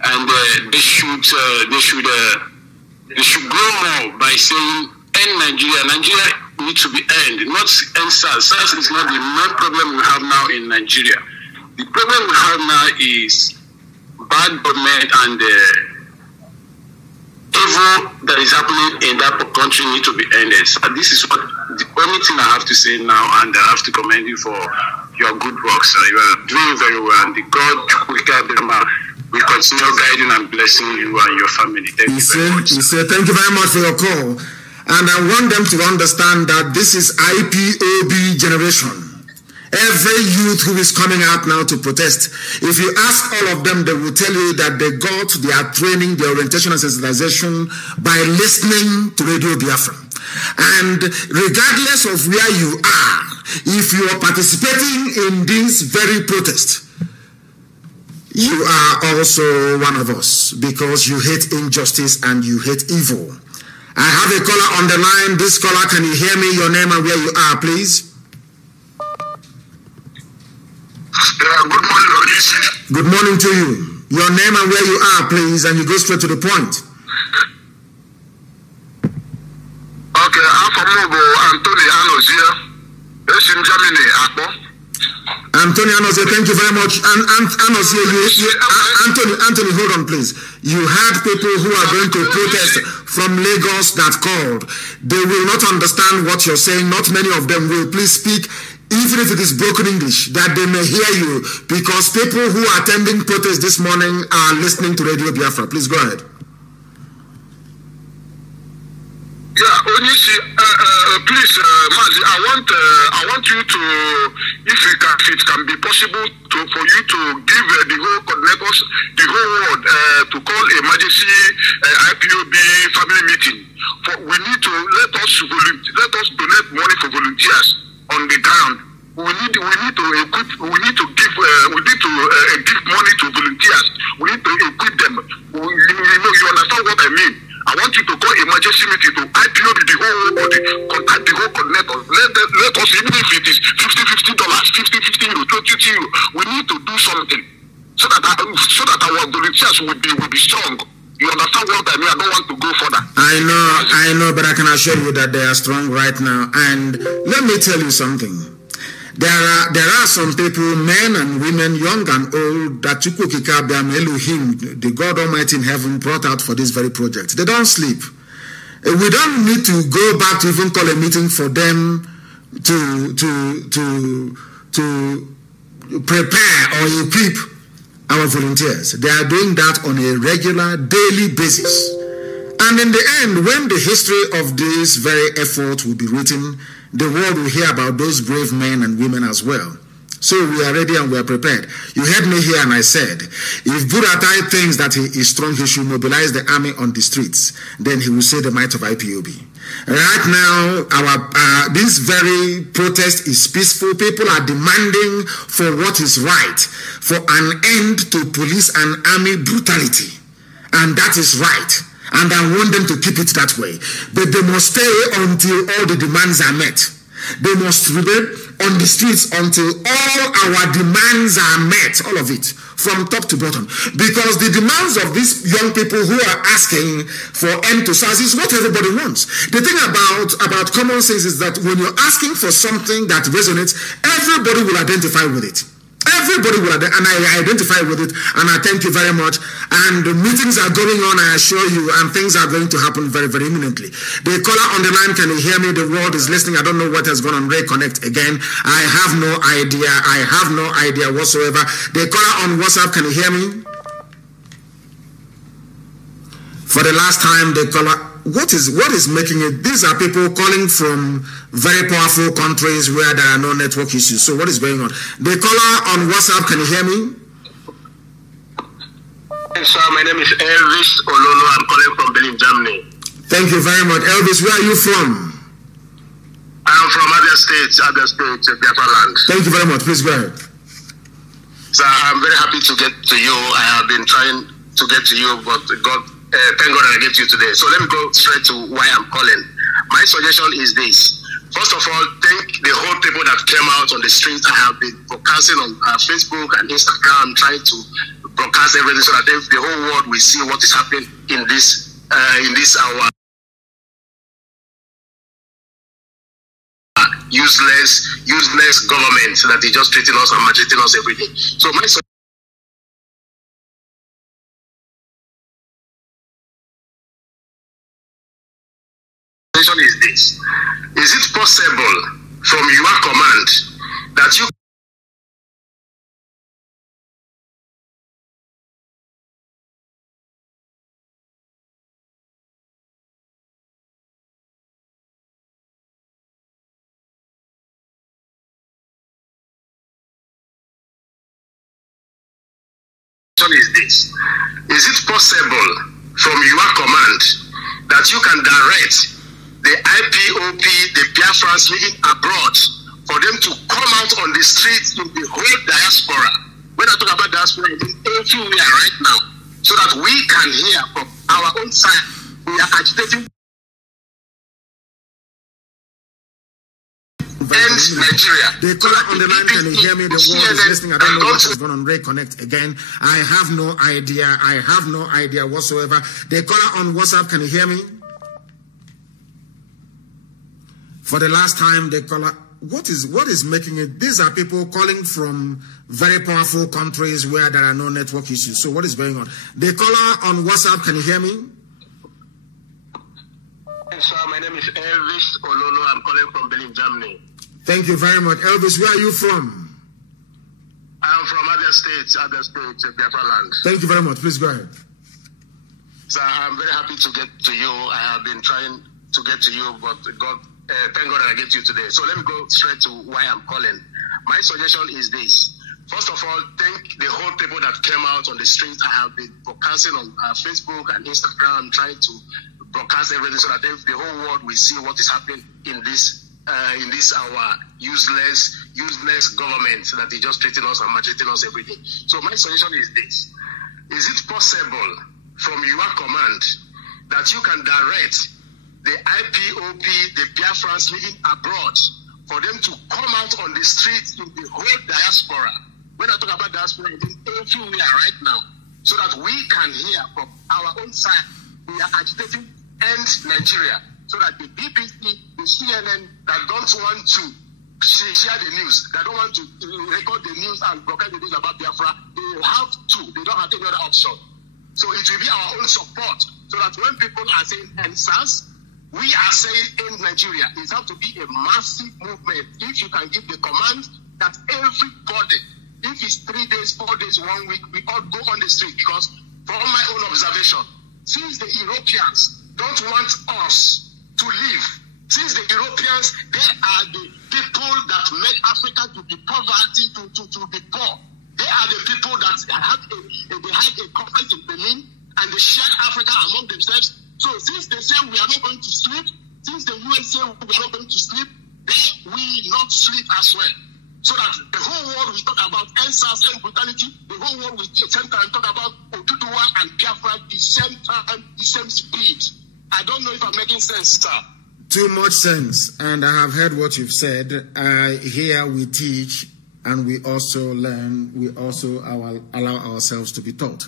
And they should they should grow more by saying, end Nigeria. Nigeria needs to be end, not end SARS. SARS is not the main problem we have now in Nigeria. The problem we have now is bad government and evil that is happening in that country need to be ended. So this is what the only thing I have to say now, and I have to commend you for your good work, sir. You are doing very well, and the God will continue guiding and blessing you and your family. Thank you very much. Thank you very much for your call. And I want them to understand that this is IPOB generation. Every youth who is coming out now to protest, if you ask all of them, they will tell you that they got their training, their orientation and sensitization by listening to Radio Biafra. And regardless of where you are, if you are participating in this very protest, you are also one of us, because you hate injustice and you hate evil. I have a caller on the line. This caller, can you hear me? Your name and where you are, please. Good morning, Odisi. Good morning to you. Your name and where you are, please, and you go straight to the point. Okay, I'm from Mobo, Anthony Anos here. It's in Germany, Akpo. Anthony Anos, thank you very much. And Anos, Anthony, hold on, please. You had people who are going to protest from Lagos that called. They will not understand what you're saying. Not many of them will. Please speak, even if it is broken English, that they may hear you, because people who are attending protest this morning are listening to Radio Biafra. Please go ahead. Yeah, Onishi, please, Mazi, I want you to, if it can be possible for you to give the whole coordinators, the whole world, to call emergency IPOB family meeting. We need to let us donate money for volunteers on the ground. We need to give money to volunteers. We need to equip them. You understand what I mean? I want you to call emergency meeting to IPO the whole body, contact the whole coordinator. Let us, even if it is $50, €50, €20, we need to do something so that our volunteers will be strong. You understand what I mean? I don't want to go further. I know, but I can assure you that they are strong right now. And let me tell you something. There are some people, men and women, young and old, that Elohim, the God Almighty in heaven, brought out for this very project. They don't sleep. We don't need to go back to even call a meeting for them to prepare or equip our volunteers. They are doing that on a regular, daily basis. And in the end, when the history of this very effort will be written, the world will hear about those brave men and women as well. So we are ready and we are prepared. You heard me here and I said, if Buratai thinks that he is strong, he should mobilize the army on the streets. Then he will say the might of IPOB. Right now, this very protest is peaceful. People are demanding for what is right, for an end to police and army brutality. And that is right. And I want them to keep it that way. But they must stay until all the demands are met. They must remain on the streets until all our demands are met. All of it, from top to bottom. Because the demands of these young people who are asking for end to SARS is what everybody wants. The thing about common sense is that when you're asking for something that resonates, everybody will identify with it. Everybody will, and I identify with it, and I thank you very much. And the meetings are going on, I assure you, and things are going to happen very, very imminently. The caller on the line, can you hear me? The world is listening. I don't know what has gone on. Reconnect again. I have no idea. I have no idea whatsoever. The caller on WhatsApp, can you hear me? For the last time, the caller. What is making it? These are people calling from very powerful countries where there are no network issues. So what is going on? The caller on WhatsApp, can you hear me? Yes, sir. My name is Elvis Ololo. I'm calling from Berlin, Germany. Thank you very much. Elvis, where are you from? I'm from Abia State, Biafra land. Thank you very much. Please go ahead. Sir, I'm very happy to get to you. I have been trying to get to you, but thank God I get you today. So let me go straight to why I'm calling. My suggestion is this. First of all, thank the whole people that came out on the streets. I have been broadcasting on Facebook and Instagram, trying to broadcast everything so that the whole world will see what is happening in this our useless government that is just treating us and maltreating us every day. So my suggestion is this: is it possible from your command that you is it possible from your command that you can direct the IPOB, the Biafrans living abroad, for them to come out on the streets in the whole diaspora? When I talk about diaspora, it is everywhere right now, so that we can hear from our own side. We are agitating Nigeria. The caller on the line, can you hear me? The world is listening. I don't know what has gone on. Reconnect again. I have no idea. I have no idea whatsoever. The caller on WhatsApp, can you hear me? For the last time, the caller, what is making it? These are people calling from very powerful countries where there are no network issues. So what is going on? The caller on WhatsApp, can you hear me? Sir, my name is Elvis Ololo. I'm calling from Berlin, Germany. Thank you very much. Elvis, where are you from? I'm from Abia State, Biafra land. Thank you very much. Please go ahead. Sir, I'm very happy to get to you. I have been trying to get to you, but thank God I get you today. So let me go straight to why I'm calling. My suggestion is this. First of all, thank the whole people that came out on the streets. I have been broadcasting on Facebook and Instagram, trying to broadcast everything so that the whole world will see what is happening in this our useless government that is just treating us and maltreating us every day. So my suggestion is this: is it possible from your command that you can direct the IPOB, the Biafrans living abroad, for them to come out on the streets in the whole diaspora? When I talk about diaspora, it is everywhere right now, so that we can hear from our own side. We are agitating end Nigeria, so that the BBC, the CNN that don't want to share the news, that don't want to record the news and broadcast the news about Biafra, they have to. They don't have any other option. So it will be our own support, so that when people are saying end SARS, we are saying in Nigeria. It has to be a massive movement. If you can give the command that everybody, if it's 3 days, 4 days, 1 week, we all go on the street. Because from my own observation, since the Europeans don't want us to live, since the Europeans, they are the people that made Africa to be poverty, to be poor. They are the people that had a conference in Berlin, and they shared Africa among themselves. So since they say we are not going to sleep, since the UN say we are not going to sleep, they will not sleep as well. So that the whole world will talk about SARS and brutality, the whole world will at the same time talk about Oduduwa and Biafra at the same time, the same speed. I don't know if I'm making sense, sir. Too much sense, and I have heard what you've said. Here we teach, and we also learn. We also allow ourselves to be taught.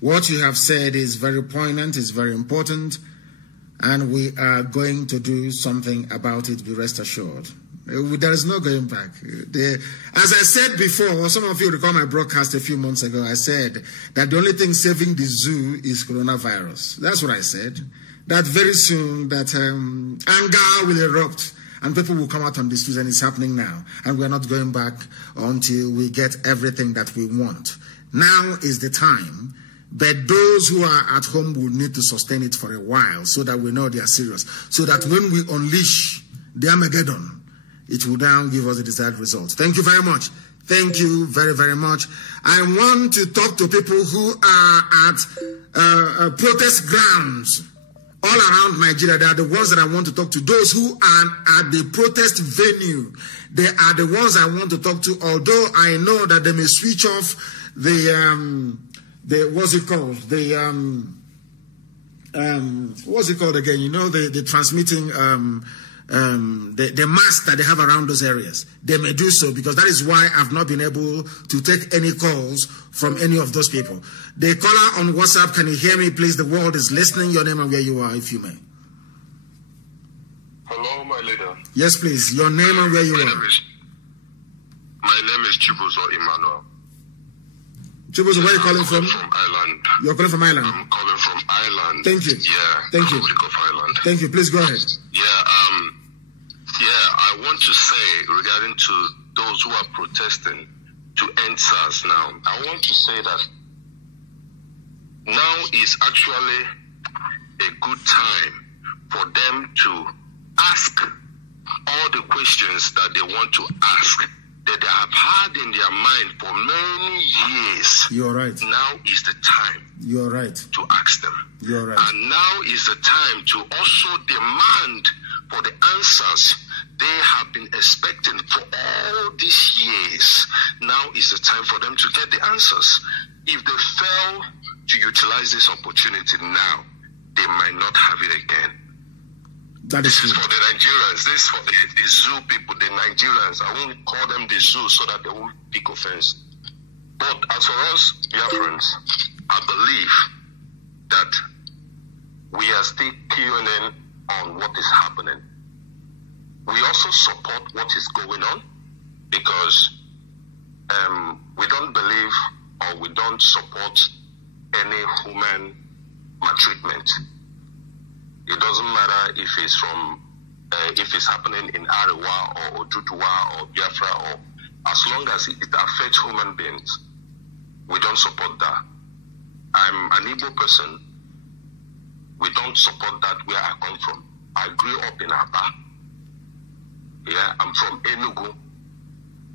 What you have said is very poignant, is very important, and we are going to do something about it, be rest assured. There is no going back. As I said before, some of you recall my broadcast a few months ago, I said that the only thing saving the zoo is coronavirus. That's what I said. That very soon that anger will erupt and people will come out on the streets, and it's happening now. And we're not going back until we get everything that we want. Now is the time. But those who are at home will need to sustain it for a while so that we know they are serious. So that when we unleash the Armageddon, it will now give us the desired result. Thank you very much. Thank you very, very much. I want to talk to people who are at protest grounds all around Nigeria. They are the ones that I want to talk to. Those who are at the protest venue, they are the ones I want to talk to. Although I know that they may switch off the what's it called? What's it called again? You know, the transmitting the mask that they have around those areas. They may do so, because that is why I've not been able to take any calls from any of those people. The caller on WhatsApp, can you hear me, please? The world is listening. Your name and where you are, if you may. Hello, my leader. Yes, please. Your name and where you are. My name is Chibuzo Emmanuel. Chibuzo, where are you calling from? From Ireland. You're calling from Ireland? I'm calling from Ireland. Thank you. Yeah. Thank you. Republic of Ireland. Thank you. Please go ahead. I want to say regarding to those who are protesting to end SARS now, I want to say that now is actually a good time for them to ask all the questions that they want to ask, that they have had in their mind for many years. You're right. Now is the time. You're right. To ask them. You're right. And now is the time to also demand for the answers they have been expecting for all these years. Now is the time for them to get the answers. If they fail to utilize this opportunity now, they might not have it again. This is for the Nigerians. This is for the zoo people, the Nigerians. I won't call them the zoo so that they won't take offense. But as for us, Biafrans, I believe that we are still keying in on what is happening. We also support what is going on because we don't believe or we don't support any human maltreatment. It doesn't matter if it's if it's happening in Arewa or Oduduwa or Biafra, or as long as it affects human beings, we don't support that. I'm an Igbo person. We don't support that where I come from. I grew up in Aba. Yeah, I'm from Enugu.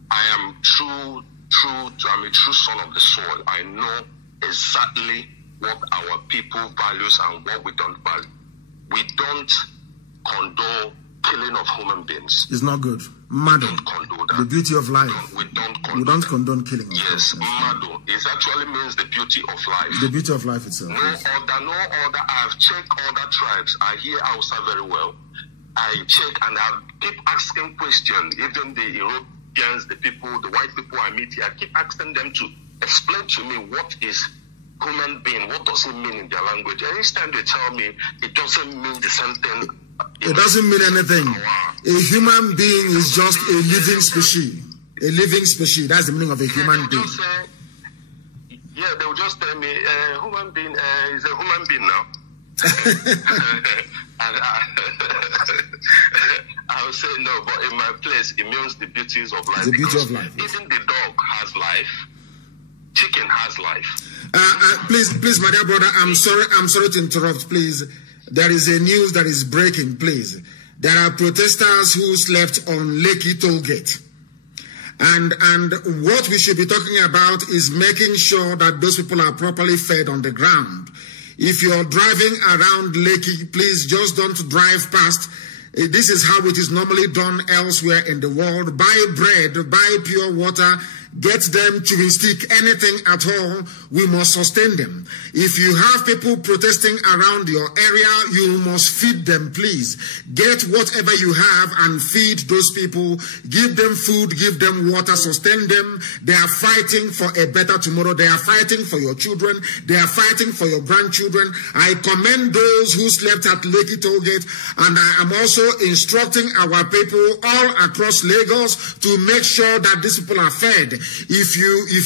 I am I'm a true son of the soil. I know exactly what our people values and what we don't value. We don't condone killing of human beings. It's not good. Mado. We don't condone that. The beauty of life. We don't condone killing. Yes, Mado. It actually means the beauty of life. The beauty of life itself. No other. I've checked other tribes. I hear Hausa very well. I check and I keep asking questions. Even the Europeans, the people, the white people I meet here, I keep asking them to explain to me what is human being, what does it mean in their language. And each time they tell me, it doesn't mean the same thing. It doesn't mean anything. A human being is just a living species. A living species. That's the meaning of a human being. They will just tell me, human being is a human being now. And I would say no, but in my place, it means the beauties of life. The beauty of life. Even the dog has life. Chicken has life. Please, my dear brother, I'm sorry to interrupt, please. There is a news that is breaking, please. There are protesters who slept on Lekki toll gate. And what we should be talking about is making sure that those people are properly fed on the ground. If you're driving around Lekki, please just don't drive past. This is how it is normally done elsewhere in the world. Buy bread, buy pure water, get them chewing stick, anything at all, we must sustain them. If you have people protesting around your area, you must feed them, please. Get whatever you have and feed those people. Give them food, give them water, sustain them. They are fighting for a better tomorrow. They are fighting for your children. They are fighting for your grandchildren. I commend those who slept at Lekki Tollgate, and I am also instructing our people all across Lagos to make sure that these people are fed. If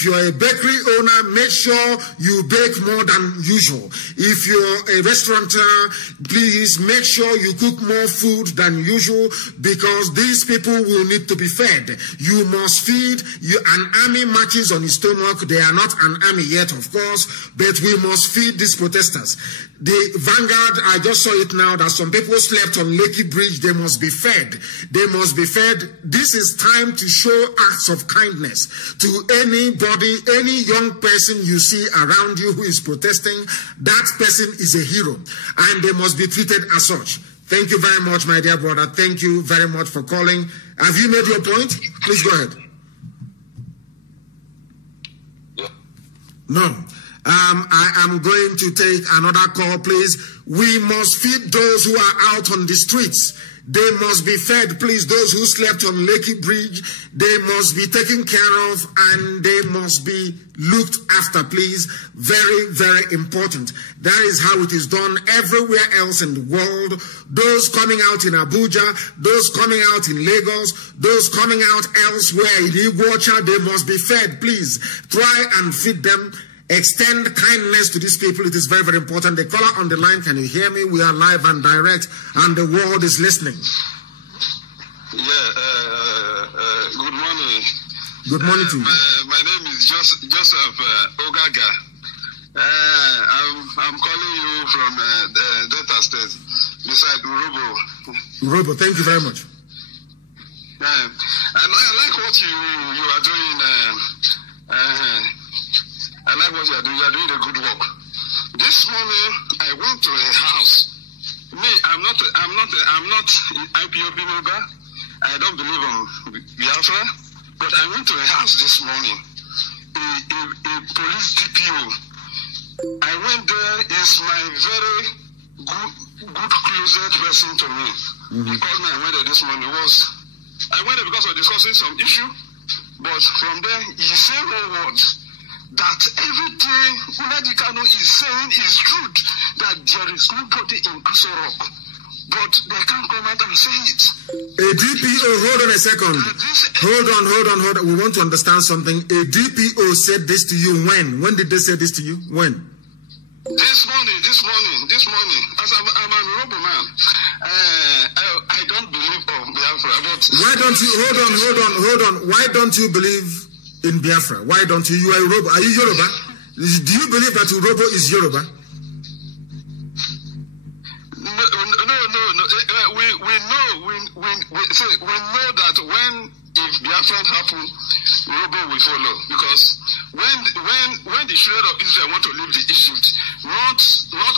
you're a bakery owner, make sure you bake more than usual. If you're a restaurateur, please make sure you cook more food than usual, because these people will need to be fed. You must feed. An army marches on its stomach. They are not an army yet, of course, but we must feed these protesters. The Vanguard, I just saw it now, that some people slept on Lekki Bridge. They must be fed. They must be fed. This is time to show acts of kindness to anybody, any young person you see around you who is protesting. That person is a hero, and they must be treated as such. Thank you very much, my dear brother. Thank you very much for calling. Have you made your point? Please go ahead. Yeah. No. I am going to take another call, please. We must feed those who are out on the streets. They must be fed, please. Those who slept on Lekki Bridge, they must be taken care of and they must be looked after, please. Very, very important. That is how it is done everywhere else in the world. Those coming out in Abuja, those coming out in Lagos, those coming out elsewhere in Iguacha, they must be fed, please. Try and feed them. Extend kindness to these people. It is very, very important. The caller on the line, can you hear me? We are live and direct, and the world is listening. Yeah, good morning. Good morning to you. My name is Joseph Ogaga. I'm calling you from Delta State, beside Urobo. Urobo, thank you very much. I like what you are doing. I like what you are doing. You are doing a good work. This morning, I went to a house. Me, I'm not IPOB member. I don't believe in Biafra. But I went to a house this morning. A police DPO. I went there. It's my very good closet person to me. He called me. I went there this morning. I went there because of discussing some issue. But from there, he said one word. That everything Nnamdi Kanu is saying is true, that there is nobody in Aso Rock, but they can't come out and say it. A DPO, hold on a second. Hold on. We want to understand something. A DPO said this to you when? When did they say this to you? When? This morning. As I'm an Urobo man, I don't believe in Biafra. But why don't you, hold on. Why don't you believe in Biafra? Why don't you? You are Yoruba. Are you Yoruba? Do you believe that Urobo is Yoruba? We know that if Biafra happen, Urobo will follow, because when the children of Israel want to leave the Egypt, not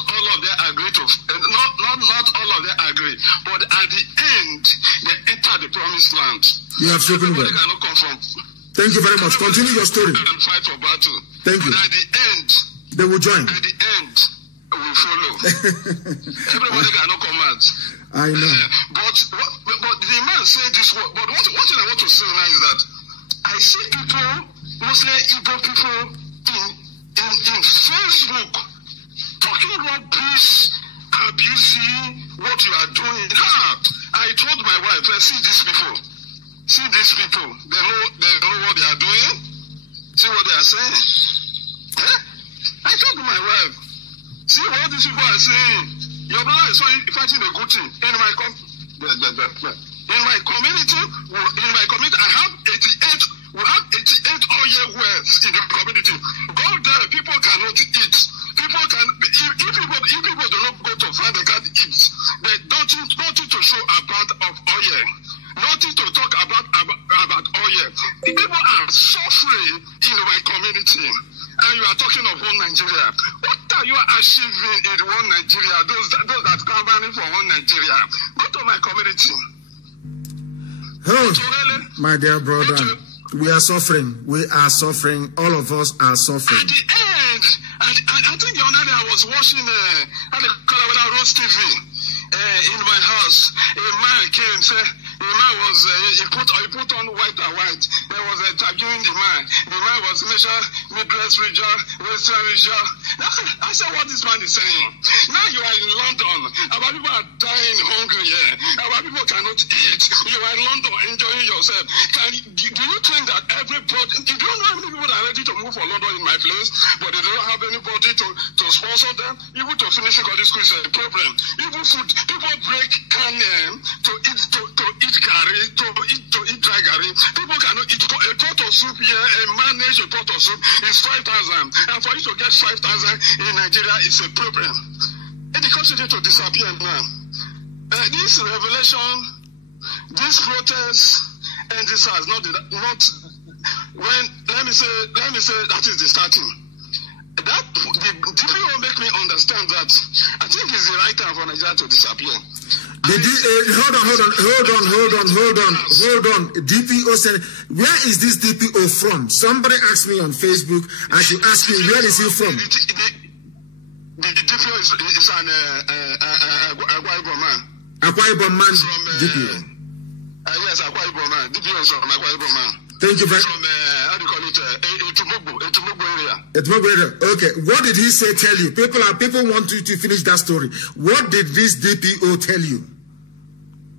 all of them agree not all of them agree, but at the end they enter the promised land. You have spoken well. Cannot come from. Thank you very much. Continue your story. And fight for battle. Thank you. But at the end, they will join. At the end, we follow. Everybody cannot come out. I know. But the man said this word. But what thing I want to say now is that I see people, mostly Igbo people, in Facebook talking about this, abusing what you are doing. I told my wife, I see these people. See these people, they know what they are doing. See what they are saying. I told my wife, see what these people are saying. Your brother is fighting a good thing. In my community, I have 88. We have 88 oil wells in the community. Go there, people cannot eat. If people do not go to find they can't eat. They nothing to show about of oil. Nothing to talk about oil. The people are suffering in my community, and you are talking of one Nigeria. What are you achieving in one Nigeria? Those that come running for one Nigeria. Go to my community. Oh, my dear brother, we are suffering. We are suffering. All of us are suffering. At the end, I think the other day I was watching Rose TV in my house. A man came, said. The man was, he put on white and white. There was a tagging the man. The man was Midwest region, Western region. I said, what this man is saying? Now you are in London. Our people are dying hungry here. Our people cannot eat. You are in London enjoying yourself. Do you think that everybody, you don't know how many people are ready to move for London in my place, but they don't have anybody to sponsor them? Even to finish this school is a problem. Even food, people break can to eat gari, to eat dry gari. People cannot eat a pot of soup here. A manage a pot of soup is 5,000, and for you to get 5,000 in Nigeria is a problem. And the country to disappear now. This revelation, this protest, and this has not when let me say that is the starting. That the DPO make me understand that I think it's the right time for Nigeria to disappear. Hold on. DPO said, where is this DPO from? Somebody asked me on Facebook. I should ask you, where is he from? The DPO is an Agwaibo man. Akwa Ibom man, DPO. Yes, Akwa Ibom man. DPO is from Akwa Ibom man. Thank you very much. From, how do you call it, Etumogbo area. Etumogbo area. Okay, what did he say, tell you? People want you to finish that story. What did this DPO tell you?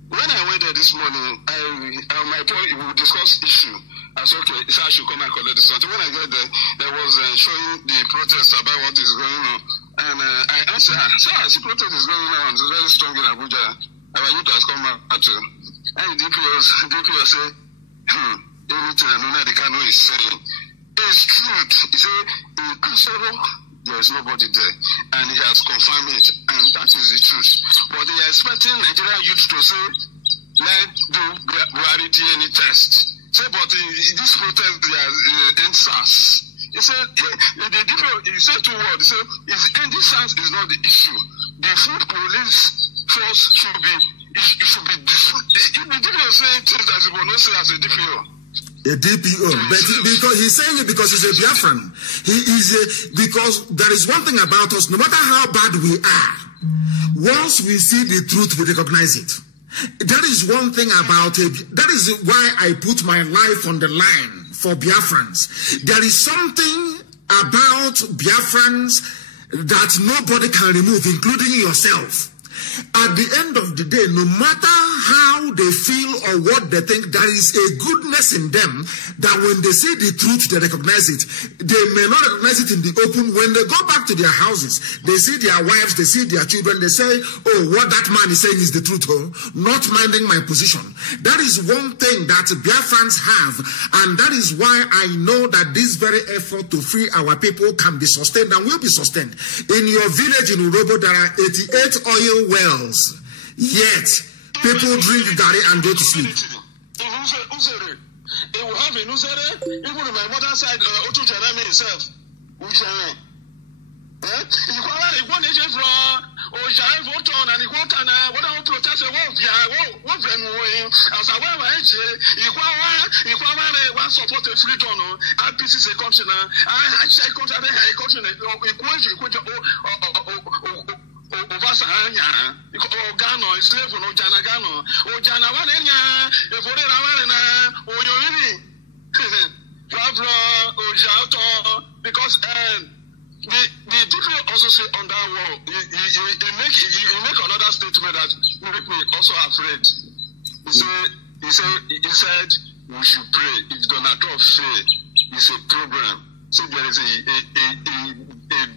When I went there this morning, my point, we will discuss issue. I said, okay, so I should come and collect the something. When I get there, there was showing the protest about what is going on. And I answered, sir, the protest is going on. It's very strong in Abuja. And I need to come out to. And the DPO said, anything Nnamdi Kanu is saying is truth. He said, in Asoro, there is nobody there. And he has confirmed it. And that is the truth. But they are expecting Nigerian youth to say, let's do Buhari DNA test. Say, but this protest, they are NSAS. He said, the DPO, he said two words. He said, NSAS is not the issue. The food police force should be, it should be different. The DPO saying things that he will not say as a DPO. A DPO, but because he's saying it because he's a Biafran. Because there is one thing about us, no matter how bad we are, once we see the truth, we recognize it. That is one thing about it. That is why I put my life on the line for Biafrans. There is something about Biafrans that nobody can remove, including yourself. At the end of the day, no matter how they feel or what they think, there is a goodness in them that when they see the truth, they recognize it. They may not recognize it in the open. When they go back to their houses, they see their wives, they see their children, they say, oh, what that man is saying is the truth, oh, not minding my position. That is one thing that Biafrans have, and that is why I know that this very effort to free our people can be sustained and will be sustained. In your village in Urobo, there are 88 oil wells, yet people drink garri and go to sleep. They will have in Uzere, even on my mother's side, Otu Jeremy himself, Ujere. You can't one agent from Ojai Voton and Iquotan, what I protest a what them as I went, you can't support a free donor, RPC is a country now. I check country, I country, Ovasanya, Gano, slave no Jana Gano, O Jana Wanenya, if we Oyoini, Biafra, Ojauto, because the different also say on that wall, you make another statement that make me also afraid. He said we should pray. If Donald Trump fail, it's a problem. So there is a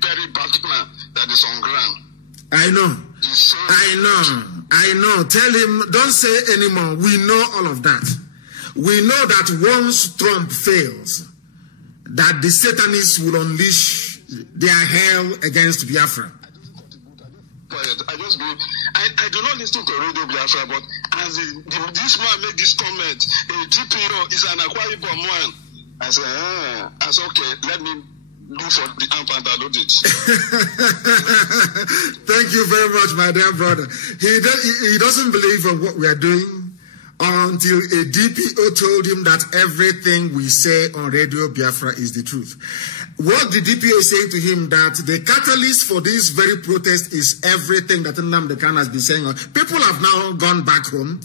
very bad plan that is on ground. I know. Tell him, don't say anymore. We know all of that. We know that once Trump fails, that the Satanists will unleash their hell against Biafra. I do not listen to Radio Biafra, but as this man made this comment, a DPO is an Akwa Ibom man. I said, okay, let me do for the amp and download it. Thank you very much, my dear brother. He doesn't believe in what we are doing until a DPO told him that everything we say on Radio Biafra is the truth. What the DPO is saying to him, that the catalyst for this very protest is everything that Nnamdi Kanu has been saying. People have now gone back home.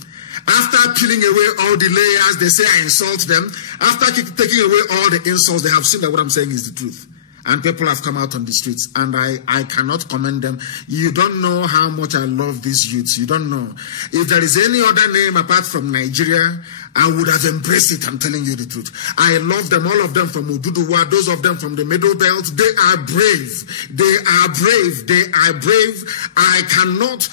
After peeling away all the layers, they say I insult them. After taking away all the insults, they have seen that what I'm saying is the truth. And people have come out on the streets, and I cannot commend them. You don't know how much I love these youths. You don't know. If there is any other name apart from Nigeria, I would have embraced it. I'm telling you the truth. I love them, all of them from Ududuwa, those of them from the Middle Belt. They are brave. They are brave. They are brave. I cannot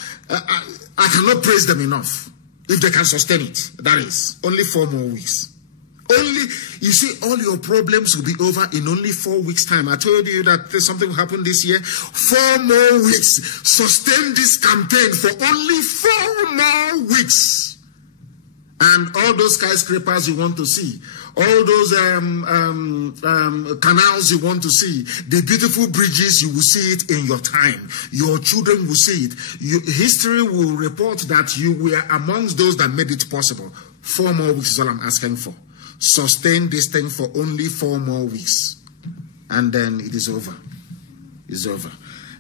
praise them enough. If they can sustain it, that is only 4 more weeks. You see, all your problems will be over in only 4 weeks' time. I told you that there's something will happen this year. 4 more weeks. Sustain this campaign for only 4 more weeks. And all those skyscrapers you want to see, all those canals you want to see, the beautiful bridges, you will see it in your time. Your children will see it. History will report that you were amongst those that made it possible. 4 more weeks is all I'm asking for. Sustain this thing for only 4 more weeks. And then it is over. It's over.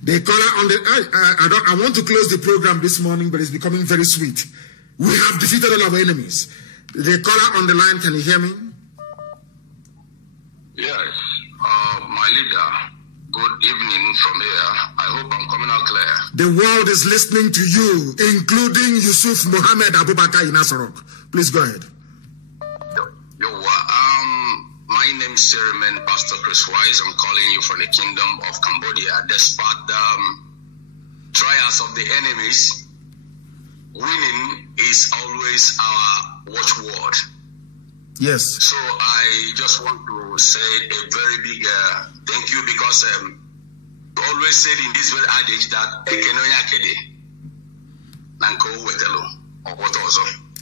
The caller on the I want to close the program this morning, but it's becoming very sweet. We have defeated all our enemies. The caller on the line, can you hear me? Yes, my leader. Good evening from here. I hope I'm coming out clear. The world is listening to you, including Yusuf Mohammed Abubakar in Asarok. Please go ahead. My name is Seriman Pastor Chris Wise. I'm calling you from the Kingdom of Cambodia. Despite the trials of the enemies, winning is always our watchword. Yes. So I just want to say a very big thank you, because you always said in this very adage that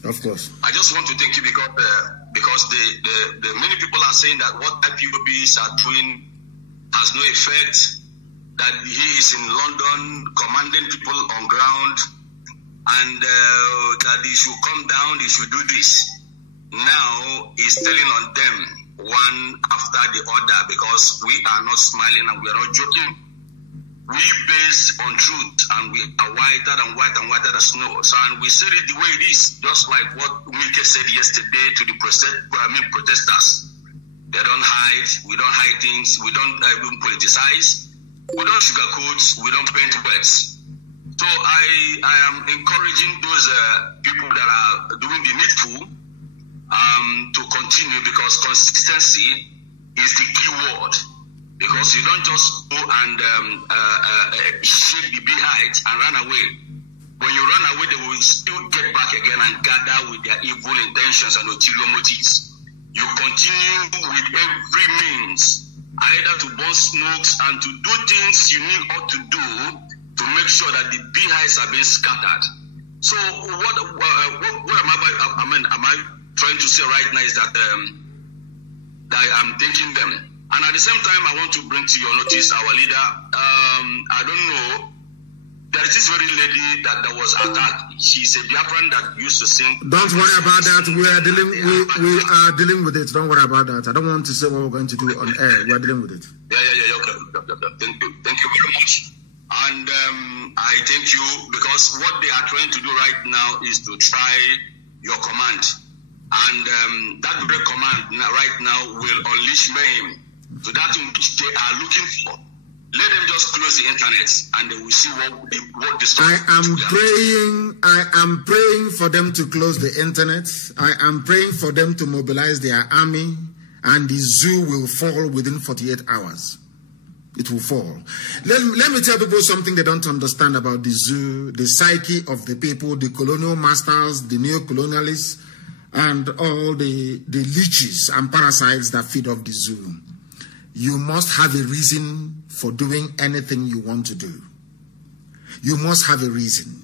of course. I just want to thank you because the many people are saying that what IPOBs are doing has no effect, that he is in London commanding people on ground, and that they should come down, they should do this. Now he's telling on them one after the other, because we are not smiling and we are not joking. We base on truth, and we are whiter and whiter than snow. So, and we said it the way it is, just like what Mike said yesterday to the protesters. They don't hide, we don't hide things, we don't even politicize, we don't sugarcoat, we don't paint words. So I am encouraging those people that are doing the needful to continue, because consistency is the key word. Because you don't just go and shake the beehive and run away. When you run away, they will still get back again and gather with their evil intentions and ulterior motives. You continue with every means, either to burn smokes and to do things you need ought to do to make sure that the beehives are being scattered. So what am I trying to say right now is that that I'm thanking them. And at the same time, I want to bring to your notice our leader. I don't know. There is this very lady that was attacked. She's a Biafran that used to sing. Don't worry about that. We are dealing with it. Don't worry about that. I don't want to say what we're going to do on air. We are dealing with it. Yeah. Okay. Thank you very much. And I thank you, because what they are trying to do right now is to try your command. And that very command right now will unleash mayhem to that in which they are looking for. Let them just close the internet, and they will see what this. I am praying for them to close the internet. I am praying for them to mobilize their army, and the zoo will fall within 48 hours. It will fall. Let me tell people something they don't understand about the zoo, the psyche of the people, the colonial masters, the neo-colonialists, and all the leeches and parasites that feed off the zoo. You must have a reason for doing anything you want to do. You must have a reason.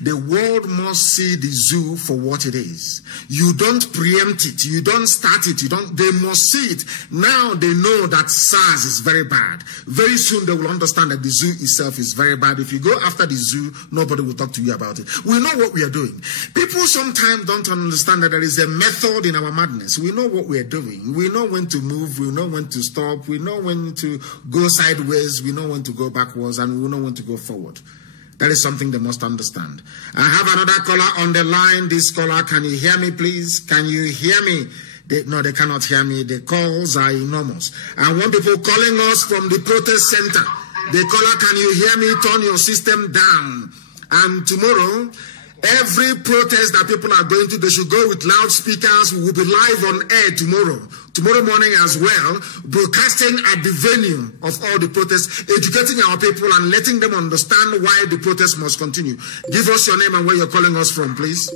The world must see the zoo for what it is. You don't preempt it. You don't start it. They must see it. Now they know that SARS is very bad. Very soon they will understand that the zoo itself is very bad. If you go after the zoo, nobody will talk to you about it. We know what we are doing. People sometimes don't understand that there is a method in our madness. We know what we are doing. We know when to move. We know when to stop. We know when to go sideways. We know when to go backwards. And we know when to go forward. That is something they must understand. I have another caller on the line. This caller, can you hear me, please? Can you hear me? No, they cannot hear me. The calls are enormous. I want people calling us from the protest center. The caller, can you hear me? Turn your system down. And tomorrow, every protest that people are going to, they should go with loudspeakers. We will be live on air tomorrow morning as well, broadcasting at the venue of all the protests, educating our people and letting them understand why the protest must continue. Give us your name and where you're calling us from, please.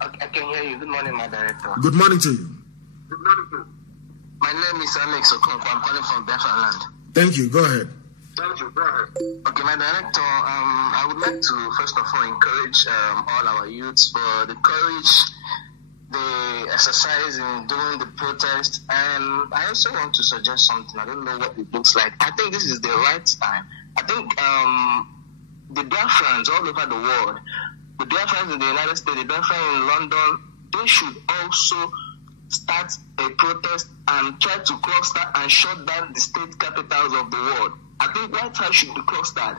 I can hear you. Good morning, my director. Good morning to you. Good morning to you. My name is Alex Okonkwo. I'm calling from Biafra land. Thank you. Go ahead. Okay, my director, I would like to first of all encourage all our youths for the courage they exercise in doing the protest, and I also want to suggest something. I don't know what it looks like. I think this is the right time. I think the Biafrans all over the world, the Biafrans in the United States, the Biafrans in London, they should also start a protest and try to cluster and shut down the state capitals of the world. I think White House should be clustered.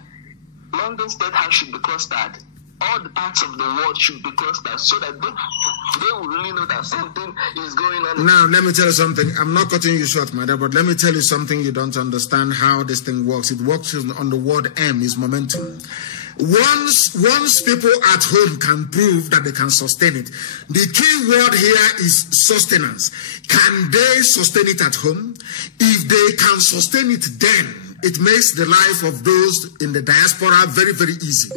London State House should be clustered. All the parts of the world should be clustered so that they will really know that something is going on. Now, let me tell you something. I'm not cutting you short, my dear, but let me tell you something you don't understand how this thing works. It works on the word M, is momentum. Once people at home can prove that they can sustain it, the key word here is sustenance. Can they sustain it at home? If they can sustain it, then it makes the life of those in the diaspora very, very easy.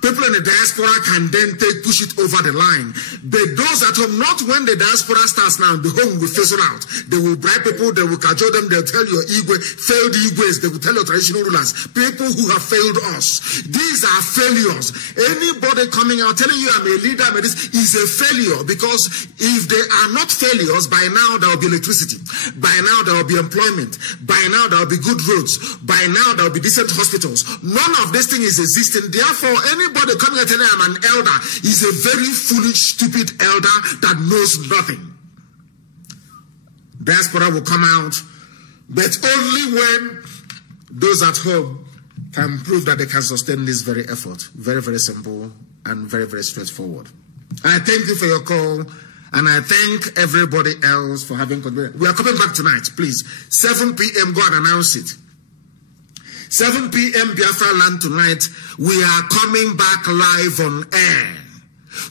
People in the diaspora can then push it over the line. But those at home, not when the diaspora starts now, the home will fizzle out. They will bribe people, they will cajole them, they'll tell your Igwe, failed Igwes, they will tell your traditional rulers, people who have failed us. These are failures. Anybody coming out telling you I'm a leader, but this is a failure, because if they are not failures, by now there will be electricity. By now there will be employment. By now there will be good roads. By now there will be decent hospitals. None of this thing is existing. Therefore, anybody coming and telling I'm an elder is a very foolish, stupid elder that knows nothing. Diaspora will come out, but only when those at home can prove that they can sustain this very effort. Very, very simple and very, very straightforward. I thank you for your call, and I thank everybody else for having come. We are coming back tonight, please. 7 p.m. Go and announce it. 7 p.m. Biafra land tonight. We are coming back live on air.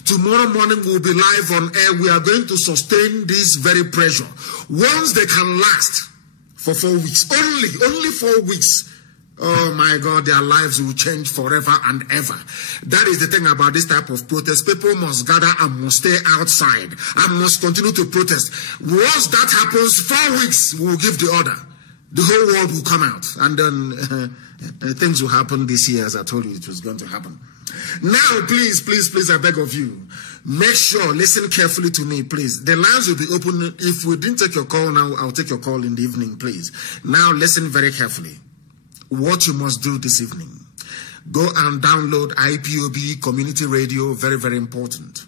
Tomorrow morning we'll be live on air. We are going to sustain this very pressure. Once they can last for 4 weeks, only 4 weeks. Oh my God, their lives will change forever and ever. That is the thing about this type of protest. People must gather and must stay outside and must continue to protest. Once that happens, 4 weeks, we'll give the order. The whole world will come out, and then things will happen this year, as I told you it was going to happen. Now, please, I beg of you, make sure, listen carefully to me, please. The lines will be open. If we didn't take your call now, I'll take your call in the evening, please. Now, listen very carefully. What you must do this evening, go and download IPOB Community Radio, very, very important.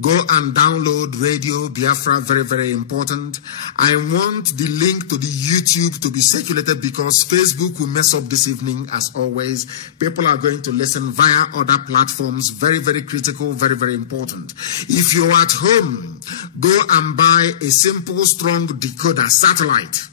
Go and download Radio Biafra, very, very important. I want the link to the YouTube to be circulated because Facebook will mess up this evening as always. People are going to listen via other platforms, very, very critical, very, very important. If you're at home, go and buy a simple, strong decoder, satellite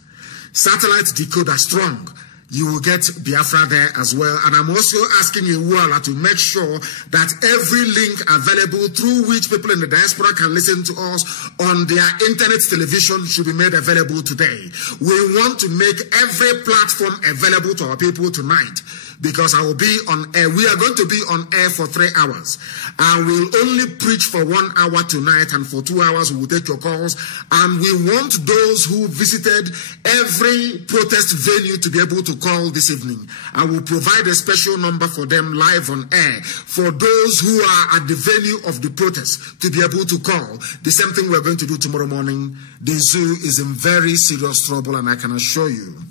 decoder, strong. You will get Biafra there as well. And I'm also asking you, Wala, to make sure that every link available through which people in the diaspora can listen to us on their internet television should be made available today. We want to make every platform available to our people tonight, because I will be on air. We are going to be on air for 3 hours. I will only preach for 1 hour tonight, and for 2 hours we will take your calls. And we want those who visited every protest venue to be able to call this evening. I will provide a special number for them live on air for those who are at the venue of the protest to be able to call. The same thing we're going to do tomorrow morning. The zoo is in very serious trouble, and I can assure you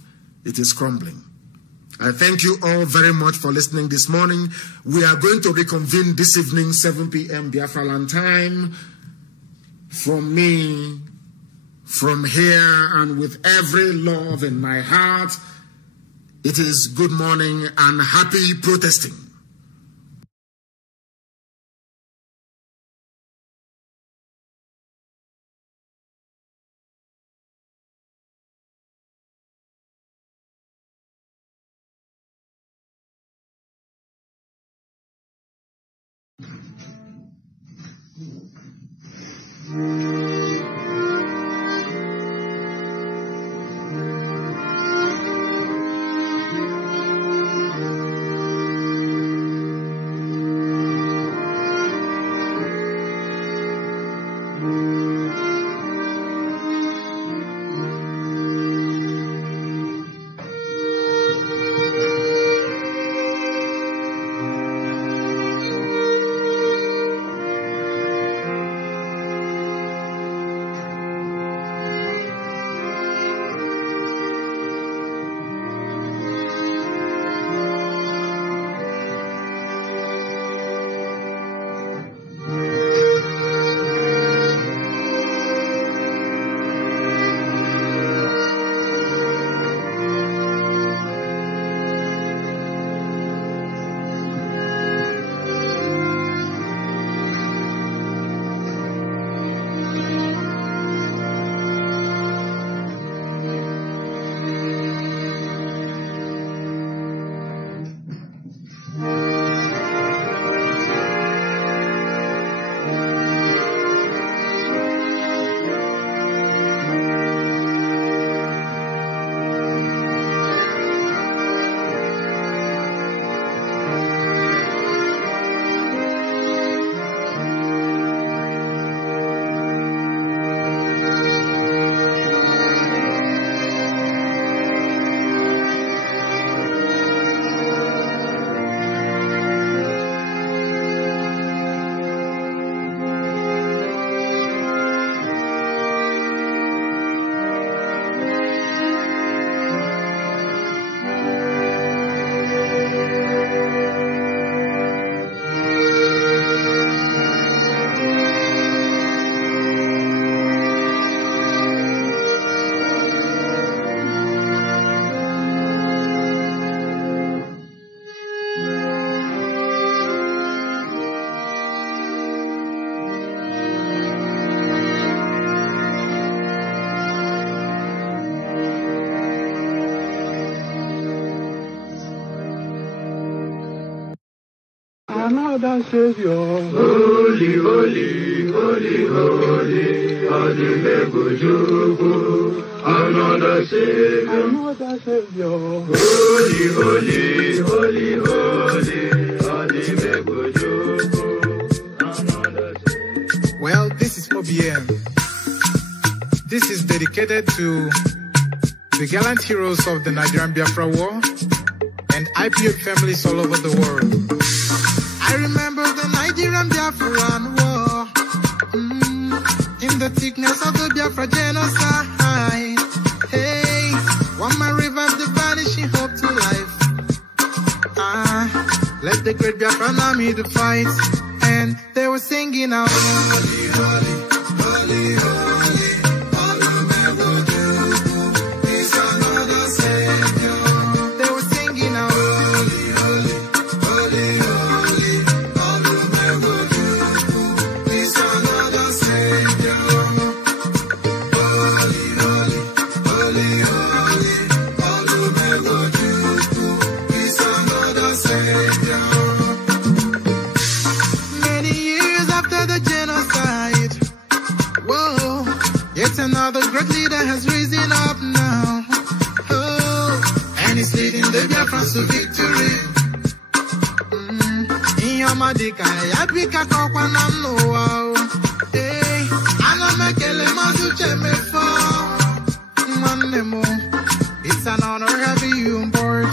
it is crumbling. I thank you all very much for listening this morning. We are going to reconvene this evening, 7 p.m. Biafra land time. From me, from here, and with every love in my heart, it is good morning and happy protesting. another Savior. Holy, holy, holy, holy, Adimebujuku, another Savior. Another Savior. Holy, holy, holy, holy, Adimebujuku, another Savior. Well, this is OBM. This is dedicated to the gallant heroes of the Nigerian Biafra War and IPOB families all over the world. I remember the Nigerian Biafran War, in the thickness of the Biafra genocide. Hey, one man revived the vanishing hope to life. Let the great Biafran army to fight, and they were singing out, holy, holy, holy, holy. Another great leader has risen up now, and he's leading the Biafrans to victory. In your madika, yabika kokwa namno wow. Hey, anamekele mazuche mefo. Manemo, it's an honor having you on board.